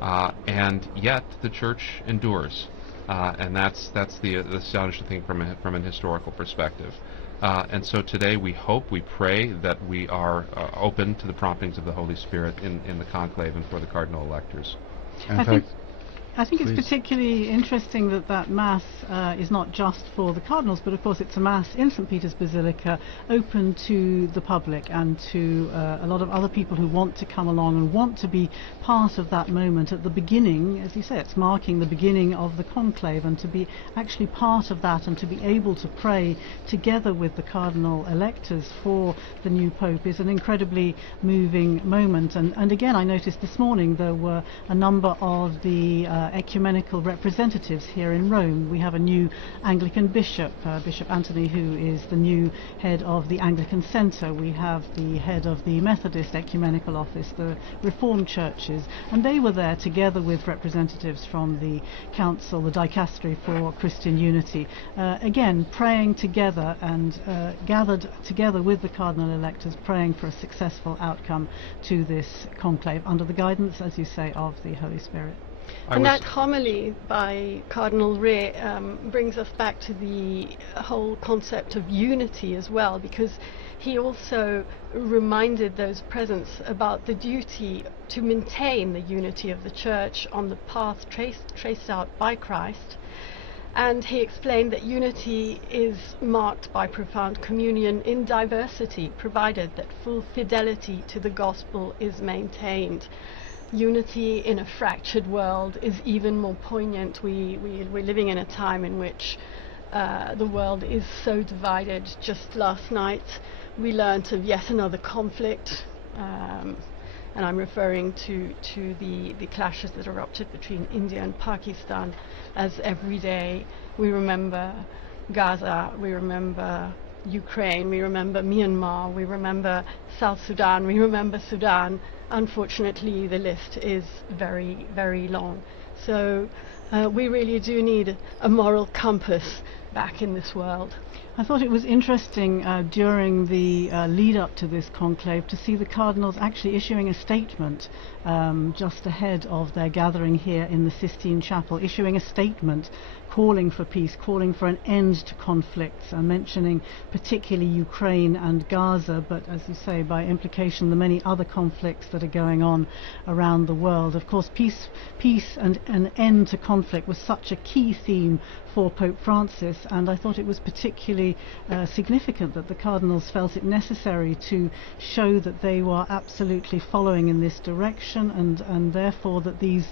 and yet the Church endures, and that's the astonishing thing from an historical perspective. And so today we hope, we pray that we are open to the promptings of the Holy Spirit in the conclave and for the cardinal electors. I think it's particularly interesting that Mass is not just for the cardinals, but of course it's a Mass in St. Peter's Basilica, open to the public and to a lot of other people who want to come along and want to be part of that moment at the beginning. As you say, it's marking the beginning of the conclave, and to be actually part of that and to be able to pray together with the cardinal electors for the new Pope is an incredibly moving moment. And again, I noticed this morning there were a number of the ecumenical representatives here in Rome. We have a new Anglican bishop, Bishop Anthony, who is the new head of the Anglican Centre. We have the head of the Methodist Ecumenical Office, the Reformed churches, and they were there together with representatives from the Council, the Dicastery for Christian Unity, again praying together and gathered together with the cardinal electors, praying for a successful outcome to this conclave under the guidance, as you say, of the Holy Spirit. And that homily by Cardinal Re brings us back to the whole concept of unity as well, because he also reminded those present about the duty to maintain the unity of the Church on the path traced out by Christ. And he explained that unity is marked by profound communion in diversity, provided that full fidelity to the gospel is maintained. unity in a fractured world is even more poignant. We're living in a time in which the world is so divided. Just last night we learnt of yet another conflict, and I'm referring to the clashes that erupted between India and Pakistan, as every day we remember Gaza, we remember Ukraine, we remember Myanmar, we remember South Sudan, we remember Sudan. Unfortunately, the list is very, very long. So we really do need a moral compass back in this world. I thought it was interesting during the lead up to this conclave to see the Cardinals actually issuing a statement just ahead of their gathering here in the Sistine Chapel, issuing a statement calling for peace, calling for an end to conflicts, mentioning particularly Ukraine and Gaza, but as you say, by implication the many other conflicts that are going on around the world. Of course, peace and an end to conflict was such a key theme for Pope Francis, and I thought it was particularly significant that the Cardinals felt it necessary to show that they were absolutely following in this direction, and therefore that these,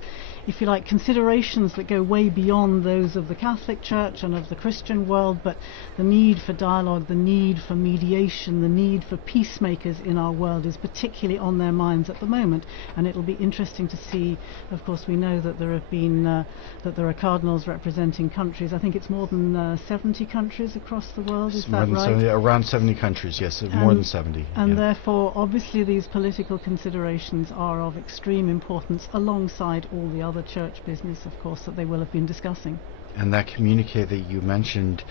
if you like, considerations that go way beyond those of the Catholic Church and of the Christian world, but the need for dialogue, the need for mediation, the need for peacemakers in our world is particularly on their minds at the moment. And it'll be interesting to see. Of course, we know that there have been that there are cardinals representing countries. I think it's more than 70 countries across the world. Is that right? 70, around 70 countries, yes, more than 70. And therefore, obviously, these political considerations are of extreme importance, alongside all the other church business, of course, that they will have been discussing. And that communique that you mentioned,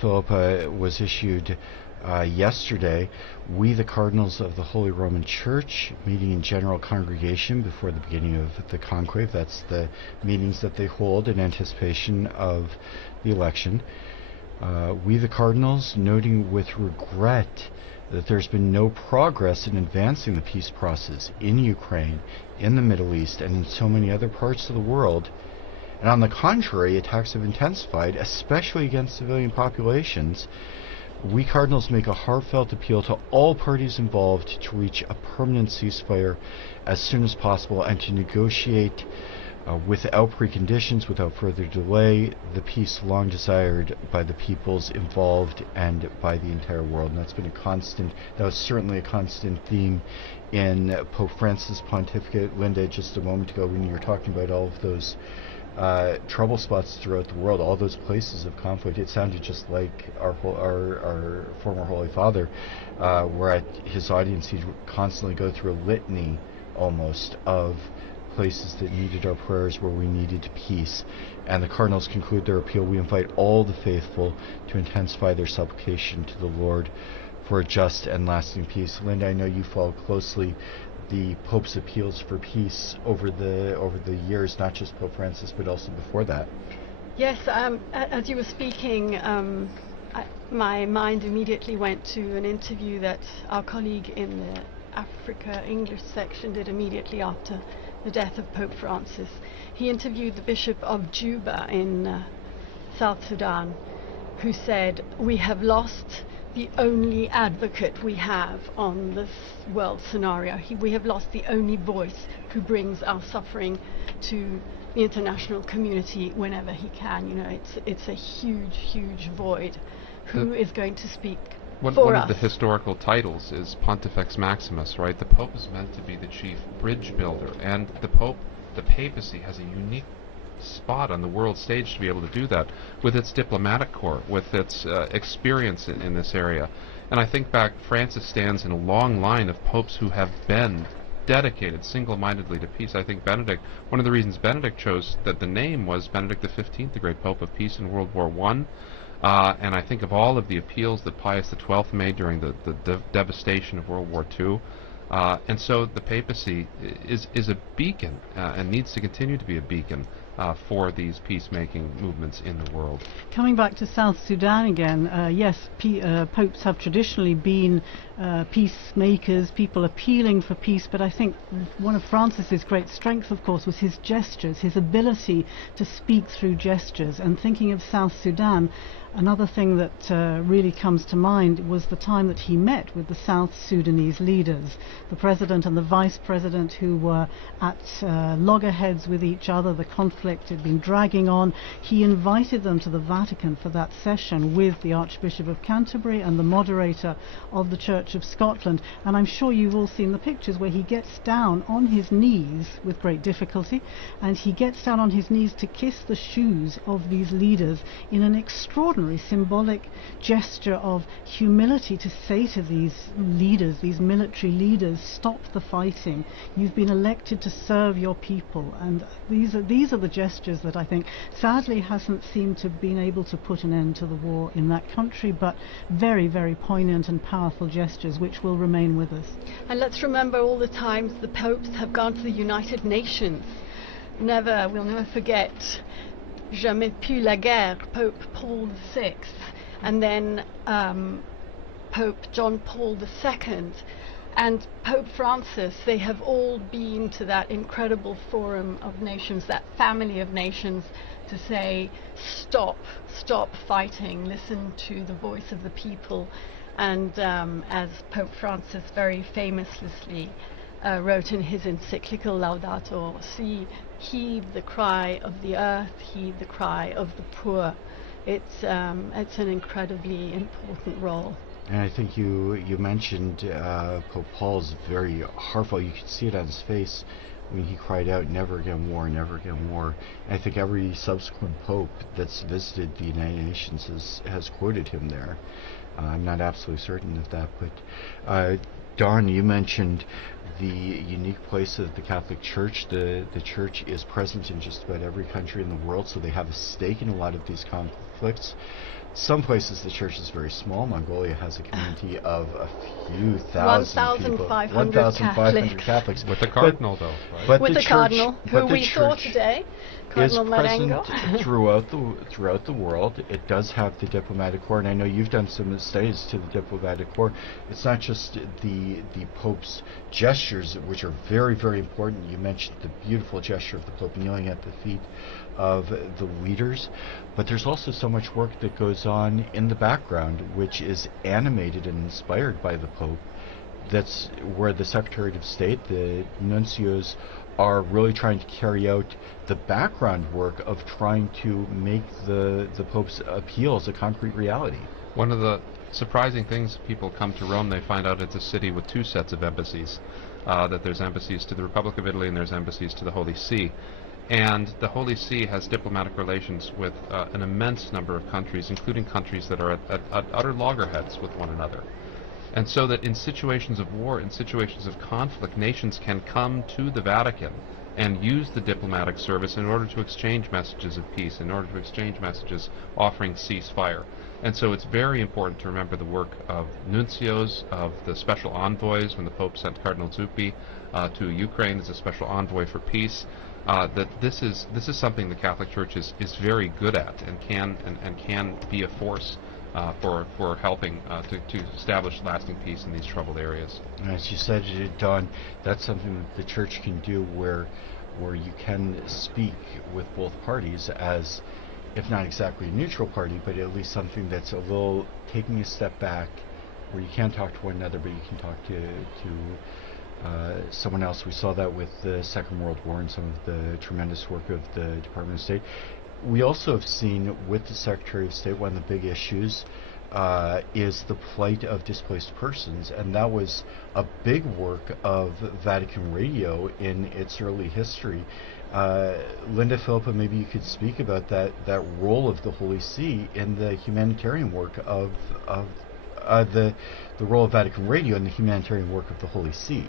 Philippa, was issued yesterday. We, the Cardinals of the Holy Roman Church, meeting in general congregation before the beginning of the conclave. That's the meetings that they hold in anticipation of the election. We, the Cardinals, noting with regret that there's been no progress in advancing the peace process in Ukraine, in the Middle East, and in so many other parts of the world. And on the contrary, attacks have intensified, especially against civilian populations. We Cardinals make a heartfelt appeal to all parties involved to reach a permanent ceasefire as soon as possible and to negotiate without preconditions, without further delay, the peace long desired by the peoples involved and by the entire world. And that's been that was certainly a constant theme in Pope Francis' pontificate. Linda, just a moment ago when you were talking about all of those trouble spots throughout the world, all those places of conflict, it sounded just like our former Holy Father, where at his audience he'd constantly go through a litany almost of places that needed our prayers, where we needed peace. And the Cardinals conclude their appeal. We invite all the faithful to intensify their supplication to the Lord for a just and lasting peace. Linda, I know you follow closely the Pope's appeals for peace over the years, not just Pope Francis, but also before that. Yes, as you were speaking, my mind immediately went to an interview that our colleague in the Africa English section did immediately after the death of Pope Francis. He interviewed the Bishop of Juba in South Sudan, who said, "We have lost the only advocate we have on this world scenario. We have lost the only voice who brings our suffering to the international community whenever he can." You know, it's a huge, huge void. Who is going to speak for us? One of the historical titles is Pontifex Maximus, right? The Pope is meant to be the chief bridge builder, and the papacy has a unique spot on the world stage to be able to do that with its diplomatic corps, with its experience in this area. And I think back, Francis stands in a long line of popes who have been dedicated single-mindedly to peace. I think Benedict, one of the reasons Benedict chose that the name was Benedict XV, the great Pope of Peace in World War I. And I think of all of the appeals that Pius XII made during the devastation of World War II. And so the papacy is a beacon and needs to continue to be a beacon for these peacemaking movements in the world. Coming back to South Sudan again, yes, popes have traditionally been peacemakers, people appealing for peace, but I think one of Francis's great strengths, of course, was his gestures, his ability to speak through gestures. And thinking of South Sudan, another thing that really comes to mind was the time that he met with the South Sudanese leaders, the president and the vice president, who were at loggerheads with each other. The conflict had been dragging on. He invited them to the Vatican for that session with the Archbishop of Canterbury and the moderator of the Church of Scotland, and I'm sure you've all seen the pictures where he gets down on his knees with great difficulty, and he gets down on his knees to kiss the shoes of these leaders in an extraordinary symbolic gesture of humility, to say to these leaders, these military leaders, stop the fighting. You've been elected to serve your people. And these are the gestures that I think sadly hasn't seemed to have been able to put an end to the war in that country, but very, very poignant and powerful gestures which will remain with us. And let's remember all the times the popes have gone to the United Nations. We'll never forget Jamais plus la guerre, Pope Paul VI, and then Pope John Paul II, and Pope Francis. They have all been to that incredible forum of nations, that family of nations, to say stop fighting, listen to the voice of the people. And as Pope Francis very famously wrote in his encyclical Laudato Si, heed the cry of the earth, heed the cry of the poor. It's an incredibly important role. And I think you mentioned Pope Paul's very heartfelt. You could see it on his face when he cried out, "Never again war, never again war." And I think every subsequent pope that's visited the United Nations has quoted him there. I'm not absolutely certain of that, but Don, you mentioned the unique place of the Catholic Church. The Church is present in just about every country in the world, so they have a stake in a lot of these conflicts. Some places the Church is very small. Mongolia has a community of a few thousand people. 1,500 Catholics. With the Cardinal, though. Right? But with the Cardinal, who we saw today. Cardinal is present throughout the world. It does have the diplomatic corps, and I know you've done some studies to the diplomatic corps. It's not just the Pope's gestures, which are very, very important. You mentioned the beautiful gesture of the Pope kneeling at the feet of the leaders, but there's also so much work that goes on in the background, which is animated and inspired by the Pope. That's where the Secretary of State, the nuncios, are really trying to carry out the background work of trying to make the Pope's appeals a concrete reality. One of the surprising things, people come to Rome, they find out it's a city with two sets of embassies, that there's embassies to the Republic of Italy and there's embassies to the Holy See. And the Holy See has diplomatic relations with an immense number of countries, including countries that are at utter loggerheads with one another. And so that in situations of war, in situations of conflict, nations can come to the Vatican and use the diplomatic service in order to exchange messages of peace, in order to exchange messages offering ceasefire. And so it's very important to remember the work of nuncios, of the special envoys. When the Pope sent Cardinal Zuppi to Ukraine as a special envoy for peace, that this is something the Catholic Church is very good at and can be a force for helping to establish lasting peace in these troubled areas. As you said, Don, that's something that the Church can do, where you can speak with both parties as, if not exactly a neutral party, but at least something that's a little taking a step back, where you can't talk to one another, but you can talk to someone else. We saw that with the Second World War and some of the tremendous work of the Department of State. We also have seen with the Secretary of State, one of the big issues is the plight of displaced persons, and that was a big work of Vatican Radio in its early history. Linda Philippa, maybe you could speak about that role of the Holy See in the humanitarian work of the role of Vatican Radio in the humanitarian work of the Holy See.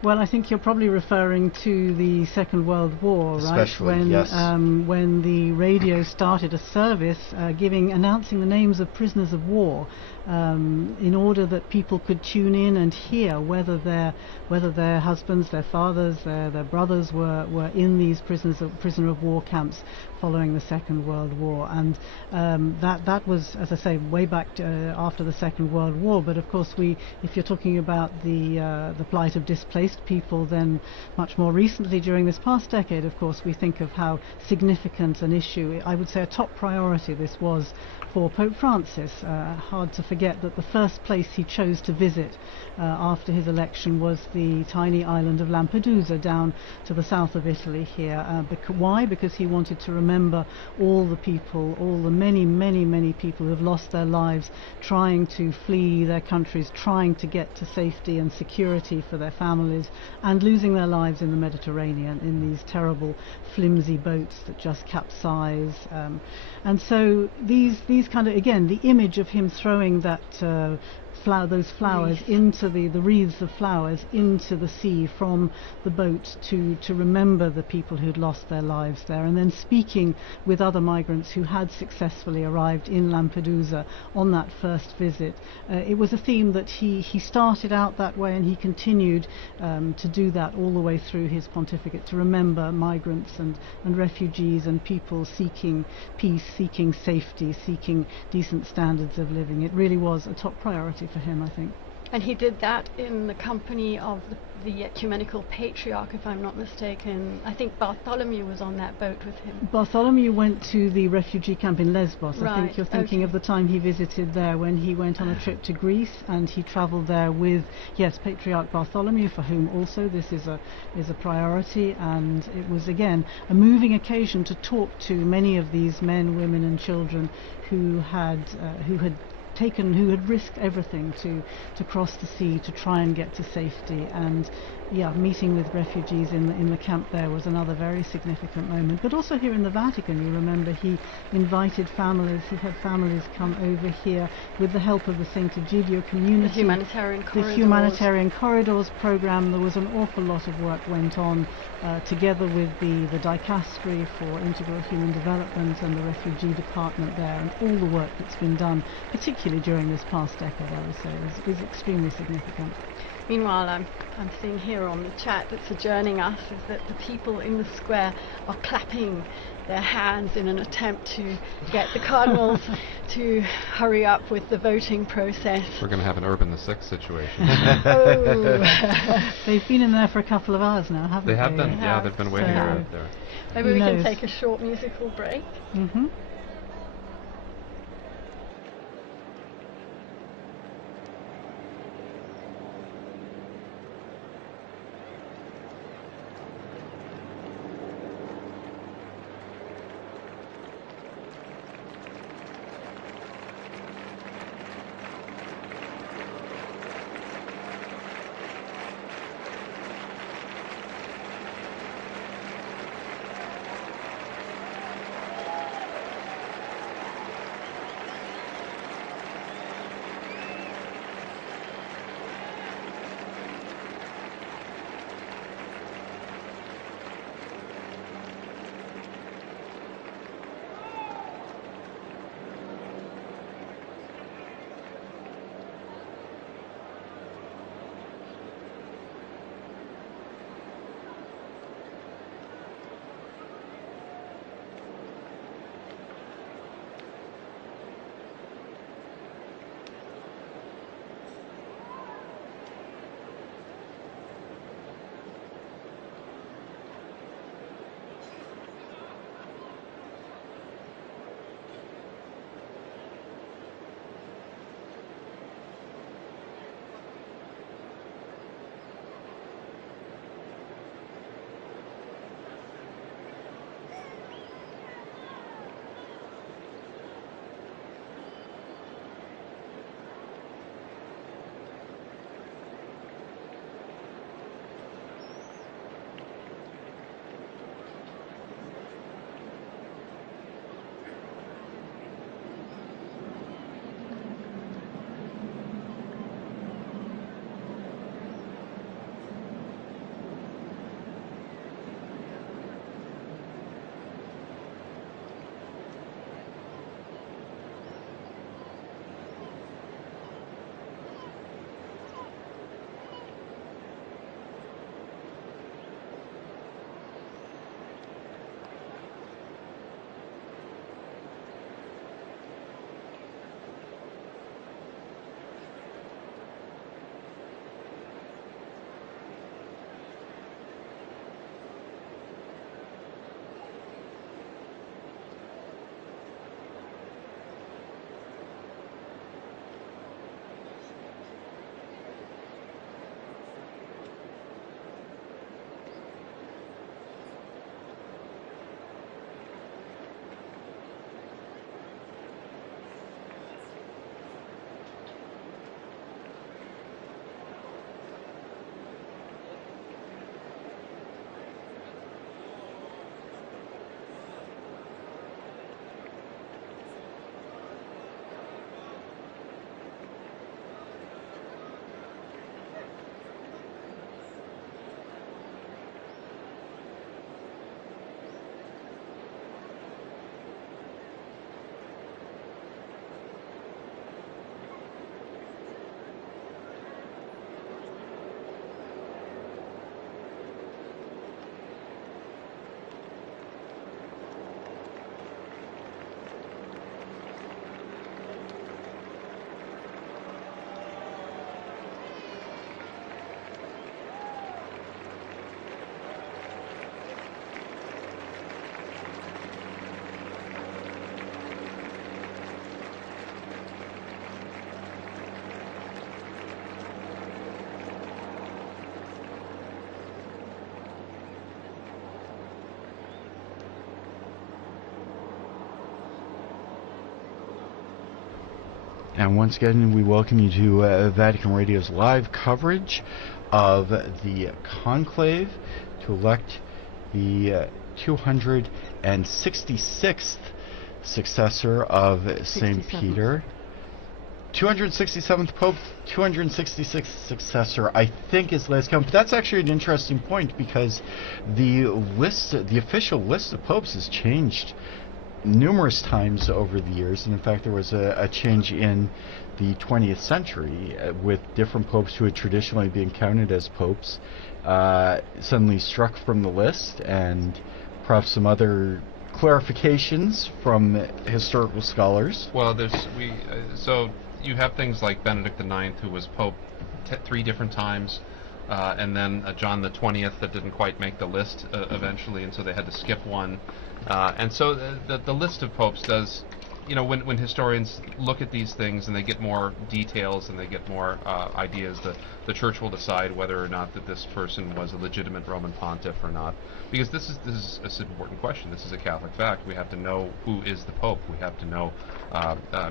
Well, I think you're probably referring to the Second World War, right? Especially, yes. When the radio started a service announcing the names of prisoners of war, in order that people could tune in and hear whether their husbands, their fathers, their brothers were in these prisoner of war camps following the Second World War. And that was, as I say, way back after the Second World War. But of course, if you're talking about the plight of displaced displaced people, then much more recently during this past decade, of course, we think of how significant an issue, I would say a top priority, this was for Pope Francis. Hard to forget that the first place he chose to visit after his election was the tiny island of Lampedusa down to the south of Italy here. Why? Because he wanted to remember all the people, all the many people who have lost their lives trying to flee their countries, trying to get to safety and security for their families, and losing their lives in the Mediterranean in these terrible flimsy boats that just capsize. And so these kind of, again, the image of him throwing that those flowers into the wreaths of flowers into the sea from the boat to remember the people who'd lost their lives there, and then speaking with other migrants who had successfully arrived in Lampedusa on that first visit. It was a theme that he started out that way, and he continued to do that all the way through his pontificate, to remember migrants and refugees and people seeking peace, seeking safety, seeking decent standards of living. It really was a top priority for him, I think. And he did that in the company of the ecumenical patriarch, if I'm not mistaken. I think Bartholomew was on that boat with him. Bartholomew went to the refugee camp in Lesbos. Right. I think you're thinking of the time he visited there when he went on a trip to Greece, and he travelled there with, yes, Patriarch Bartholomew, for whom also this is a priority. And it was, again, a moving occasion to talk to many of these men, women and children who had risked everything to cross the sea to try and get to safety. And yeah, meeting with refugees in the camp there was another very significant moment. But also here in the Vatican, you remember, he invited families, he had families come over here with the help of the St. Egidio community. The Humanitarian Corridors. The Humanitarian Corridors program. There was an awful lot of work went on together with the Dicastery for Integral Human Development and the Refugee Department there, and all the work that's been done, particularly during this past decade, I would say, is extremely significant. Meanwhile, I'm seeing here on the chat that's adjourning us is that the people in the square are clapping their hands in an attempt to get the Cardinals to hurry up with the voting process. We're going to have an Urban the Sixth situation. Oh. They've been in there for a couple of hours now, haven't they? They have been, yeah, they've been waiting out there. Maybe we can take a short musical break. Mm-hmm. And once again, we welcome you to Vatican Radio's live coverage of the conclave to elect the 266th successor of St. Peter. 267th Pope, 266th successor, I think is last count. But that's actually an interesting point, because the official list of popes has changed numerous times over the years, and in fact there was a change in the 20th century with different popes who had traditionally been counted as popes suddenly struck from the list, and perhaps some other clarifications from historical scholars. Well, so you have things like Benedict IX, who was pope 3 different times, and then John the 20th that didn't quite make the list eventually, and so they had to skip one. And so the list of popes does, when historians look at these things and they get more details and they get more ideas, the Church will decide whether or not that this person was a legitimate Roman pontiff or not. Because this is an important question. This is a Catholic fact. We have to know who is the Pope. We have to know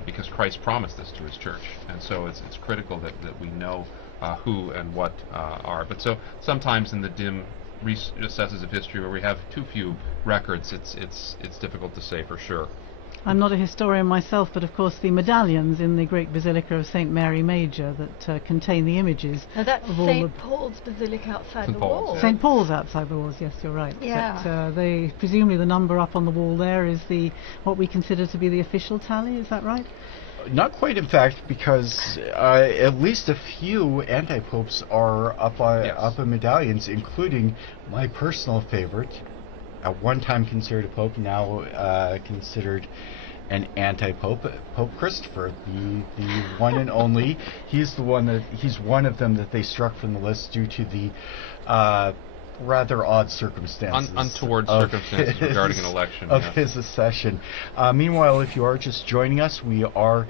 because Christ promised this to his Church, and so it's critical that we know who and what are. But so sometimes in the dim recesses of history where we have too few records, it's difficult to say for sure. I'm not a historian myself, but of course the medallions in the great Basilica of St. Mary Major that contain the images. Now that's of all St. Paul's Basilica outside the walls. Yeah. St. Paul's outside the walls, yes, you're right. Yeah. But presumably the number up on the wall there is what we consider to be the official tally, is that right? Not quite, in fact, because at least a few anti-popes are up in medallions, including my personal favorite, at one time considered a pope, now considered an anti-pope, Pope Christopher, the one and only. He's one of them that they struck from the list due to the rather odd circumstances, untoward circumstances regarding an election of his accession. Meanwhile, if you are just joining us, we are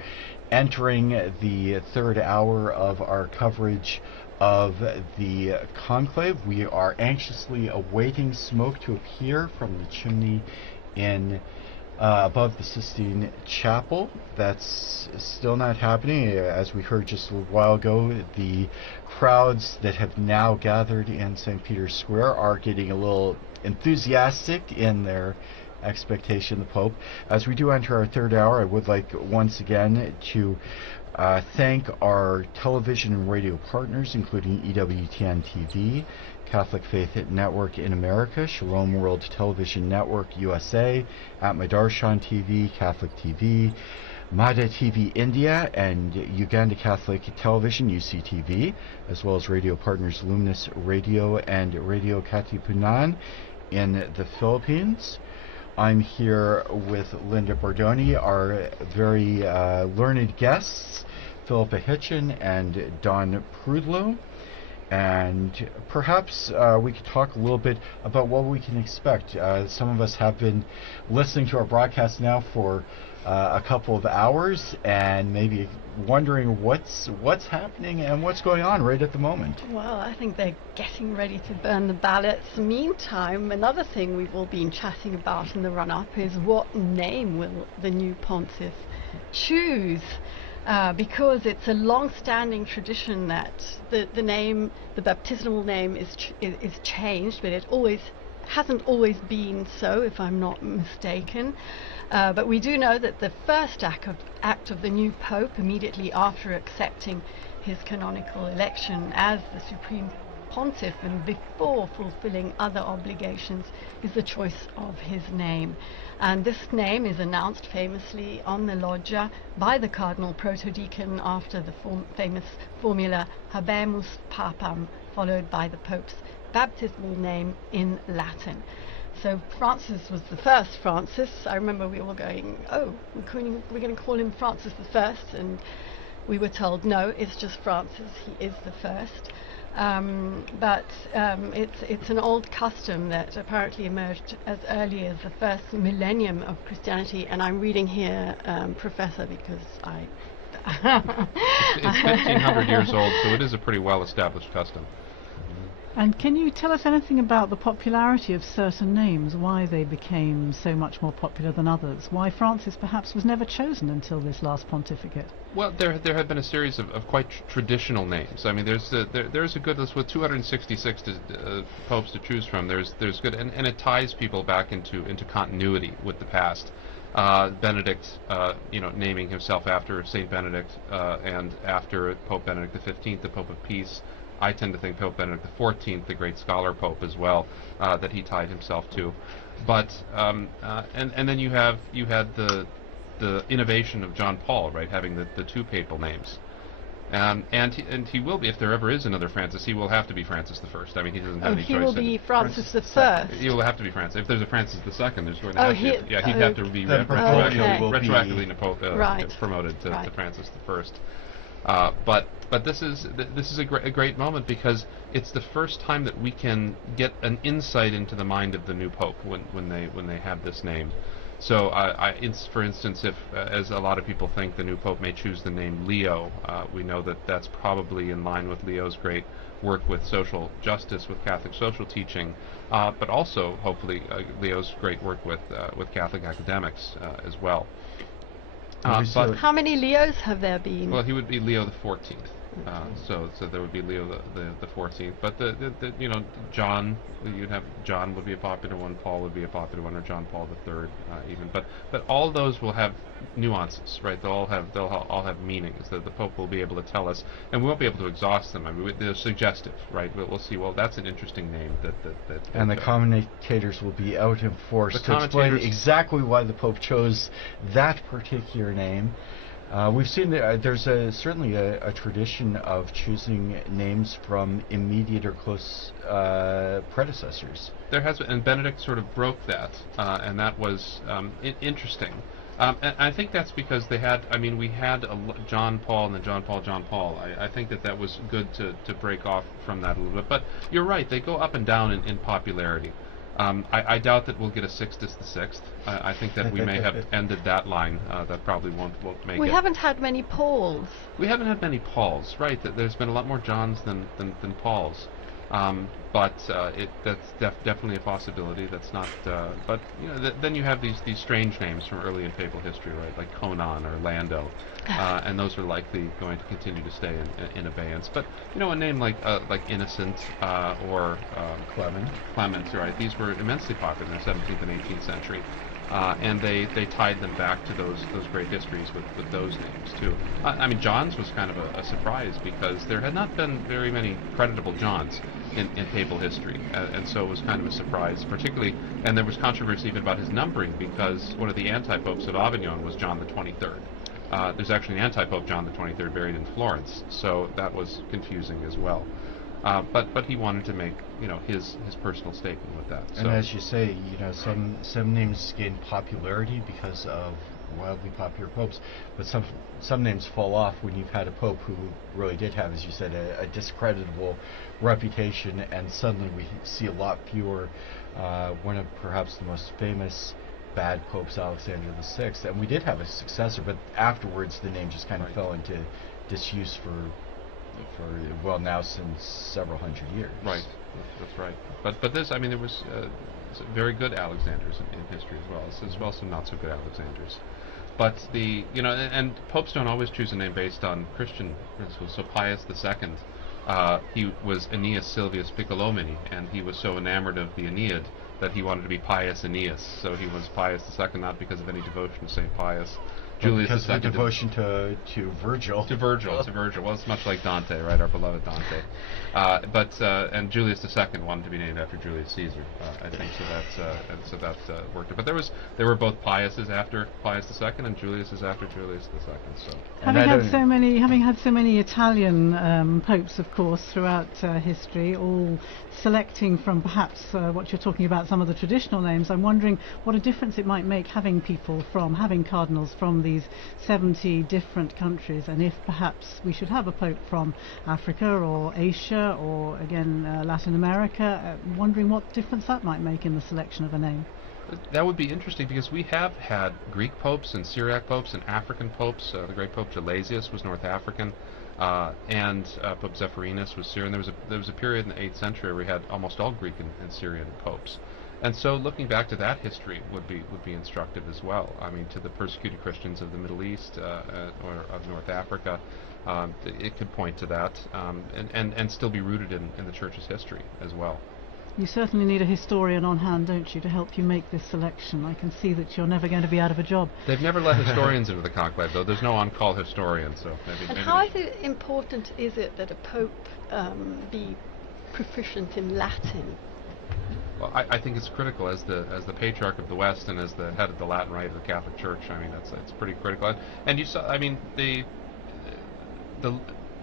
entering the third hour of our coverage of the conclave. We are anxiously awaiting smoke to appear from the chimney in above the Sistine Chapel. That's still not happening. As we heard just a little while ago, the crowds that have now gathered in St. Peter's Square are getting a little enthusiastic in their expectation of the Pope. As we do enter our third hour, I would like once again to thank our television and radio partners, including EWTN TV, Catholic Faith Network in America, Shalom World Television Network USA, Atmadarshan TV, Catholic TV, Mada TV India, and Uganda Catholic Television, UCTV, as well as radio partners Luminous Radio and Radio Katipunan in the Philippines. I'm here with Linda Bordoni, our very learned guests, Philippa Hitchin and Don Prudlow. And perhaps we could talk a little bit about what we can expect. Some of us have been listening to our broadcast now for a couple of hours and maybe wondering what's happening and what's going on right at the moment. Well, I think they're getting ready to burn the ballots. Meantime, another thing we've all been chatting about in the run-up is what name will the new pontiff choose? Because it's a long-standing tradition that the baptismal name is changed, but it hasn't always been so, if I'm not mistaken. But we do know that the first act of the new Pope, immediately after accepting his canonical election as the Supreme Pontiff and before fulfilling other obligations, is the choice of his name. And this name is announced famously on the loggia by the Cardinal Protodeacon after the famous formula Habemus Papam, followed by the Pope's baptismal name in Latin. So Francis was the first Francis. I remember we were going, we're going to call him Francis the First, and we were told, no, it's just Francis, he is the first. But it's an old custom that apparently emerged as early as the first millennium of Christianity, and I'm reading here, Professor, because it's 1,500 years old, so it is a pretty well-established custom. And can you tell us anything about the popularity of certain names, why they became so much more popular than others, why Francis perhaps was never chosen until this last pontificate? Well, there have been a series of quite traditional names. I mean, there's a good list with 266 popes to choose from. There's good, and it ties people back into continuity with the past. Benedict, naming himself after Saint Benedict, and after Pope Benedict XV, the Pope of Peace. I tend to think Pope Benedict XIV, the great scholar pope as well, that he tied himself to. But and then you had the innovation of John Paul, right, having the two papal names. And he will be, if there ever is another Francis, he will have to be Francis I. I mean, he doesn't have any choice. He will be Francis I. He will have to be Francis. If there's a Francis II, there's going to have to. Yeah, he'd have to be retroactively promoted to Francis I. But this is a great moment, because it's the first time that we can get an insight into the mind of the new pope when they have this name. So, for instance, if, as a lot of people think, the new pope may choose the name Leo, we know that that's probably in line with Leo's great work with social justice, with Catholic social teaching, but also, hopefully, Leo's great work with Catholic academics as well. But how many Leos have there been? Well, he would be Leo the 14th. So there would be Leo the 14th, but the John, you'd have John would be a popular one, Paul would be a popular one, or John Paul III even. But all those will have nuances, right? They'll all have meanings that the Pope will be able to tell us, and we won't be able to exhaust them. I mean, they're suggestive, right? We'll see. Well, that's an interesting name. And the commentators will be out in force to explain exactly why the Pope chose that particular name. We've seen there's certainly a tradition of choosing names from immediate or close predecessors. There has been, and Benedict sort of broke that, and that was interesting. And I think that's because we had John Paul and then John Paul. I think that was good to break off from that a little bit. But you're right, they go up and down in popularity. I doubt that we'll get a Sixtus VI. I think that we may have ended that line. That probably won't make it. We haven't had many Pauls. We haven't had many Pauls, right? There's been a lot more Johns than Pauls. But that's definitely a possibility. That's not. But then you have these strange names from early in papal history, right? Like Conon or Lando, and those are likely going to continue to stay in abeyance. But a name like Innocent or Clement, right? These were immensely popular in the 17th and 18th century. And they tied them back to those great histories with those names too. I mean, John's was kind of a surprise, because there had not been very many creditable Johns in papal history, and so it was kind of a surprise, particularly. And there was controversy even about his numbering, because one of the anti-popes of Avignon was John the 23rd. There's actually an anti-pope, John the 23rd, buried in Florence, so that was confusing as well. But he wanted to make his personal statement with that. And as you say, some names gain popularity because of wildly popular popes, but some names fall off when you've had a pope who really did have, as you said, a discreditable reputation, and suddenly we see a lot fewer. One of perhaps the most famous bad popes, Alexander VI, and we did have a successor, but afterwards the name just kind of fell into disuse for now since several hundred years. Right, that's right. But this, there was very good Alexanders in history as well, some not so good Alexanders. But and popes don't always choose a name based on Christian principles. So Pius II, he was Aeneas Silvius Piccolomini, and he was so enamored of the Aeneid that he wanted to be Pius Aeneas. So he was Pius II, not because of any devotion to St. Pius. Julius because of devotion to Virgil. To Virgil. Well, it's much like Dante, right? Our beloved Dante. And Julius II wanted to be named after Julius Caesar, I think. So that worked. But there were both Piuses after Pius II and Juliuses after Julius II. So having had so many Italian popes, of course, throughout history, all selecting from perhaps what you're talking about, some of the traditional names, I'm wondering what a difference it might make having cardinals from these 70 different countries, and if perhaps we should have a pope from Africa or Asia or again Latin America, wondering what difference that might make in the selection of a name. That would be interesting, because we have had Greek popes and Syriac popes and African popes. The great Pope Gelasius was North African. and Pope Zephyrinus was Syrian. There was a period in the 8th century where we had almost all Greek and Syrian popes. And so looking back to that history would be instructive as well. I mean, to the persecuted Christians of the Middle East or of North Africa, it could point to that and still be rooted in the Church's history as well. You certainly need a historian on hand, don't you, to help you make this selection. I can see that you're never going to be out of a job. They've never let historians into the conclave, though. There's no on-call historian, so maybe... And how important is it that a pope be proficient in Latin? Well, I think it's critical as the patriarch of the West and as the head of the Latin Rite of the Catholic Church. I mean, it's pretty critical. And you saw, I mean,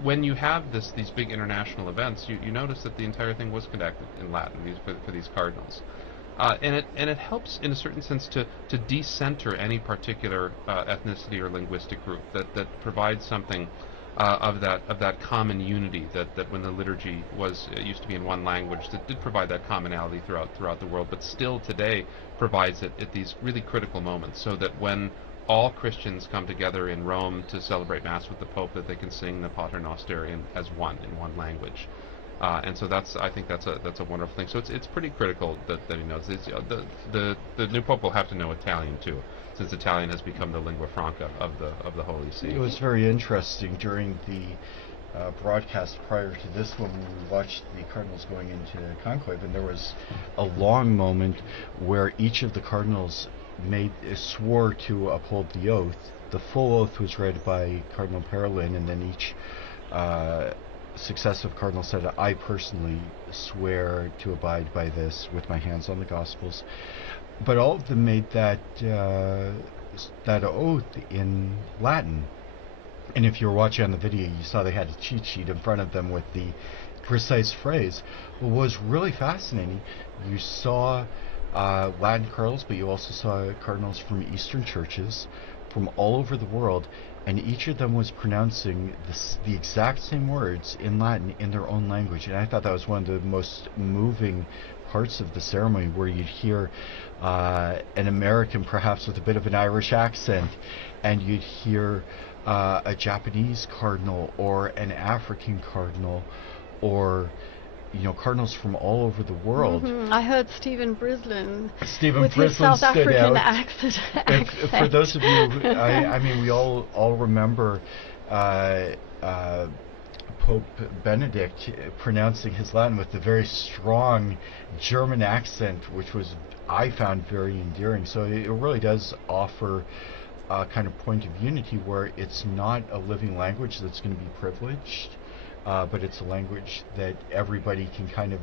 when you have these big international events, you notice that the entire thing was conducted in Latin for these cardinals, and it helps in a certain sense to decenter any particular ethnicity or linguistic group that provides something of that common unity that when the liturgy used to be in one language, that did provide that commonality throughout the world, but still today provides it at these really critical moments, so that when all Christians come together in Rome to celebrate Mass with the Pope, that they can sing the Pater Noster in one language, and so I think that's a wonderful thing. So it's pretty critical that he knows. The new Pope will have to know Italian too, since Italian has become the lingua franca of the Holy See. It was very interesting during the broadcast prior to this one when we watched the Cardinals going into conclave, and there was a long moment where each of the Cardinals swore to uphold the oath. The full oath was read by Cardinal Parolin, and then each successive cardinal said, "I personally swear to abide by this with my hands on the Gospels." But all of them made that oath in Latin. And if you were watching on the video, you saw they had a cheat sheet in front of them with the precise phrase. What was really fascinating, you saw Latin cardinals, but you also saw cardinals from Eastern churches from all over the world, and each of them was pronouncing the exact same words in Latin in their own language. And I thought that was one of the most moving parts of the ceremony, where you'd hear an American perhaps with a bit of an Irish accent, and you'd hear a Japanese cardinal or an African cardinal, or cardinals from all over the world. I heard Stephen Brislin with his South African accent. For those of you, I mean, we all remember Pope Benedict pronouncing his Latin with a very strong German accent, which I found very endearing. So it really does offer a kind of point of unity where it's not a living language that's going to be privileged, but it's a language that everybody can kind of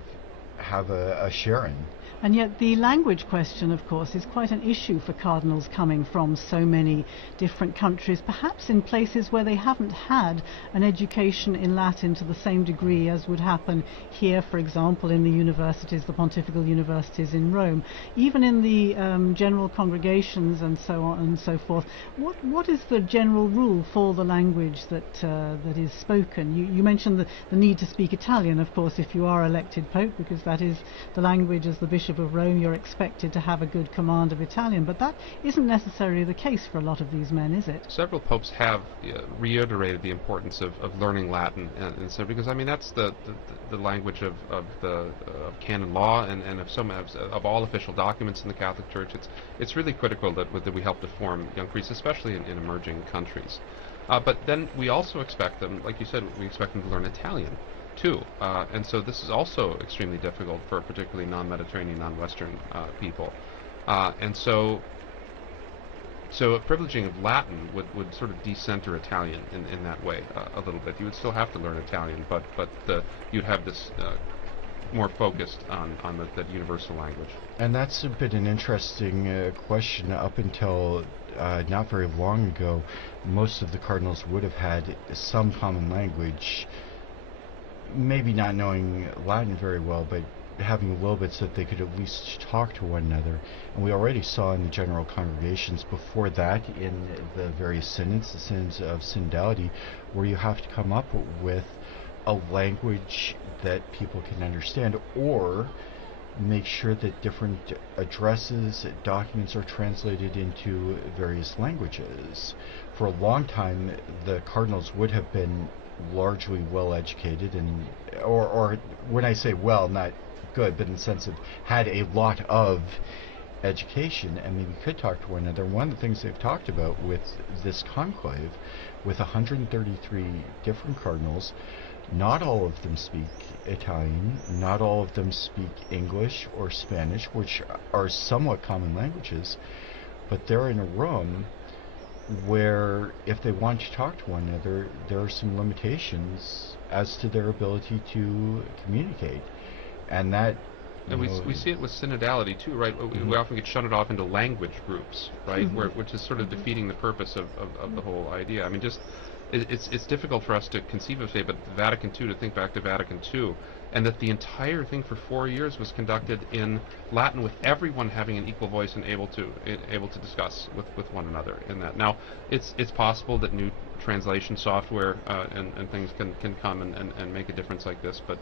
have a share in. And yet the language question, of course, is quite an issue for cardinals coming from so many different countries, perhaps in places where they haven't had an education in Latin to the same degree as would happen here, for example, in the universities, the pontifical universities in Rome. Even in the general congregations and so on and so forth, what is the general rule for the language that is spoken? You mentioned the need to speak Italian, of course, if you are elected Pope, because that is the language. As the Bishop of Rome, you're expected to have a good command of Italian, but that isn't necessarily the case for a lot of these men, is it? Several popes have reiterated the importance of learning Latin, and so, because I mean that's the language of canon law and of all official documents in the Catholic Church. It's really critical that we help to form young priests, especially in emerging countries. But then we also expect them, like you said, we expect them to learn Italian too, and so this is also extremely difficult for particularly non-Mediterranean, non-Western people, and so a privileging of Latin would sort of decenter Italian in that way a little bit. You would still have to learn Italian, but you'd have this more focused on that universal language. And that's a bit an interesting question. Up until not very long ago, most of the cardinals would have had some common language, maybe not knowing Latin very well, but having a little bit so that they could at least talk to one another. And we already saw in the general congregations before that in the various synods, the synods of synodality, where you have to come up with a language that people can understand, or make sure that different addresses, documents are translated into various languages. For a long time, the cardinals would have been largely well educated, and or when I say well, not good, but in the sense of had a lot of education and maybe could talk to one another. One of the things they've talked about with this conclave, with 133 different cardinals, not all of them speak Italian, not all of them speak English or Spanish, which are somewhat common languages, but they're in a room where if they want to talk to one another, there are some limitations as to their ability to communicate. And that and we see it with synodality too, right? We often get shunted off into language groups, right? Which is sort of defeating the purpose of the whole idea. I mean, just it's difficult for us to conceive of, say, but Vatican II, to think back to Vatican II, and that the entire thing for 4 years was conducted in Latin, with everyone having an equal voice and able to discuss with one another in that. Now, it's possible that new translation software and things can come and make a difference like this, but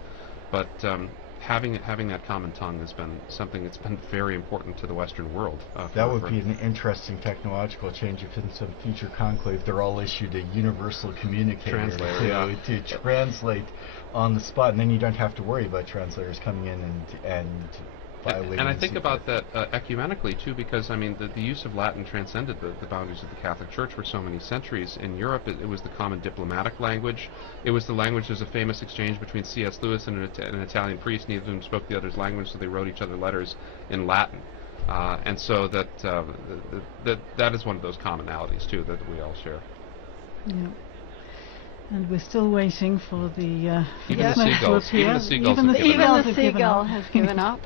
having that common tongue has been something that's been very important to the Western world. That would be an interesting technological change if in some future conclave they're all issued a universal communicator to translate on the spot, and then you don't have to worry about translators coming in and violating. And I think about that ecumenically too, because I mean the use of Latin transcended the boundaries of the Catholic Church for so many centuries. In Europe, it was the common diplomatic language. It was the language. There's a famous exchange between C.S. Lewis and an Italian priest. Neither of them spoke the other's language, so they wrote each other letters in Latin. And so that is one of those commonalities too that we all share. Yeah. And we're still waiting for the even the seagulls. Even the seagull has given up.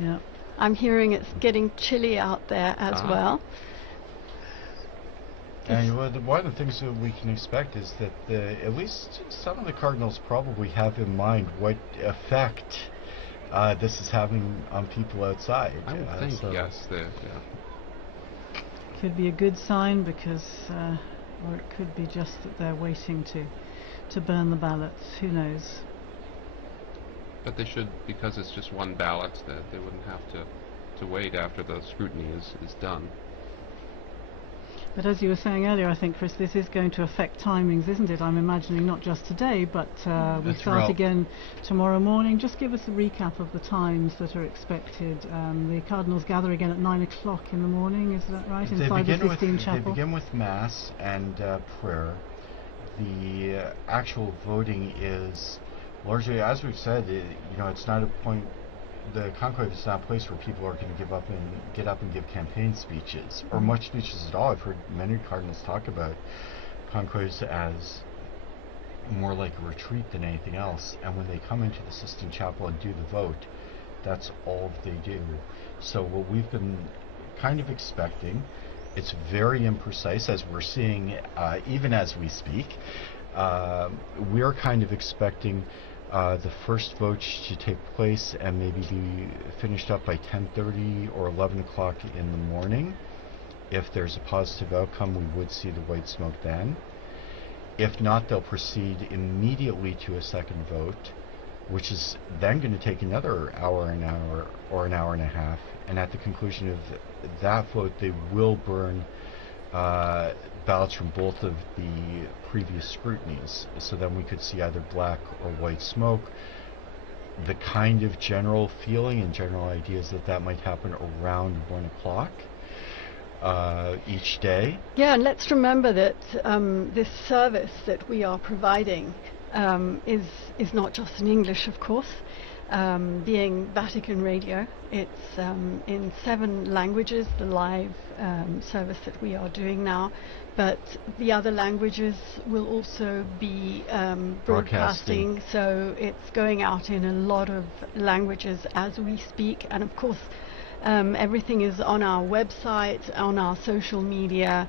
Yeah. I'm hearing it's getting chilly out there as well. And one of the things that we can expect is that at least some of the cardinals probably have in mind what effect this is having on people outside. I would think, yes. Could be a good sign because, or it could be just that they're waiting to burn the ballots. Who knows? But they should, because it's just one ballot, that they wouldn't have to wait after the scrutiny is done. But as you were saying earlier, I think, Chris, this is going to affect timings, isn't it? I'm imagining not just today, but we start again tomorrow morning. Just give us a recap of the times that are expected. The Cardinals gather again at 9 o'clock in the morning, is that right? Inside the Sistine Chapel? They begin with Mass and prayer. The actual voting is largely, as we've said, it's not a point. The conclave is not a place where people are going to get up and give campaign speeches, or much speeches at all. I've heard many cardinals talk about conclaves as more like a retreat than anything else, and when they come into the Sistine Chapel and do the vote, that's all they do. So what we've been kind of expecting, it's very imprecise, as we're seeing even as we speak, we're kind of expecting the first vote to take place and maybe be finished up by 10:30 or 11 o'clock in the morning. If there's a positive outcome, we would see the white smoke then. If not, they'll proceed immediately to a second vote, which is then going to take another hour, an hour and a half. And at the conclusion of that vote, they will burn ballots from both of the previous scrutinies. So then we could see either black or white smoke. The kind of general feeling and general ideas that might happen around 1 o'clock each day. Yeah, and let's remember that this service that we are providing is not just in English, of course. Being Vatican Radio, it's in 7 languages, the live service that we are doing now, but the other languages will also be broadcasting, so it's going out in a lot of languages as we speak, and of course everything is on our website, on our social media,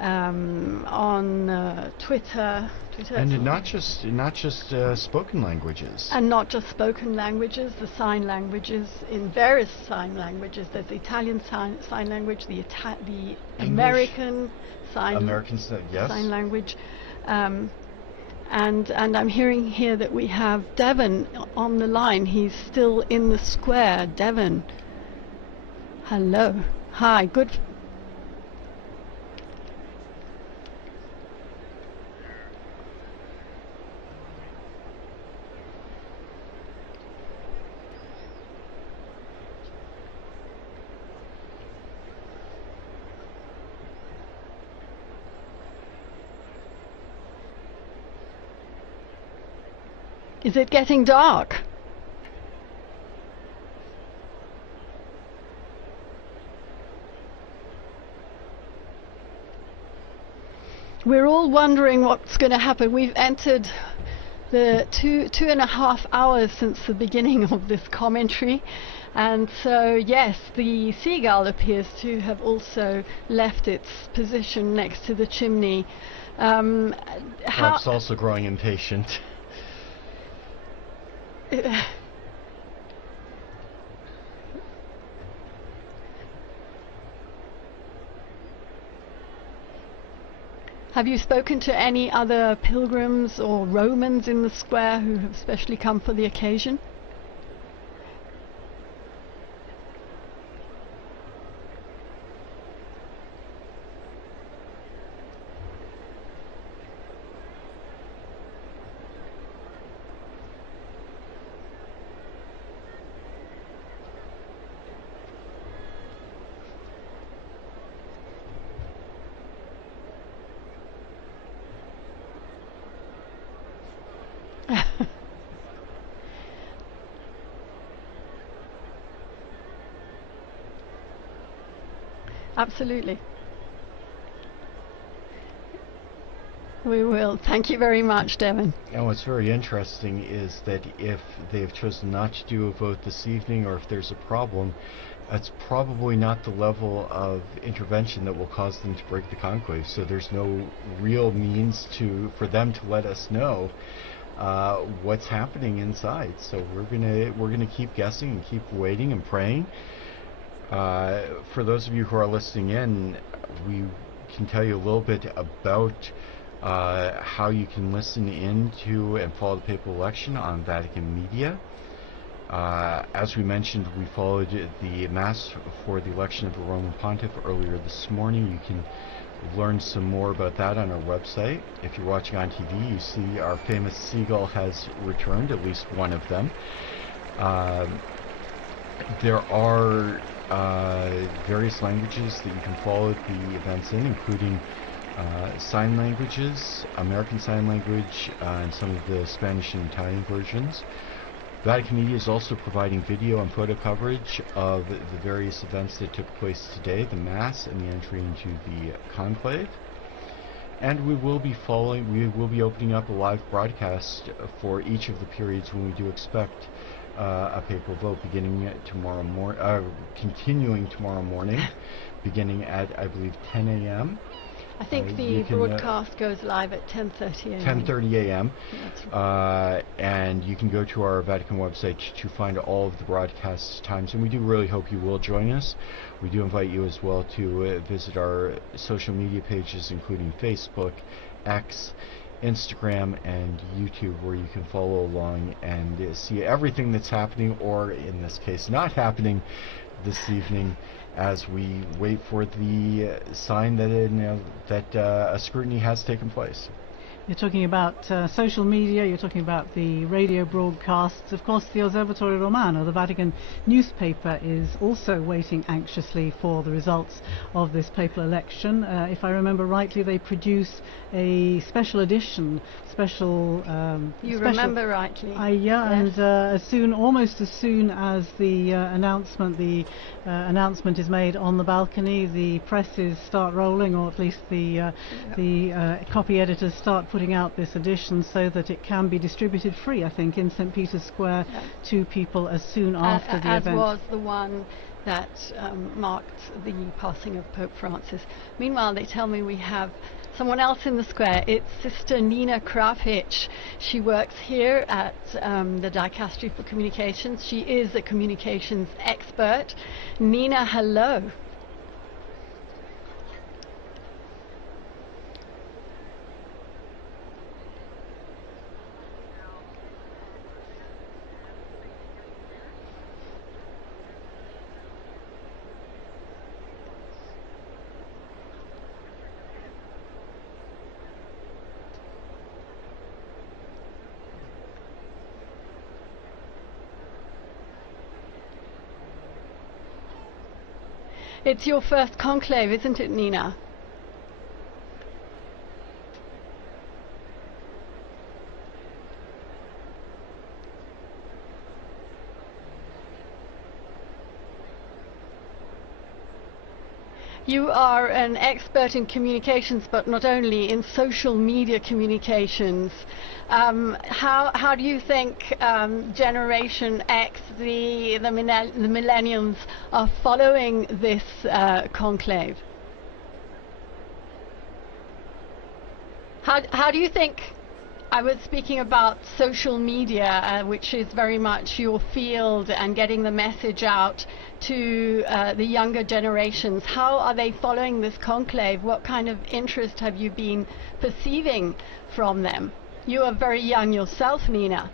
on Twitter, and not just spoken languages. And not just spoken languages, the sign languages, in various sign languages. There's the Italian sign language, the American sign language. And I'm hearing here that we have Devon on the line. He's still in the square. Devon. Hello. Hi. Good. Is it getting dark? We're all wondering what's going to happen. We've entered the 2.5 hours since the beginning of this commentary, and so yes, the seagull appears to have also left its position next to the chimney. Perhaps also growing impatient. Have you spoken to any other pilgrims or Romans in the square who have specially come for the occasion? Absolutely. We will. Thank you very much, Devin. And what's very interesting is that if they've chosen not to do a vote this evening, or if there's a problem, it's probably not the level of intervention that will cause them to break the conclave. So there's no real means for them to let us know what's happening inside. So we're gonna keep guessing and keep waiting and praying. For those of you who are listening in, we can tell you a little bit about how you can listen in to and follow the papal election on Vatican Media. As we mentioned, we followed the Mass for the election of the Roman Pontiff earlier this morning. You can learn some more about that on our website. If you're watching on TV, you see our famous seagull has returned, at least one of them. There are various languages that you can follow the events in, including sign languages, American Sign Language, and some of the Spanish and Italian versions. Vatican Media is also providing video and photo coverage of the various events that took place today, the Mass and the entry into the conclave. And we will be opening up a live broadcast for each of the periods when we do expect a papal vote beginning tomorrow morning, continuing tomorrow morning, beginning at, I believe, 10 a.m. I think the broadcast goes live at 10:30 a.m. 10:30 a.m. And you can go to our Vatican website to find all of the broadcast times, and we do really hope you will join us. We do invite you as well to visit our social media pages, including Facebook, X, Instagram, and YouTube, where you can follow along and see everything that's happening, or in this case not happening, this evening, as we wait for the sign that a scrutiny has taken place. You're talking about social media, you're talking about the radio broadcasts. Of course, the Osservatore Romano, the Vatican newspaper, is also waiting anxiously for the results of this papal election. If I remember rightly, they produce a special edition, remember rightly. Yes. And almost as soon as the announcement is made on the balcony, the presses start rolling, or at least the copy editors start putting out this edition so that it can be distributed free, I think, in St. Peter's Square to people as soon after the event. As was the one that marked the passing of Pope Francis. Meanwhile, they tell me we have someone else in the square. It's Sister Nina Krafic. She works here at the Dicastery for Communications. She is a communications expert. Nina, hello. It's your first conclave, isn't it, Nina? You are an expert in communications, but not only in social media communications. How do you think Generation X, the millennials, are following this conclave? How do you think? I was speaking about social media, which is very much your field, and getting the message out to the younger generations. How are they following this conclave? What kind of interest have you been perceiving from them? You are very young yourself, Nina.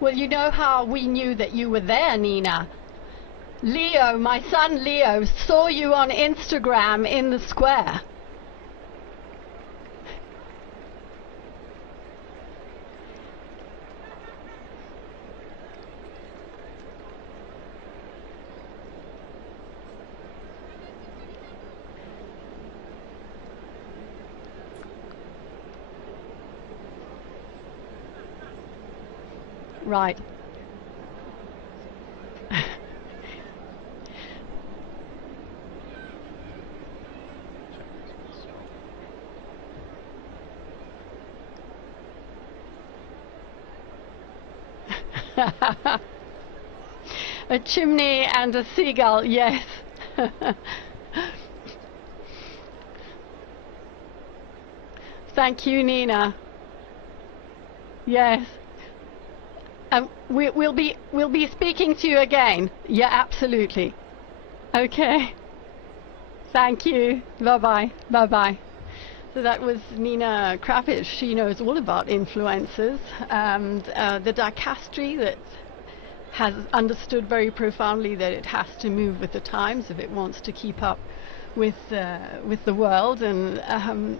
Well, you know how we knew that you were there, Nina? Leo, my son Leo, saw you on Instagram in the square. Right. A chimney and a seagull, yes. Thank you, Nina. Yes. We'll be speaking to you again. Yeah, absolutely. Okay. Thank you. Bye-bye. Bye-bye. So that was Nina Krapic. She knows all about influencers and the dicastery that has understood very profoundly that it has to move with the times if it wants to keep up with the world, and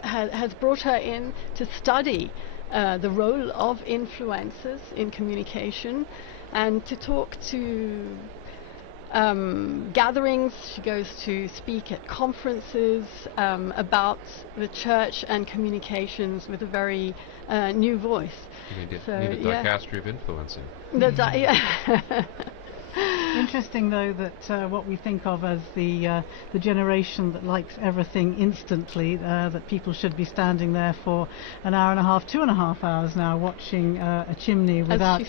has brought her in to study the role of influencers in communication and to talk to gatherings. She goes to speak at conferences about the church and communications with a very new voice. You need a dicastery of influencing. Interesting, though, that what we think of as the generation that likes everything instantly, that people should be standing there for an hour and a half, 2.5 hours now, watching a chimney without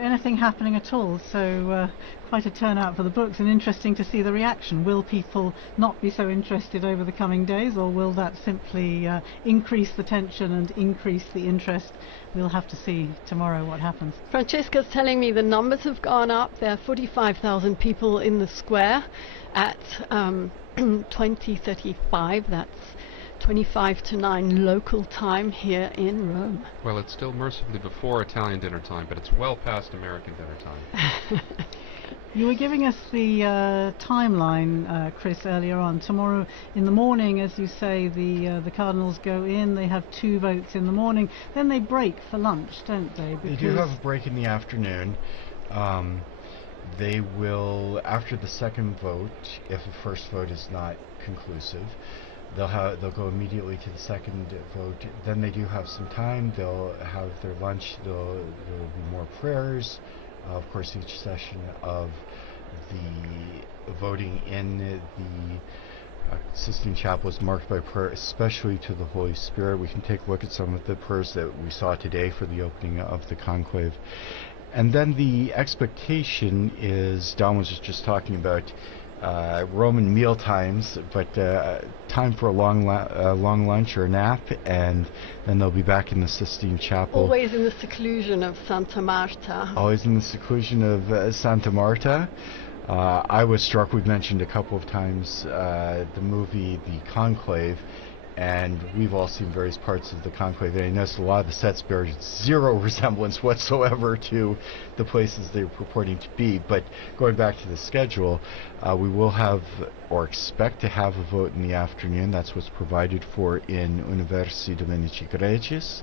anything happening at all. So quite a turnout for the books, and interesting to see the reaction. Will people not be so interested over the coming days, or will that simply increase the tension and increase the interest? We'll have to see tomorrow what happens. Francesca's telling me the numbers have gone up. There are 45,000 people in the square at 20:35. That's 25 to 9 local time here in Rome. Well, it's still mercifully before Italian dinner time, but it's well past American dinner time. You were giving us the timeline, Chris, earlier on. Tomorrow in the morning, as you say, the Cardinals go in. They have 2 votes in the morning. Then they break for lunch, don't they? They do have a break in the afternoon. They will, after the second vote, if the first vote is not conclusive, they'll go immediately to the second vote. Then they do have some time. They'll have their lunch. There will be more prayers. Of course, each session of the voting in the Sistine Chapel is marked by prayer, especially to the Holy Spirit. We can take a look at some of the prayers that we saw today for the opening of the conclave. And then the expectation is, Don was just talking about Roman meal times, but time for a long lunch or a nap, and then they'll be back in the Sistine Chapel. Always in the seclusion of Santa Marta. Always in the seclusion of Santa Marta. I was struck, we've mentioned a couple of times, the movie The Conclave, and we've all seen various parts of the conclave, and I noticed a lot of the sets bear zero resemblance whatsoever to the places they're purporting to be. But going back to the schedule, we will have, or expect to have, a vote in the afternoon. That's what's provided for in Universi Dominici Graecis.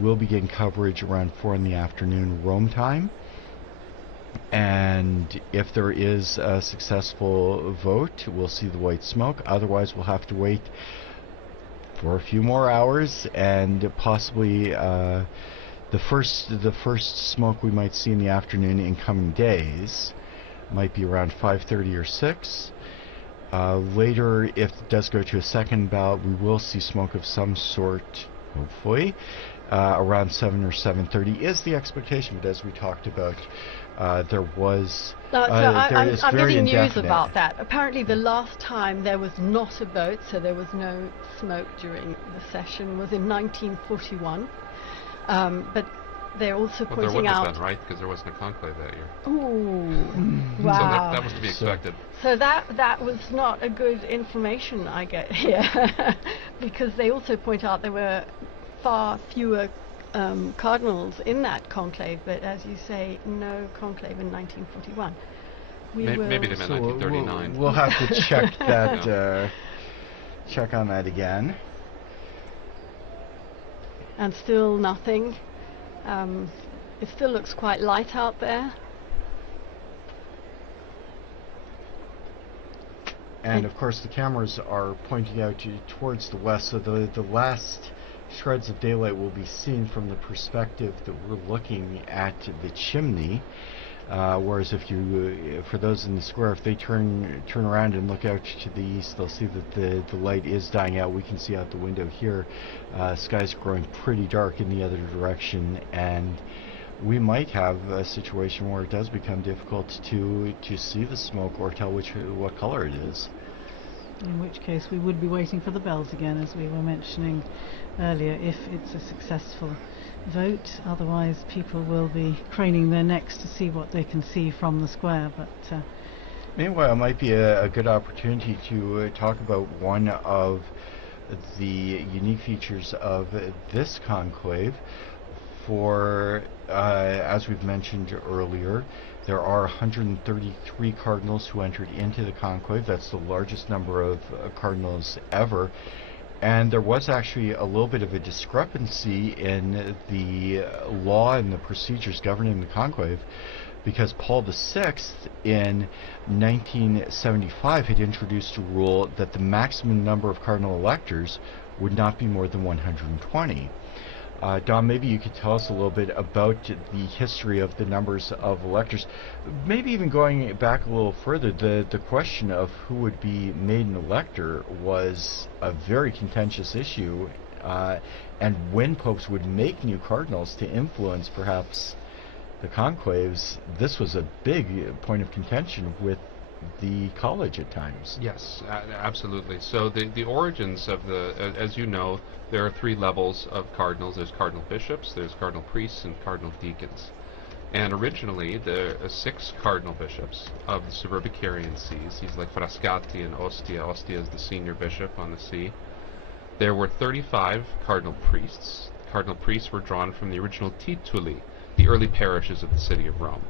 We'll begin coverage around 4 in the afternoon Rome time. And if there is a successful vote, we'll see the white smoke. Otherwise, we'll have to wait for a few more hours, and possibly the first smoke we might see in the afternoon in coming days might be around 5:30 or 6. Later, if it does go to a second ballot, we will see smoke of some sort, hopefully, around 7 or 7:30 is the expectation. But as we talked about, there was... I'm getting news about that. Apparently the last time there was not a vote, so there was no smoke during the session, was in 1941. But they're also pointing out... There wouldn't have been, right? Because there wasn't a conclave that year. Ooh, wow. So that was to be expected. So that was not a good information I get here. Because they also point out there were far fewer cardinals in that conclave, but as you say, no conclave in 1941. Maybe they meant 1939. We'll have to check that. Check on that again. And still nothing. It still looks quite light out there. And of course, the cameras are pointing out towards the west, so the last shreds of daylight will be seen from the perspective that we're looking at the chimney, whereas if you, for those in the square, if they turn around and look out to the east, they'll see that the light is dying out. We can see out the window here, sky's growing pretty dark in the other direction, and we might have a situation where it does become difficult to see the smoke or tell what color it is. In which case we would be waiting for the bells again, as we were mentioning earlier, if it's a successful vote. Otherwise people will be craning their necks to see what they can see from the square. But meanwhile, it might be a good opportunity to talk about one of the unique features of this conclave. For, as we've mentioned earlier, there are 133 cardinals who entered into the conclave. That's the largest number of cardinals ever. And there was actually a little bit of a discrepancy in the law and the procedures governing the conclave, because Paul VI in 1975 had introduced a rule that the maximum number of cardinal electors would not be more than 120. Don, maybe you could tell us a little bit about the history of the numbers of electors. Maybe even going back a little further, the question of who would be made an elector was a very contentious issue, and when popes would make new cardinals to influence perhaps the conclaves, this was a big point of contention with the college at times. Yes, absolutely. So the origins of as you know, there are 3 levels of cardinals. There's cardinal bishops, there's cardinal priests, and cardinal deacons. And originally, there are 6 cardinal bishops of the Suburbicarian sees. He's like Frascati and Ostia. Ostia is the senior bishop on the see. There were 35 cardinal priests. Cardinal priests were drawn from the original tituli, the early parishes of the city of Rome.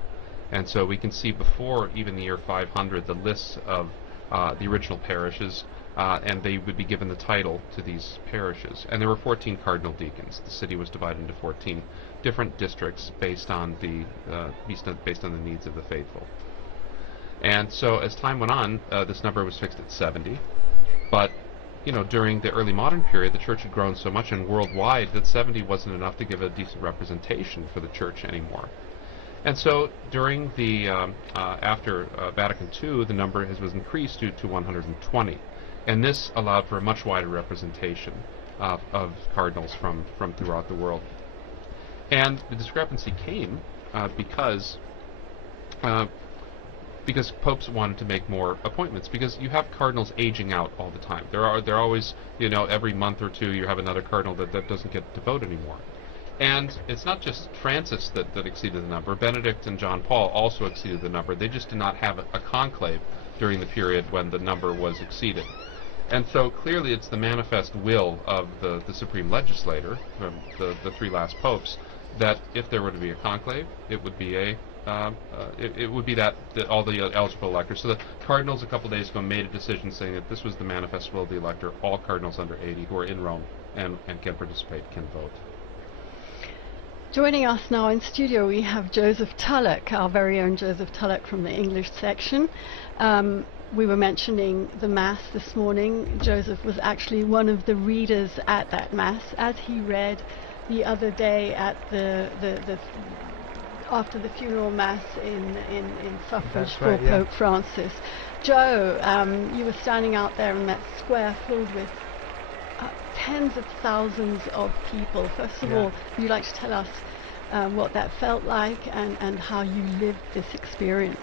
And so we can see before even the year 500 the lists of the original parishes, and they would be given the title to these parishes. And there were 14 cardinal deacons. The city was divided into 14 different districts based on the needs of the faithful. And so as time went on, this number was fixed at 70. But during the early modern period, the church had grown so much and worldwide that 70 wasn't enough to give a decent representation for the church anymore. And so during the after Vatican II, the number was increased to 120, and this allowed for a much wider representation of cardinals from throughout the world. And the discrepancy came because because popes wanted to make more appointments, because you have cardinals aging out all the time. They're always, you know, every month or two you have another cardinal that doesn't get to vote anymore. And it's not just Francis that exceeded the number. Benedict and John Paul also exceeded the number. They just did not have a conclave during the period when the number was exceeded. And so clearly it's the manifest will of the supreme legislator, the three last popes, that if there were to be a conclave, it would be it would be that all the eligible electors. So the cardinals a couple days ago made a decision saying that this was the manifest will of the elector. All cardinals under 80 who are in Rome and can participate can vote. Joining us now in studio, we have Joseph Tulloch, our very own Joseph Tulloch from the English section. We were mentioning the Mass this morning. Joseph was actually one of the readers at that Mass, as he read the other day at the after the funeral Mass in suffrage for Pope Francis. Joe, you were standing out there in that square filled with tens of thousands of people. First of all, would you like to tell us what that felt like and how you lived this experience?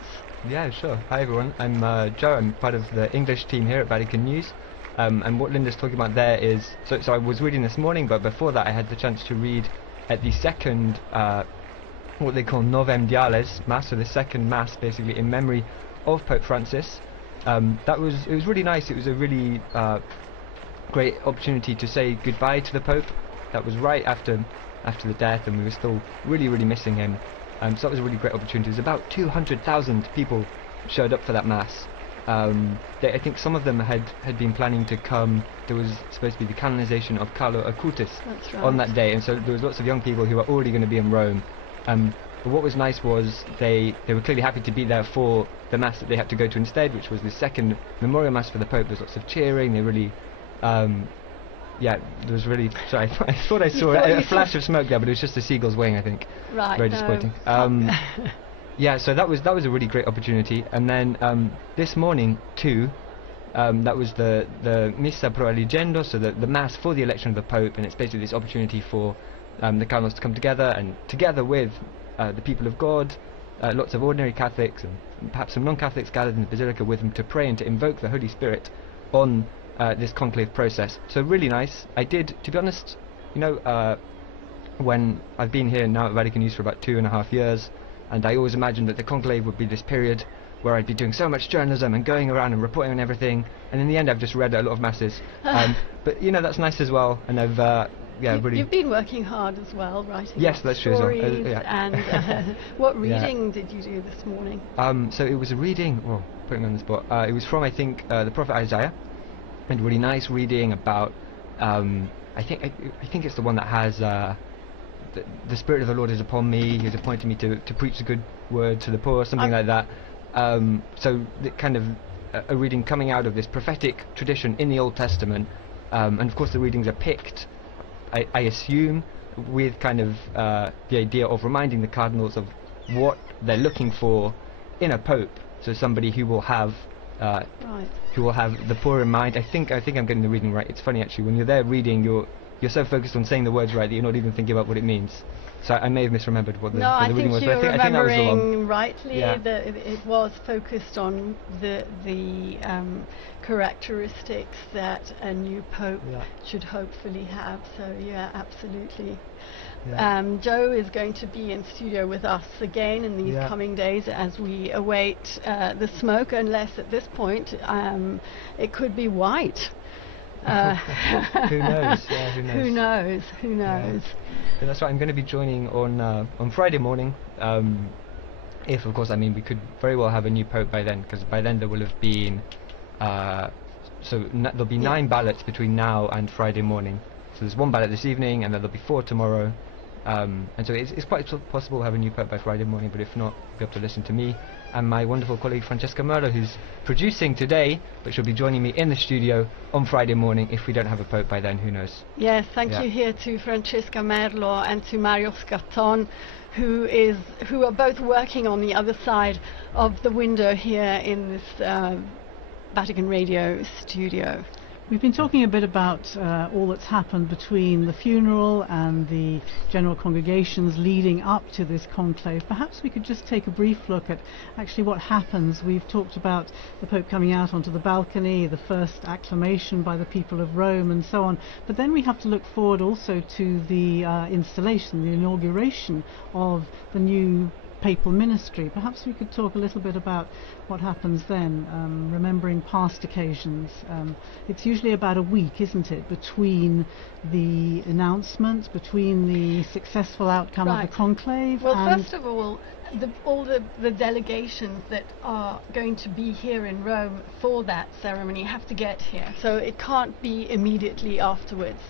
Yeah, sure. Hi everyone, I'm Joe. I'm part of the English team here at Vatican News. And what Linda's talking about there is, so I was reading this morning, but before that I had the chance to read at the second, what they call Novem Diales Mass, so the second Mass basically in memory of Pope Francis. It was really nice. It was a really great opportunity to say goodbye to the Pope. That was right after the death, and we were still really missing him. So that was a really great opportunity. There's about 200,000 people showed up for that Mass. I think some of them had been planning to come. There was supposed to be the canonization of Carlo Acutis on that day, and so there was lots of young people who were already going to be in Rome. But what was nice was they were clearly happy to be there for the Mass that they had to go to instead, which was the second memorial Mass for the Pope. There was lots of cheering. They really, there was really. Sorry, I thought I saw a flash of smoke there, but it was just a seagull's wing, I think. Right. Very disappointing. Yeah, so that was a really great opportunity. And then this morning too, that was the Missa pro Eligendo, so the Mass for the election of the Pope, and it's basically this opportunity for the cardinals to come together, and together with the people of God, lots of ordinary Catholics and perhaps some non-Catholics gathered in the Basilica with them to pray and to invoke the Holy Spirit on this conclave process. So really nice. I did, to be honest, you know, when I've been here now at Vatican News for about 2.5 years, and I always imagined that the conclave would be this period where I'd be doing so much journalism and going around and reporting on everything, and in the end I've just read a lot of Masses. But you know, that's nice as well, and I've You've been working hard as well, writing that's true as well. And what reading did you do this morning? So it was a reading, putting me on the spot, it was from, I think, the prophet Isaiah, and really nice reading about, I think it's the one that has, the Spirit of the Lord is upon me, He has appointed me to preach the good word to the poor, something like that. So the kind of a reading coming out of this prophetic tradition in the Old Testament, and of course the readings are picked, I assume, with kind of the idea of reminding the cardinals of what they're looking for in a pope. So somebody who will have the poor in mind. I think I'm getting the reading right. It's funny actually, when you're there reading, you're so focused on saying the words right that you're not even thinking about what it means. So I may have misremembered what the reading was. No, I think you're remembering rightly. Yeah. That it was focused on the characteristics that a new pope should hopefully have. So yeah, absolutely. Yeah. Joe is going to be in studio with us again in these coming days as we await the smoke, unless at this point it could be white. Who knows? Yeah, who knows? Who knows? Yeah, that's right. I'm going to be joining on Friday morning. If, of course, I mean, we could very well have a new pope by then, because by then there will have been there'll be 9 ballots between now and Friday morning. So there's 1 ballot this evening, and then there'll be 4 tomorrow. And so it's quite possible to have a new pope by Friday morning, but if not, you'll be able to listen to me and my wonderful colleague Francesca Merlo, who's producing today, but she'll be joining me in the studio on Friday morning. If we don't have a pope by then, who knows? Yes, thank you here to Francesca Merlo and to Mario Scarton, who are both working on the other side of the window here in this Vatican Radio studio. We've been talking a bit about all that's happened between the funeral and the general congregations leading up to this conclave. Perhaps we could just take a brief look at actually what happens. We've talked about the Pope coming out onto the balcony, the first acclamation by the people of Rome and so on, but then we have to look forward also to the installation, the inauguration of the new papal ministry. Perhaps we could talk a little bit about what happens then, remembering past occasions. It's usually about a week, isn't it, between the announcement, between the successful outcome of the conclave. Well, first of all, all the delegations that are going to be here in Rome for that ceremony have to get here, so it can't be immediately afterwards.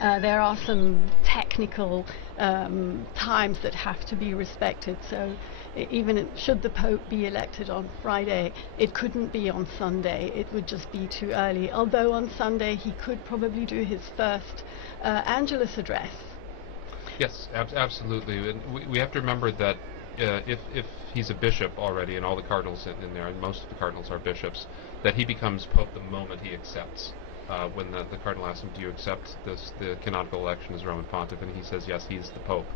There are some technical times that have to be respected, so even should the Pope be elected on Friday, it couldn't be on Sunday, it would just be too early, although on Sunday he could probably do his first Angelus address. Yes, absolutely. And we have to remember that if he's a bishop already, and all the cardinals in there, and most of the cardinals are bishops, that he becomes Pope the moment he accepts. When the cardinal asks him, do you accept the canonical election as Roman Pontiff, and he says yes, he's the Pope.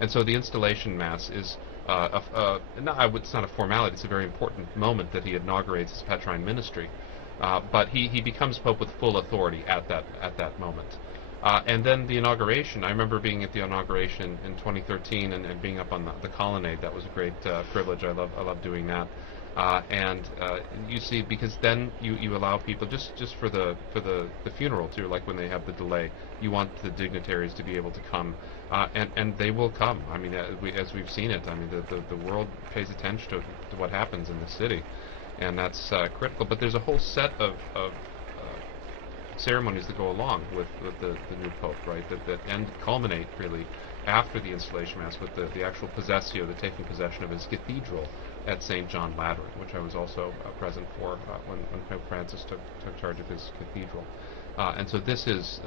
And so the installation Mass is, it's not a formality, it's a very important moment that he inaugurates his Petrine ministry. But he becomes Pope with full authority at that moment. And then the inauguration, I remember being at the inauguration in 2013 and being up on the colonnade. That was a great privilege. I love doing that. And you see, because then you allow people just for the funeral too, like when they have the delay, you want the dignitaries to be able to come, and they will come. I mean, as we've seen it, I mean, the world pays attention to what happens in the city, and that's critical. But there's a whole set of ceremonies that go along with the new pope, right? That culminate really after the installation Mass with the actual possessio, the taking possession of his cathedral at St. John Lateran, which I was also present for when Pope Francis took charge of his cathedral. And so this is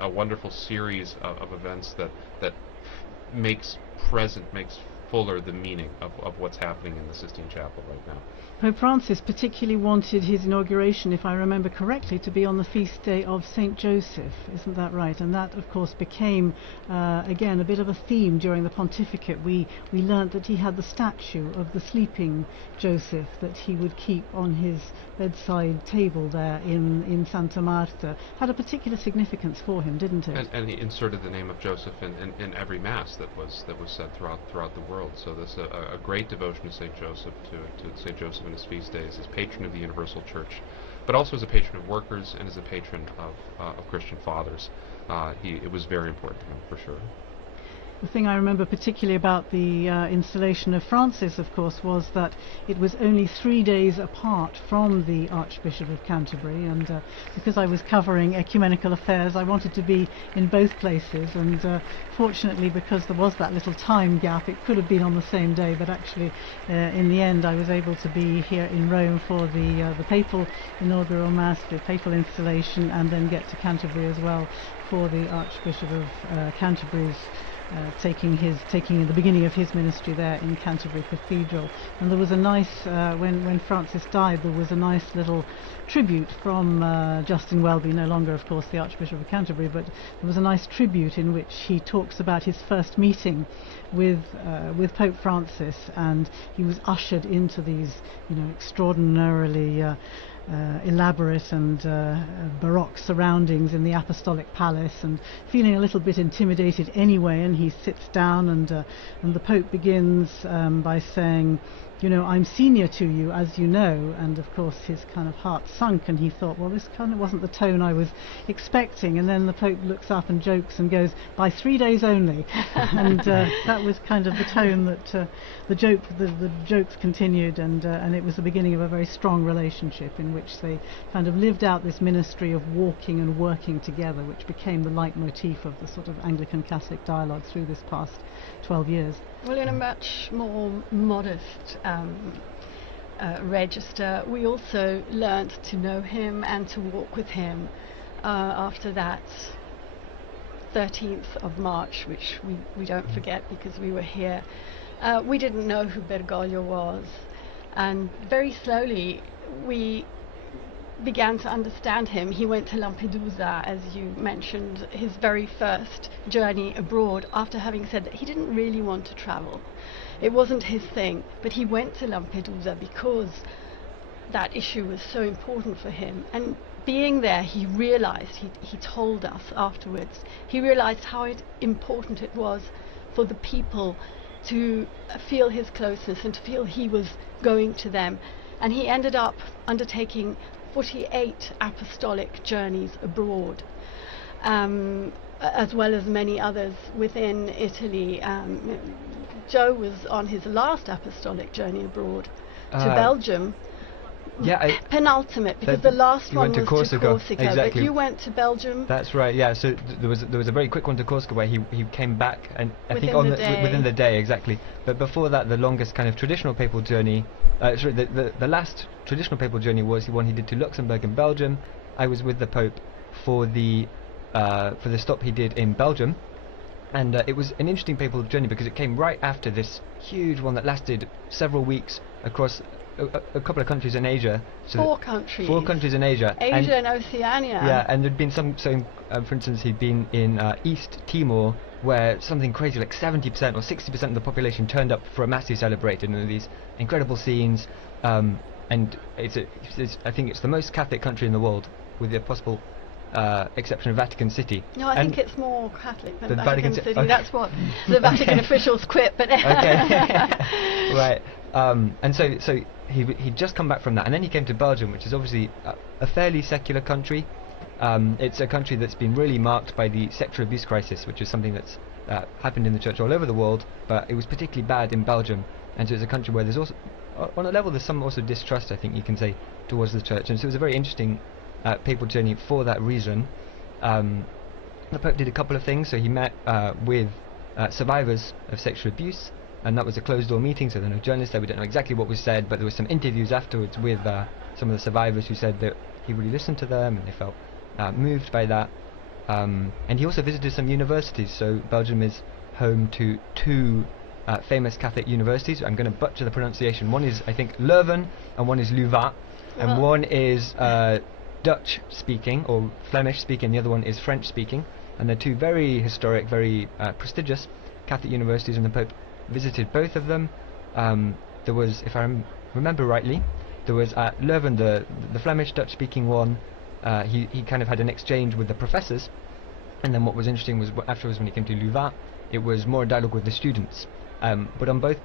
a wonderful series of events that makes fuller the meaning of what's happening in the Sistine Chapel right now. Pope Francis particularly wanted his inauguration, if I remember correctly, to be on the feast day of St. Joseph, isn't that right? And that, of course, became, again, a bit of a theme during the pontificate. We learnt that he had the statue of the sleeping Joseph that he would keep on his bedside table there in Santa Marta. Had a particular significance for him, didn't it? And he inserted the name of Joseph in every Mass that was said throughout the world. So there's a great devotion to St. Joseph, to St. Joseph in his feast days, as patron of the Universal Church, but also as a patron of workers and as a patron of Christian fathers. It was very important to him, for sure. The thing I remember particularly about the installation of Francis, of course, was that it was only 3 days apart from the Archbishop of Canterbury, and because I was covering ecumenical affairs, I wanted to be in both places, and fortunately, because there was that little time gap, it could have been on the same day, but actually in the end I was able to be here in Rome for the papal inaugural Mass, the papal installation, and then get to Canterbury as well for the Archbishop of Canterbury's taking the beginning of his ministry there in Canterbury Cathedral. And there was a nice, when Francis died, there was a nice little tribute from Justin Welby, no longer of course the Archbishop of Canterbury, but there was a nice tribute in which he talks about his first meeting with Pope Francis, and he was ushered into these, extraordinarily elaborate and baroque surroundings in the Apostolic Palace, and feeling a little bit intimidated anyway, and he sits down, and the Pope begins by saying, I'm senior to you, as you know, and of course his kind of heart sunk, and he thought, well, this kind of wasn't the tone I was expecting, and then the Pope looks up and jokes and goes, by 3 days only, and that was kind of the tone that the jokes continued, and it was the beginning of a very strong relationship in which they kind of lived out this ministry of walking and working together, which became the leitmotif of the sort of Anglican Catholic dialogue through this past 12 years. Well, in a much more modest register, we also learnt to know him and to walk with him after that 13th of March, which we don't forget because we were here. We didn't know who Bergoglio was, and very slowly we began to understand him, he went to Lampedusa, as you mentioned, his very first journey abroad, after having said that he didn't really want to travel. It wasn't his thing, but he went to Lampedusa because that issue was so important for him. And being there, he realized, he told us afterwards, he realized how important it was for the people to feel his closeness and to feel he was going to them. And he ended up undertaking 48 apostolic journeys abroad, as well as many others within Italy. Joe was on his last apostolic journey abroad to Belgium. Yeah, penultimate, because the last one was to Corsica. Exactly. But you went to Belgium. That's right. Yeah. So there was a very quick one to Corsica where he came back, and I think within the day, exactly. But before that, the longest kind of traditional papal journey, sorry, the last traditional papal journey was the one he did to Luxembourg and Belgium. I was with the Pope for the stop he did in Belgium, and it was an interesting papal journey because it came right after this huge one that lasted several weeks across a couple of countries in Asia. So 4 countries. 4 countries in Asia. Asia and Oceania. Yeah, and there'd been some. So, for instance, he'd been in East Timor, where something crazy like 70% or 60% of the population turned up for a mass he celebrated, and these incredible scenes. And I think it's the most Catholic country in the world, with the possible exception of Vatican City. No, I think it's more Catholic than Vatican City. Okay. That's what the Vatican officials quit. But right. And so he'd just come back from that, and then he came to Belgium, which is obviously a fairly secular country. It's a country that's been really marked by the sexual abuse crisis, which is something that's happened in the church all over the world, but it was particularly bad in Belgium. And so it's a country where there's also, on a level, there's some also distrust, I think you can say, towards the church. And so it was a very interesting papal journey for that reason. The Pope did a couple of things. So he met with survivors of sexual abuse, and that was a closed-door meeting, so there were no journalists there. We don't know exactly what was said, but there were some interviews afterwards with some of the survivors who said that he really listened to them and they felt moved by that. And he also visited some universities. So Belgium is home to 2 famous Catholic universities. I'm going to butcher the pronunciation. One is, I think, Leuven, and one is Louvain, and one is Dutch-speaking or Flemish-speaking, the other one is French-speaking, and they're 2 very historic, very prestigious Catholic universities, and the Pope visited both of them. There was, if I remember rightly, there was at Leuven, the Flemish Dutch-speaking one. He kind of had an exchange with the professors, and then what was interesting was afterwards when he came to Louvain, it was more a dialogue with the students. But on both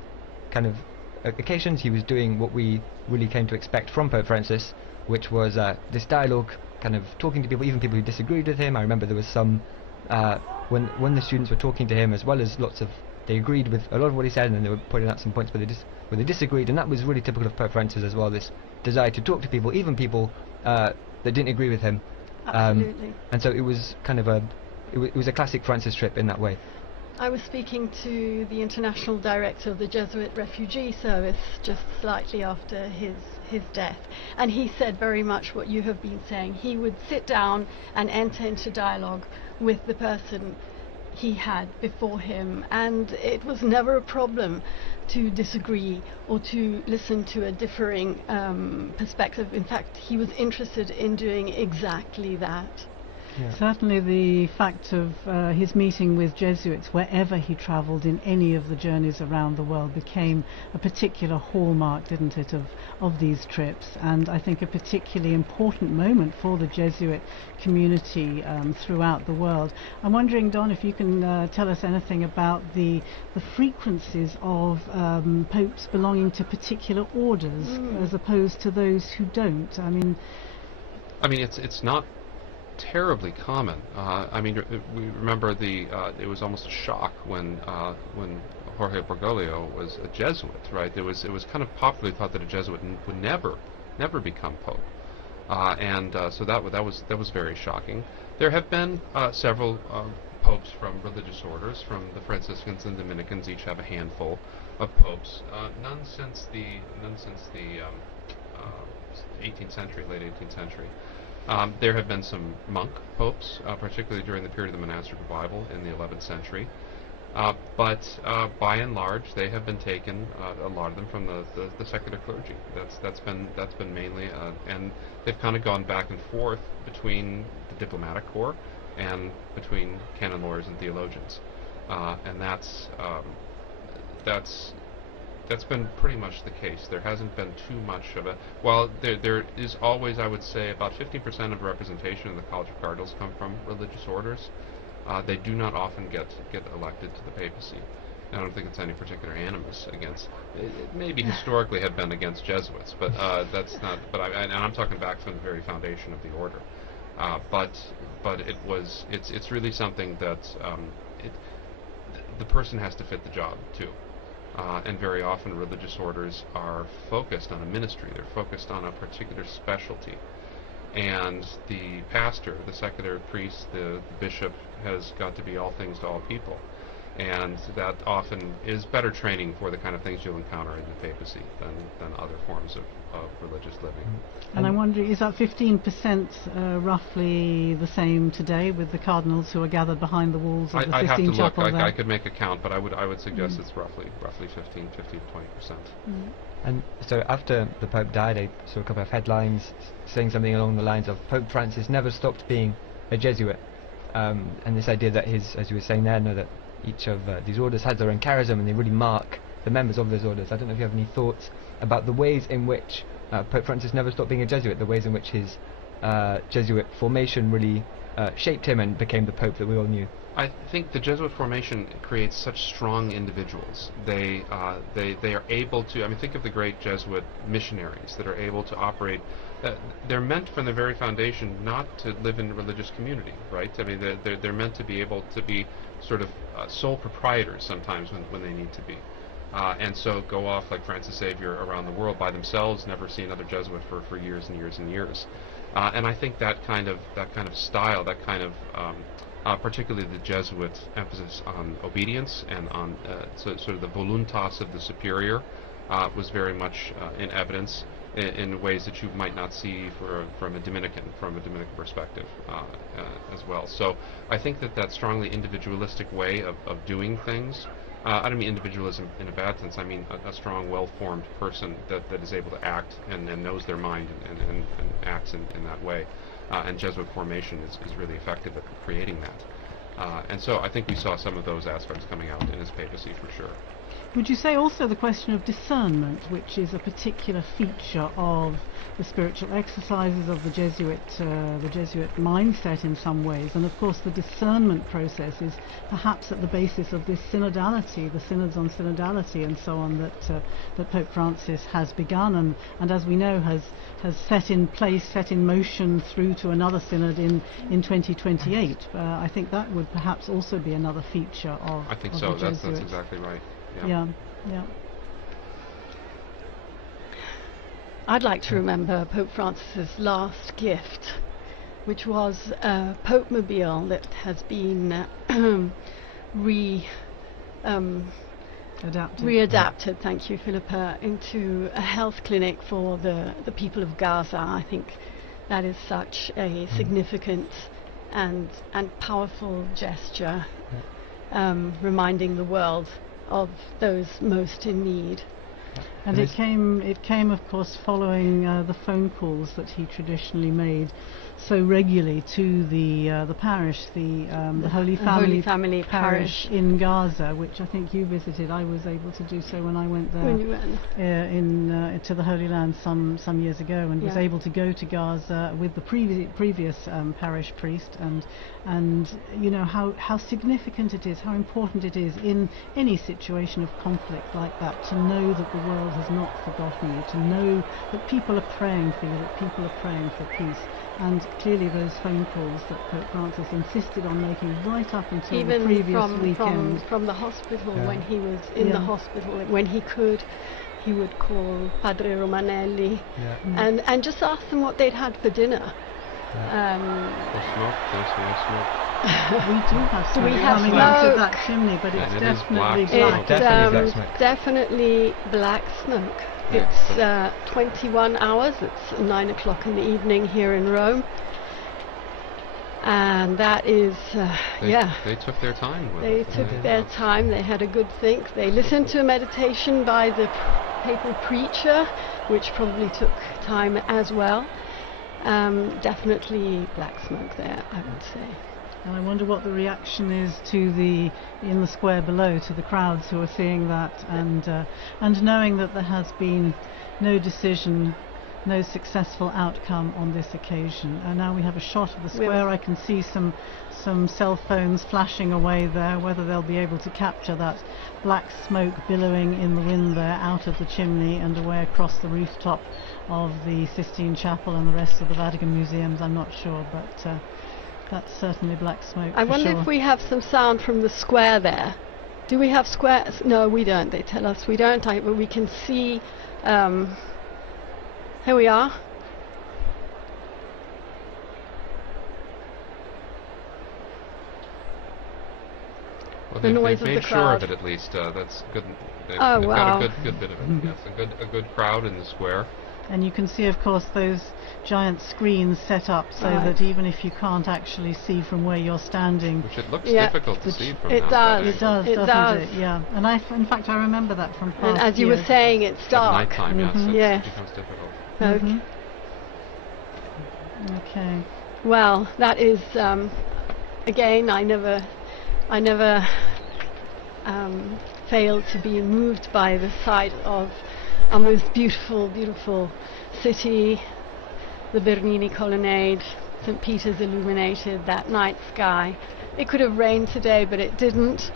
kind of occasions, he was doing what we really came to expect from Pope Francis, which was this dialogue, kind of talking to people, even people who disagreed with him. I remember there was some when the students were talking to him, as well as they agreed with a lot of what he said, and then they were pointing out some points where they disagreed, and that was really typical of Pope Francis as well, this desire to talk to people, even people that didn't agree with him. Absolutely. And so it was kind of it was a classic Francis trip in that way. I was speaking to the international director of the Jesuit refugee service just slightly after his death, and he said very much what you have been saying. He would sit down and enter into dialogue with the person he had before him, and it was never a problem to disagree or to listen to a differing perspective. In fact, he was interested in doing exactly that. Yeah. Certainly the fact of his meeting with Jesuits wherever he travelled in any of the journeys around the world became a particular hallmark, didn't it, of these trips, and I think a particularly important moment for the Jesuit community throughout the world. I'm wondering, Don, if you can tell us anything about the frequencies of popes belonging to particular orders as opposed to those who don't. I mean it's not terribly common. We remember it was almost a shock when Jorge Bergoglio was a Jesuit, right? It was kind of popularly thought that a Jesuit would never become pope, so that was very shocking. There have been several popes from religious orders. From the Franciscans and Dominicans, each have a handful of popes. None since the 18th century, late 18th century. There have been some monk popes, particularly during the period of the monastic revival in the 11th century. But by and large, they have been taken, a lot of them, from the secular clergy. That's been mainly, and they've kind of gone back and forth between the diplomatic corps and between canon lawyers and theologians, and that's been pretty much the case. There hasn't been too much of a, while there is always, I would say, about 15% of representation in the College of Cardinals come from religious orders. They do not often get elected to the papacy. I don't think it's any particular animus against. It maybe historically had been against Jesuits, but that's not. But and I'm talking back from the very foundation of the order. But it's really something that the person has to fit the job too. And very often religious orders are focused on a ministry. They're focused on a particular specialty. And the pastor, the secular priest, the bishop has got to be all things to all people. And that often is better training for the kind of things you'll encounter in the papacy than other forms of religious living. And I'm wondering, is that 15% roughly the same today with the cardinals who are gathered behind the walls of the Sistine Chapel? I could make a count, but I would suggest it's roughly 15 to 20%. And so after the Pope died, I saw a couple of headlines saying something along the lines of Pope Francis never stopped being a Jesuit, and this idea that as you were saying there, that each of these orders has their own charism and they really mark the members of those orders. I don't know if you have any thoughts about the ways in which Pope Francis never stopped being a Jesuit, the ways in which his Jesuit formation really shaped him and became the Pope that we all knew. I think the Jesuit formation creates such strong individuals. They are able to, I mean, think of the great Jesuit missionaries that are able to operate. They're meant from the very foundation not to live in religious community, right? I mean, they're meant to be able to be sort of sole proprietors sometimes when they need to be. And so go off like Francis Xavier around the world by themselves, never see another Jesuit for years and years and years. And I think that kind of style, that kind of particularly the Jesuit emphasis on obedience and on sort of the voluntas of the superior was very much in evidence in ways that you might not see from a Dominican perspective as well. So I think that strongly individualistic way of doing things, I don't mean individualism in a bad sense, I mean a strong, well-formed person that is able to act and knows their mind and acts in that way. And Jesuit formation is really effective at creating that. And so I think we saw some of those aspects coming out in his papacy for sure. Would you say also the question of discernment, which is a particular feature of the spiritual exercises of the Jesuit mindset in some ways, and of course the discernment process is perhaps at the basis of this synodality, the synods on synodality and so on that Pope Francis has begun and as we know has set in place, set in motion through to another synod in 2028. I think that would perhaps also be another feature of I think of so. the That's exactly right. Yeah. I'd like to remember Pope Francis's last gift, which was a Pope Mobile that has been readapted, thank you, Philippa, into a health clinic for the people of Gaza. I think that is such a significant and powerful gesture, reminding the world of those most in need. And it came of course following the phone calls that he traditionally made so regularly to the parish, the Holy Family Parish in Gaza, which I think you visited. I was able to do so when I went there to the Holy Land some years ago, and was able to go to Gaza with the previous parish priest, and you know how significant it is, how important it is in any situation of conflict like that to know that the world has not forgotten you, to know that people are praying for you, that people are praying for peace. And clearly those phone calls that Pope Francis insisted on making right up until even the previous weekend. From the hospital, when he was in the hospital, when he could, he would call Padre Romanelli and just ask them what they'd had for dinner. Smoke. We do have smoke coming out of that chimney, but it's definitely black. Definitely black smoke. It's 21 hours, it's 9 o'clock in the evening here in Rome. And that is, They took their time with it. They took their time, they had a good think. They listened to a meditation by the papal preacher, which probably took time as well. Definitely black smoke there, I would say. And I wonder what the reaction is in the square below, to the crowds who are seeing that and knowing that there has been no decision, no successful outcome on this occasion. And now we have a shot of the square. I can see some cell phones flashing away there. Whether they'll be able to capture that black smoke billowing in the wind there out of the chimney and away across the rooftop of the Sistine Chapel and the rest of the Vatican museums, I'm not sure, but that's certainly black smoke. I wonder if we have some sound from the square there. Do we have squares? No, we don't. They tell us we don't. But we can see. Here we are. Well, the noise they've of the made sure crowd. of it at least. That's good. They've wow. got a good bit of it. Yes, a good crowd in the square. And you can see, of course, those giant screens set up so that even if you can't actually see from where you're standing, which it looks difficult to see from it now. Does. It does, doesn't it? Yeah. And in fact, I remember that from past And as you years. were saying, it's dark. At nighttime, yes, it becomes difficult. Okay. Well, that is again. I never failed to be moved by the sight of our most beautiful, beautiful city, the Bernini Colonnade, St. Peter's illuminated, that night sky. It could have rained today, but it didn't,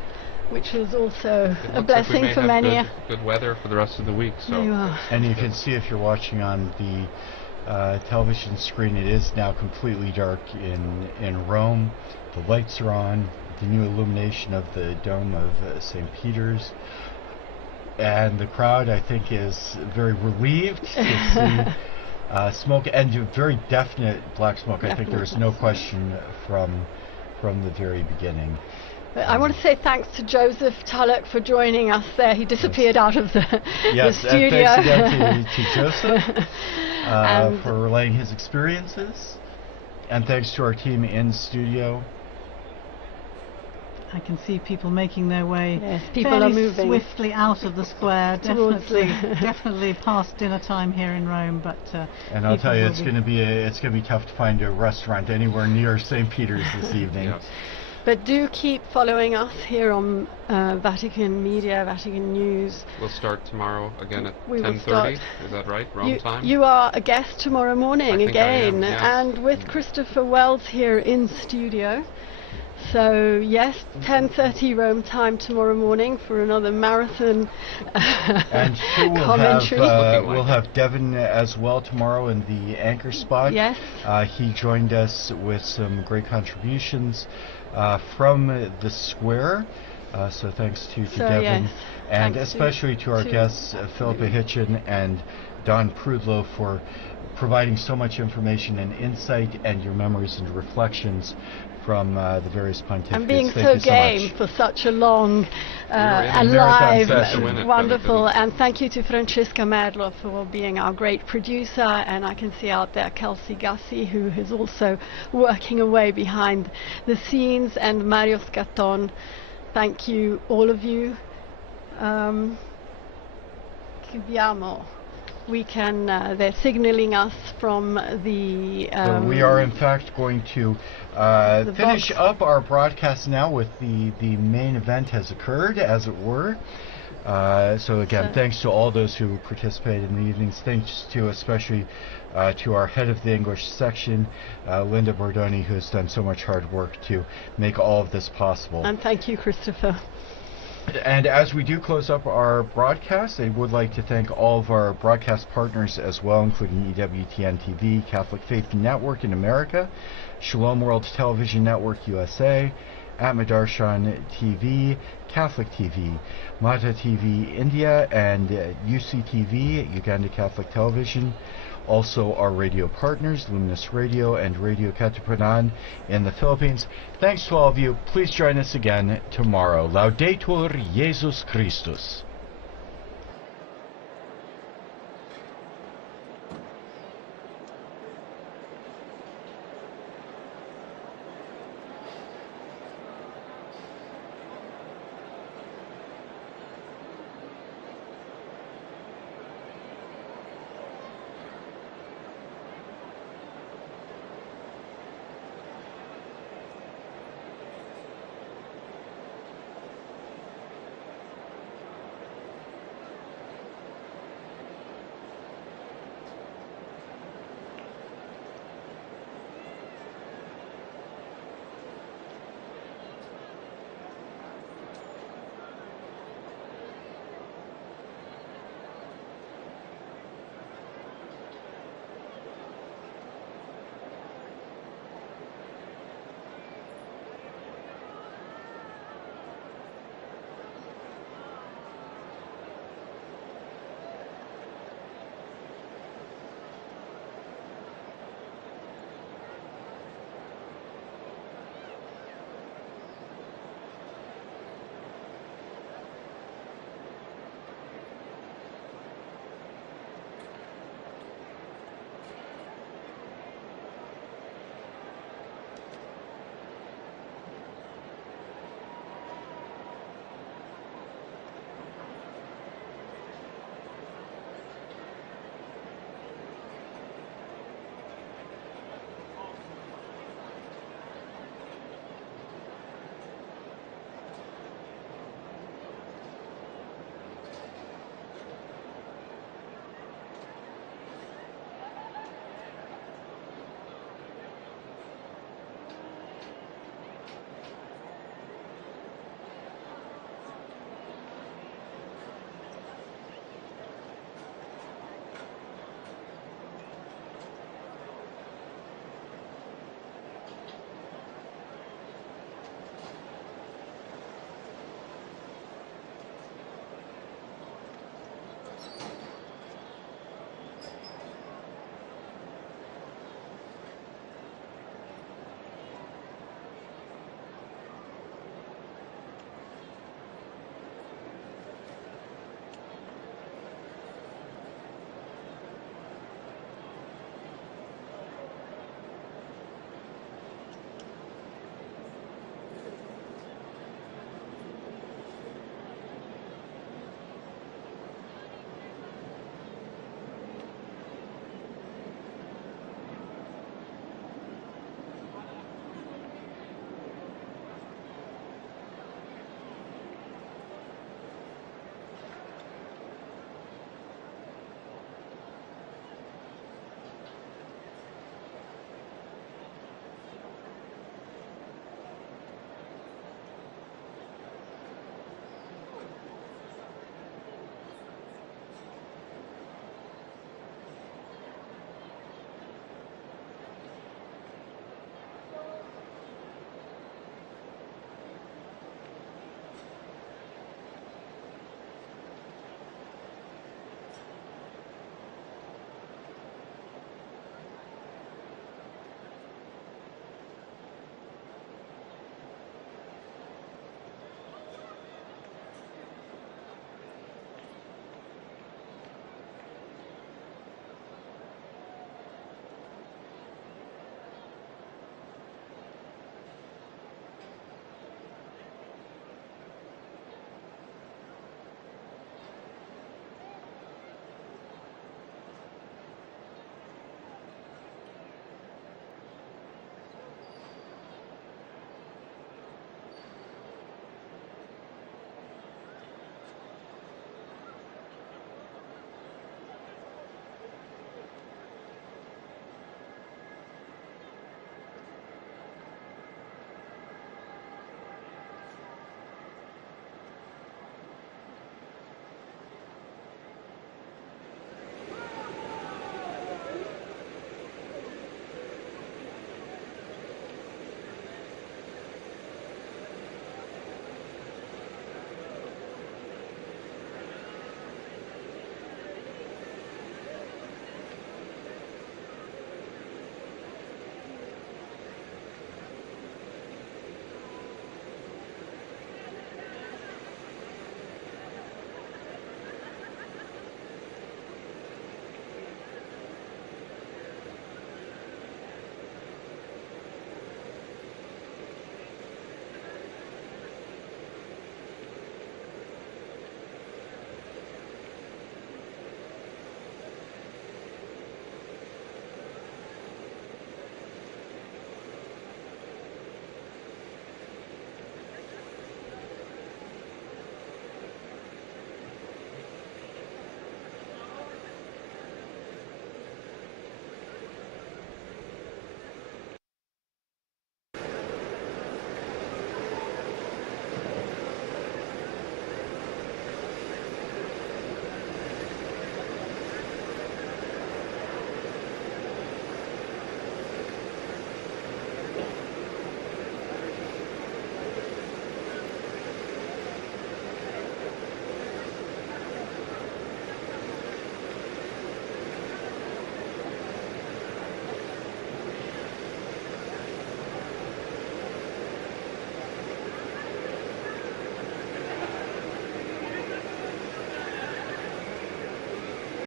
which was also a blessing for many. Good weather for the rest of the week. So. And you can see, if you're watching on the television screen, it is now completely dark in Rome. The lights are on, the new illumination of the dome of St. Peter's. And the crowd, I think, is very relieved to see smoke, and very definite black smoke. I think there is no question from the very beginning. I want to say thanks to Joseph Tulloch for joining us there. He disappeared out of the studio. Thanks again to Joseph for relaying his experiences. And thanks to our team in studio. I can see people making their way people are moving swiftly out of the square, definitely past dinner time here in Rome. But and I'll tell you, it's going to be tough to find a restaurant anywhere near St. Peter's this evening. But do keep following us here on Vatican Media, Vatican News. We'll start tomorrow again at 10:30. Is that right? Rome time? You are a guest tomorrow morning again, yes. And with Christopher Wells here in studio. So yes, 10:30 Rome time tomorrow morning for another marathon and commentary. We'll have Devin as well tomorrow in the anchor spot. Yes. He joined us with some great contributions from the square. So thanks to Devin, yes, and especially to our guests Philippa Hitchin and Don Prudlow for providing so much information and insight, and your memories and reflections from the various pontificates. And being so game for such a long, alive, wonderful, and thank you to Francesca Merlo for being our great producer, and I can see out there Kelsey Gussie, who is also working away behind the scenes, and Mario Scatton. Thank you, all of you. We can, they're signaling us from the... so we are in fact going to finish up our broadcast now with the main event has occurred, as it were. So again, thanks to all those who participated in the evenings. Thanks to especially to our head of the English section, Linda Bordoni, who has done so much hard work to make all of this possible. And thank you, Christopher. And as we do close up our broadcast, I would like to thank all of our broadcast partners as well, including EWTN TV, Catholic Faith Network in America, Shalom World Television Network USA, Atmadarshan TV, Catholic TV, Mata TV India, and UCTV, Uganda Catholic Television. Also our radio partners, Luminous Radio and Radio Katipunan in the Philippines. Thanks to all of you. Please join us again tomorrow. Laudetur Jesus Christus.